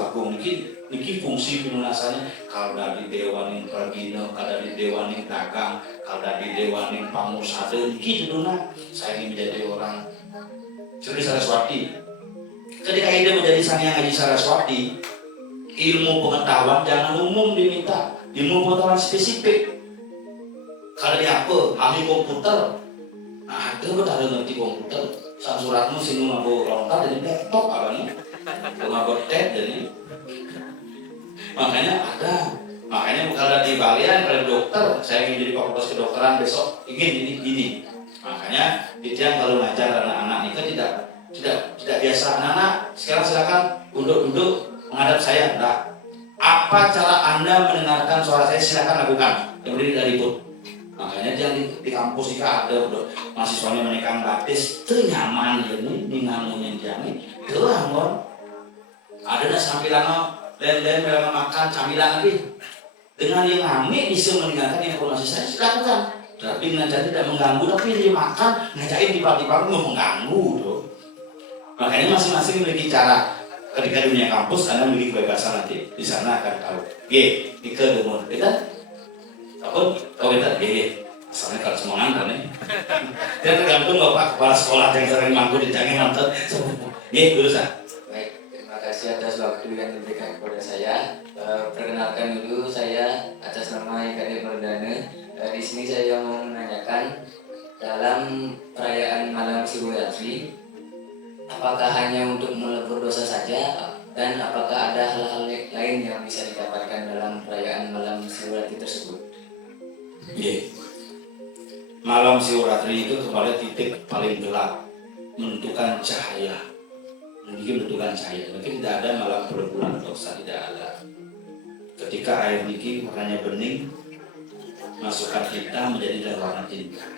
aku mungkin niki fungsi penulisannya kalau dari dewaning pergino kalau dari dewaning dagang kalau dari dewaning pangusade niki judulnya saya ingin menjadi orang Sri Saraswati. Ketika ide menjadi sang yang Haji Saraswati, ilmu pengetahuan jangan umum diminta, ilmu pengetahuan spesifik. Kalau dia apa ahli komputer, nah itu betul ngerti komputer. Sang suratmu sing nganggo longkar jadi laptop abangnya. Pengabot tab jadi makanya kalau di Balian kalau dokter saya ingin jadi fakultas kedokteran besok ingin ini makanya dia kalau ngajar anak-anak itu tidak biasa anak-anak sekarang silakan duduk menghadap saya apa cara Anda mendengarkan suara saya silakan lakukan yang berdiri dari ibu. Makanya dia di kampus itu ada mahasiswanya menikah batis itu nyaman ini di ngamunya jamin gelang kon ada sambilan lain makan camilan lagi dengan yang ngami bisa mendengarkan informasi saya silakan tapi dengan cara tidak mengganggu tapi dia makan ngajakin tiba-tiba mau mengganggu tuh. Makanya masing-masing memiliki cara ketika dunia kampus Anda memiliki kebebasan nanti di sana akan tahu di kedua kita apa kita asalnya kalau semangat kan dia tergantung bapak kepala sekolah yang sering manggung di canggih nonton dulu sah. Baik, terima kasih. kasih atas waktu yang diberikan kepada saya. Perkenalkan dulu, saya atas nama Ikade Perdana. Di sini saya mau menanyakan dalam perayaan malam Siwratri, apakah hanya untuk melebur dosa saja dan apakah ada hal-hal lain yang bisa didapatkan dalam perayaan malam Siwratri tersebut? Iya. Malam Siwratri itu kembali titik paling gelap, menentukan cahaya. Menentukan cahaya. Mungkin tidak ada malam peleburan dosa, tidak ada. Ketika air niki warnanya bening, masukkan tinta menjadi warna tinta.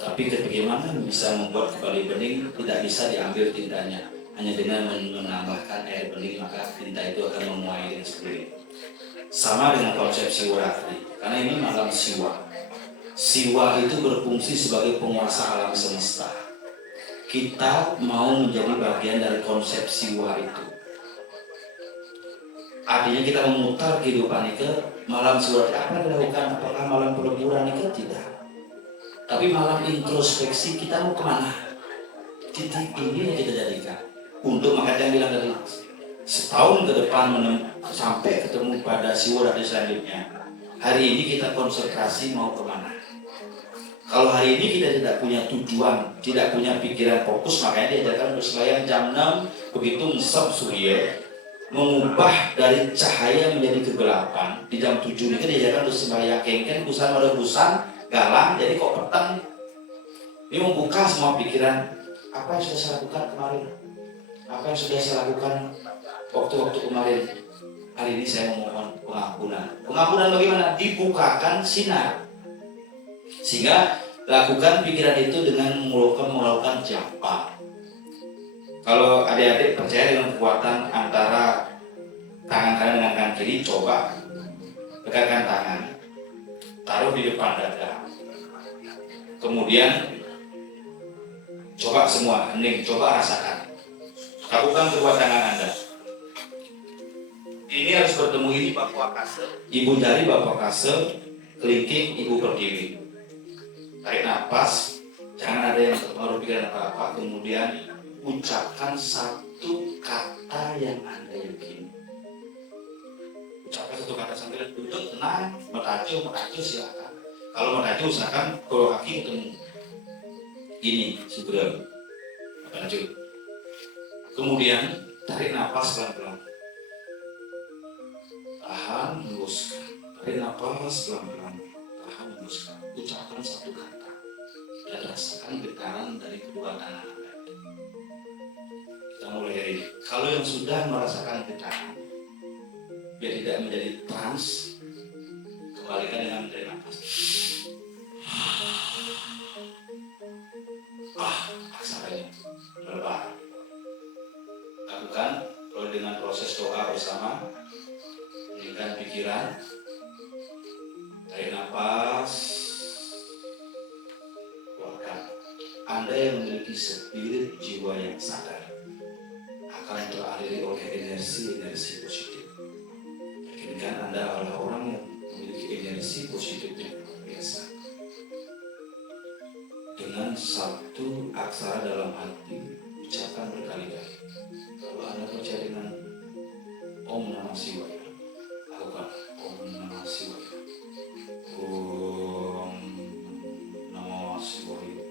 Tapi bagaimana bisa membuat kembali bening? Tidak bisa diambil tintanya. Hanya dengan menambahkan air bening, maka tinta itu akan memuai dengan sendiri. Sama dengan konsep Siwratri, karena ini malam Siwa. Siwa itu berfungsi sebagai penguasa alam semesta. Kita mau menjadi bagian dari konsep Siwa itu. Artinya kita memutar kehidupan itu. Malam Siwratri apa yang dilakukan? Apakah malam peleburan itu? Tidak. Tapi malam introspeksi, kita mau kemana? Titik ini yang kita jadikan. Untuk makanya yang bilang tadi, setahun ke depan sampai ketemu pada Siwratri selanjutnya. Hari ini kita konsentrasi mau kemana? Kalau hari ini kita tidak punya tujuan, tidak punya pikiran fokus, makanya diajarkan berselayar jam 6, begitu mesep surya, mengubah dari cahaya menjadi kegelapan. Di jam 7 ini kan diajarkan berselayar kengken, busan merebusan, galang, jadi kok petang. Ini membuka semua pikiran, apa yang sudah saya lakukan kemarin, apa yang sudah saya lakukan waktu-waktu kemarin. Hari ini saya memohon pengampunan. Pengampunan bagaimana? Dibukakan sinar. Sehingga lakukan pikiran itu dengan melakukan japa. Kalau adik-adik percaya dengan kekuatan antara tangan kanan dengan tangan kiri, coba dekatkan tangan, taruh di depan dada. Kemudian coba semua, hening, coba rasakan. Lakukan kedua tangan Anda. Ini harus bertemu ini Bapak Kase. Ibu jari Bapak Kase, kelingking Ibu berdiri. Tarik nafas, jangan ada yang terpengaruh pikiran apa-apa. Kemudian ucapkan satu kata yang Anda yakini. Ucapkan satu kata sambil duduk tenang, meraju silakan. Kalau meraju silakan kalau kaki ketemu. Ini sudah meraju. Kemudian tarik nafas pelan-pelan. Tahan, hembuskan. Tarik nafas pelan-pelan. Tahan, hembuskan. Ucapkan satu kata. Dan rasakan getaran dari kedua tangan Anda. Kita mulai dari ini. Kalau yang sudah merasakan getaran, biar tidak menjadi trans, kembalikan dengan menarik nafas. Aksaranya berlebar. Lakukan kalau dengan proses doa bersama, meningkatkan pikiran, tarik nafas, keluarkan. Anda yang memiliki spirit jiwa yang sadar akan teraliri oleh energi positif. Yakinkan Anda adalah orang yang memiliki energi positif yang luar biasa. Dengan satu aksara dalam hati, ucapkan berkali-kali. Kalau Anda percaya dengan Om Namah Shivaya, lakukan Om Namah Shivaya. Om Namah Shivaya.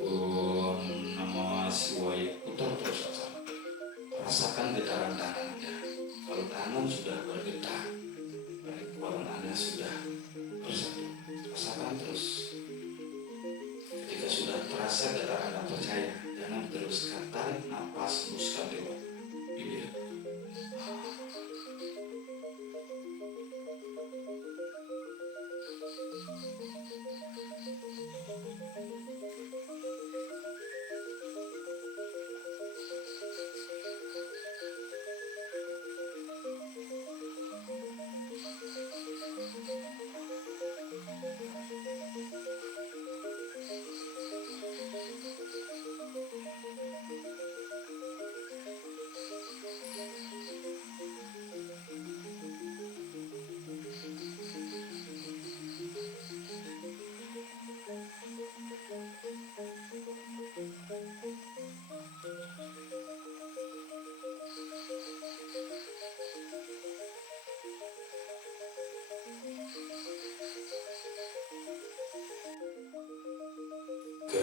Om Namah Shivaya. Putar terus aksara. Rasakan getaran tangan Anda. Kalau tangan sudah bergetar, baik kepala Anda sudah bersatu. Rasakan terus. Ketika sudah terasa getaran Anda percaya, jangan teruskan, tarik nafas, hembuskan lewat bibir.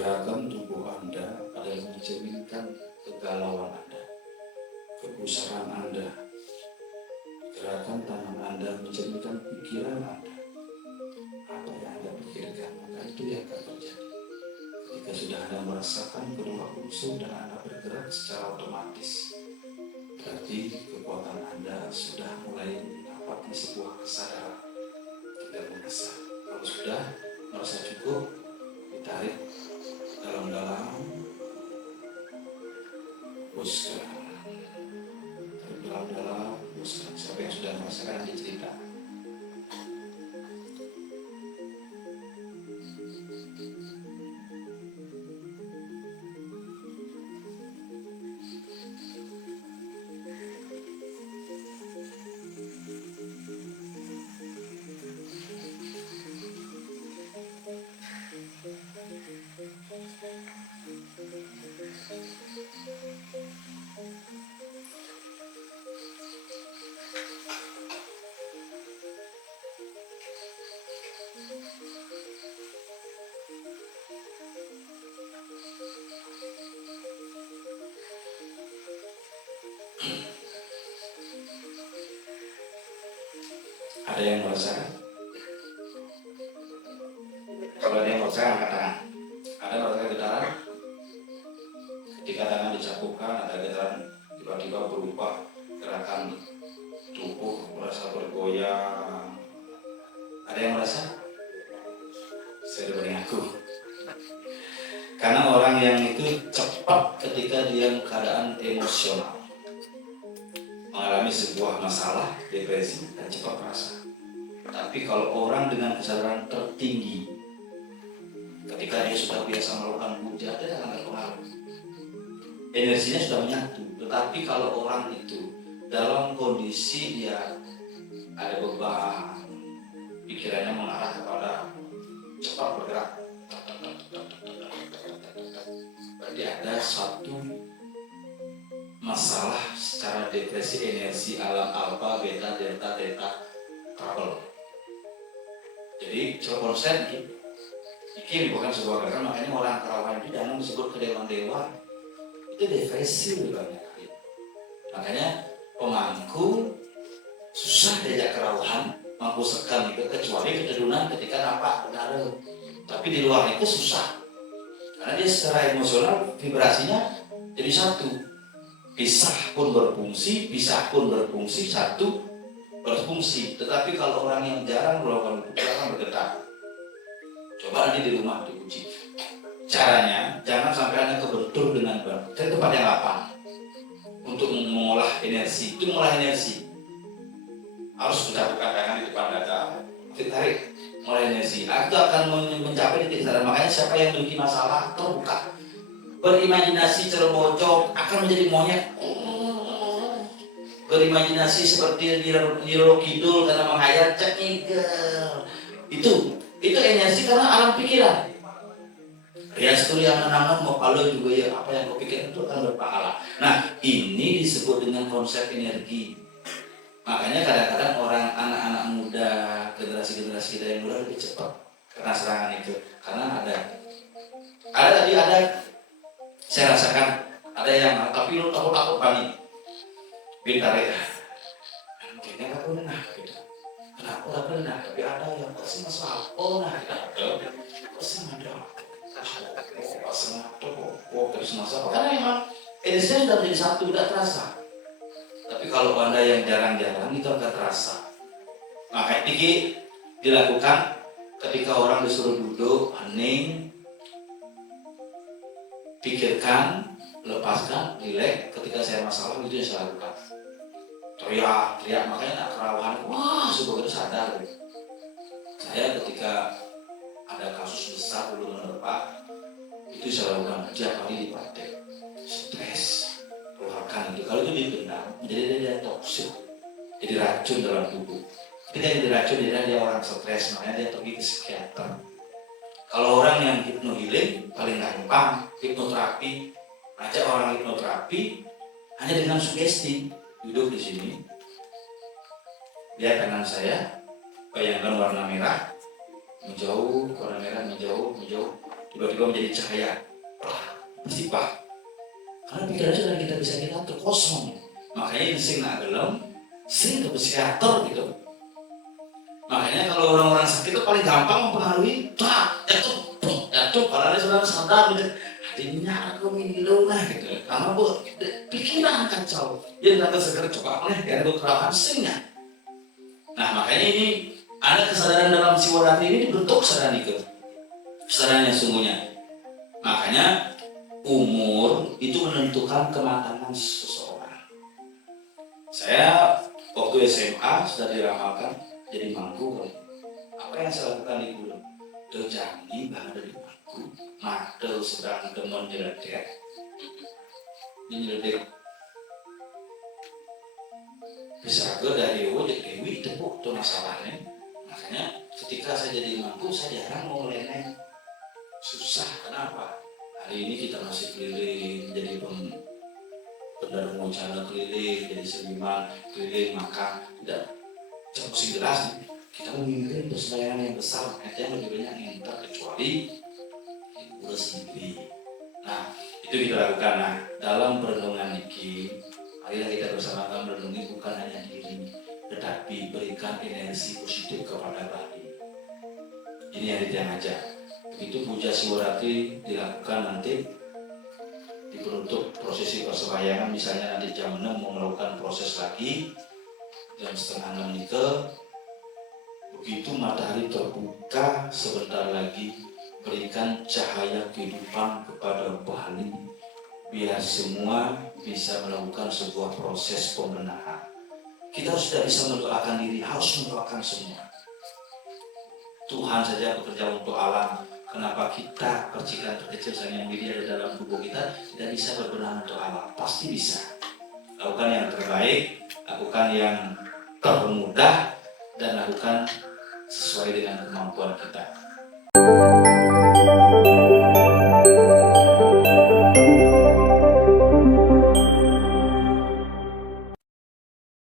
Gerakan tubuh Anda adalah mencerminkan kegalauan Anda, kegusaran Anda. Gerakan tangan Anda mencerminkan pikiran Anda. Apa yang Anda pikirkan, maka itu yang akan terjadi. Ketika sudah Anda merasakan kedua unsur dan Anda bergerak secara otomatis, berarti kekuatan Anda sudah mulai mendapati sebuah kesadaran. Tidak mendesak. Kalau sudah merasa cukup, ditarik dalam-dalam, hembuskan. Tarik dalam-dalam, hembuskan. Siapa yang sudah merasakan nanti cerita. Ada yang merasakan? Kalau ada yang merasakan, angkat tangan. Ada merasakan getaran? Ketika tangan dicapukan, ada getaran tiba-tiba berubah gerakan tubuh merasa bergoyang. Ada yang merasa? Saya dibanding aku. Karena orang yang itu cepat ketika dia keadaan emosional, mengalami sebuah masalah, depresi, dan cepat merasa. Tapi kalau orang dengan kesadaran tertinggi, ketika dia sudah biasa melakukan puja, dia akan terpengaruh. Energinya sudah menyatu. Tetapi kalau orang itu dalam kondisi dia ada beban, pikirannya mengarah kepada cepat bergerak, berarti ada suatu masalah secara depresi energi alam alfa, beta, delta, theta, trouble. Jadi coba konsen ini bukan sebuah gerakan, makanya orang kerawan itu jangan disebut ke dewan-dewan. Itu depresi banyak. Makanya pemangku susah diajak kerawuhan, mampu sekam itu kecuali kecenderungan ketika nampak benar. Tapi di luar itu susah. Karena dia secara emosional vibrasinya jadi satu. Pisah pun berfungsi, satu berfungsi. Tetapi kalau orang yang jarang melakukan itu akan bergetar. Coba nanti di rumah diuji. Caranya jangan sampai Anda kebentur dengan ban. Cari tempat yang lapang untuk mengolah energi. Itu mengolah energi. Harus mencapai tangan di depan dada, ditarik, mengolah energi. Itu akan mencapai titik sadar. Makanya siapa yang memiliki masalah terbuka, berimajinasi ceroboh akan menjadi monyet. Berimajinasi seperti Niro Kidul karena menghayal cekigel. Itu energi karena alam pikiran. Rias itu yang menanam mau kalau juga ya apa yang kau pikirkan itu akan berpahala. Nah ini disebut dengan konsep energi. Makanya kadang-kadang orang anak-anak muda, generasi-generasi kita yang muda lebih cepat kena serangan itu. Karena ada saya rasakan ada yang tapi lu takut panik. Pintar ya. Kayaknya nggak pernah gitu. Kenapa nggak pernah? Tapi ada yang pasti masalah. Oh nah kita pasti ada. Terus masalah. Karena memang energinya sudah menjadi satu, tidak terasa. Tapi kalau Anda yang jarang-jarang itu akan terasa. Maka ini dilakukan ketika orang disuruh duduk, hening, pikirkan, lepaskan, rileks. Ketika saya masalah itu yang saya lakukan. Teriak, makanya nak kerawahan. Wah, sebagai sadar. Saya ketika ada kasus besar dulu menerpa, itu saya lakukan tiap hari di praktek. Stres, keluarkan itu. Kalau itu dipendam, menjadi dia toksik, jadi racun dalam tubuh. Ketika jadi racun, dia orang stres, makanya dia pergi ke psikiater. Kalau orang yang hipnohealing paling gampang, hipnoterapi, ajak orang hipnoterapi hanya dengan sugesti. Duduk di sini, lihat tangan saya, bayangkan warna merah, menjauh, warna merah menjauh, tiba-tiba menjadi cahaya. Pasti Pak. Karena pikiran sudah kita bisa kita atur kosong. Makanya sing nak gelem, sing ke psikiater gitu. Makanya kalau orang-orang sakit itu paling gampang mempengaruhi, jatuh, padahal sudah sadar gitu. Hatinya aku minum lah gitu. Karena bu, pikiran kacau. Dia datang segera coba oleh karena gue kerawan singnya. Nah makanya ini ada kesadaran dalam Siwarati ini dibentuk kesadaran itu, kesadaran yang sungguhnya. Makanya umur itu menentukan kematangan seseorang. Saya waktu SMA sudah diramalkan jadi mangku. Apa yang saya lakukan di guru? Dojani bahkan dari mangku, mata sedang teman jeledek, jeledek. Bisa ke dari Dewi tepuk itu masalahnya. Makanya ketika saya jadi mangku saya jarang mau leneng. Susah, kenapa? Hari ini kita masih keliling jadi pendarung wacana keliling, jadi seniman keliling, maka tidak mesti jelas kita memimpin persembayangan yang besar, artinya lebih banyak yang minta kecuali urus sendiri. Nah itu kita lakukan. Nah dalam perenungan ini marilah kita bersama-sama merenungi bukan hanya diri, tetapi berikan energi positif kepada batin. Ini yang diajak. Begitu puja Siwarati dilakukan nanti di penutup prosesi persembahyangan, misalnya nanti jam 6 mau melakukan proses lagi, jam setengah 6 itu begitu matahari terbuka sebentar lagi, berikan cahaya kehidupan kepada Bali biar semua bisa melakukan sebuah proses pembenahan. Kita sudah bisa mendoakan diri, harus mendoakan semua. Tuhan saja bekerja untuk alam. Kenapa kita percikan terkecil yang ada dalam tubuh kita tidak bisa berbenah untuk alam? Pasti bisa. Lakukan yang terbaik, lakukan yang termudah, dan lakukan sesuai dengan kemampuan kita.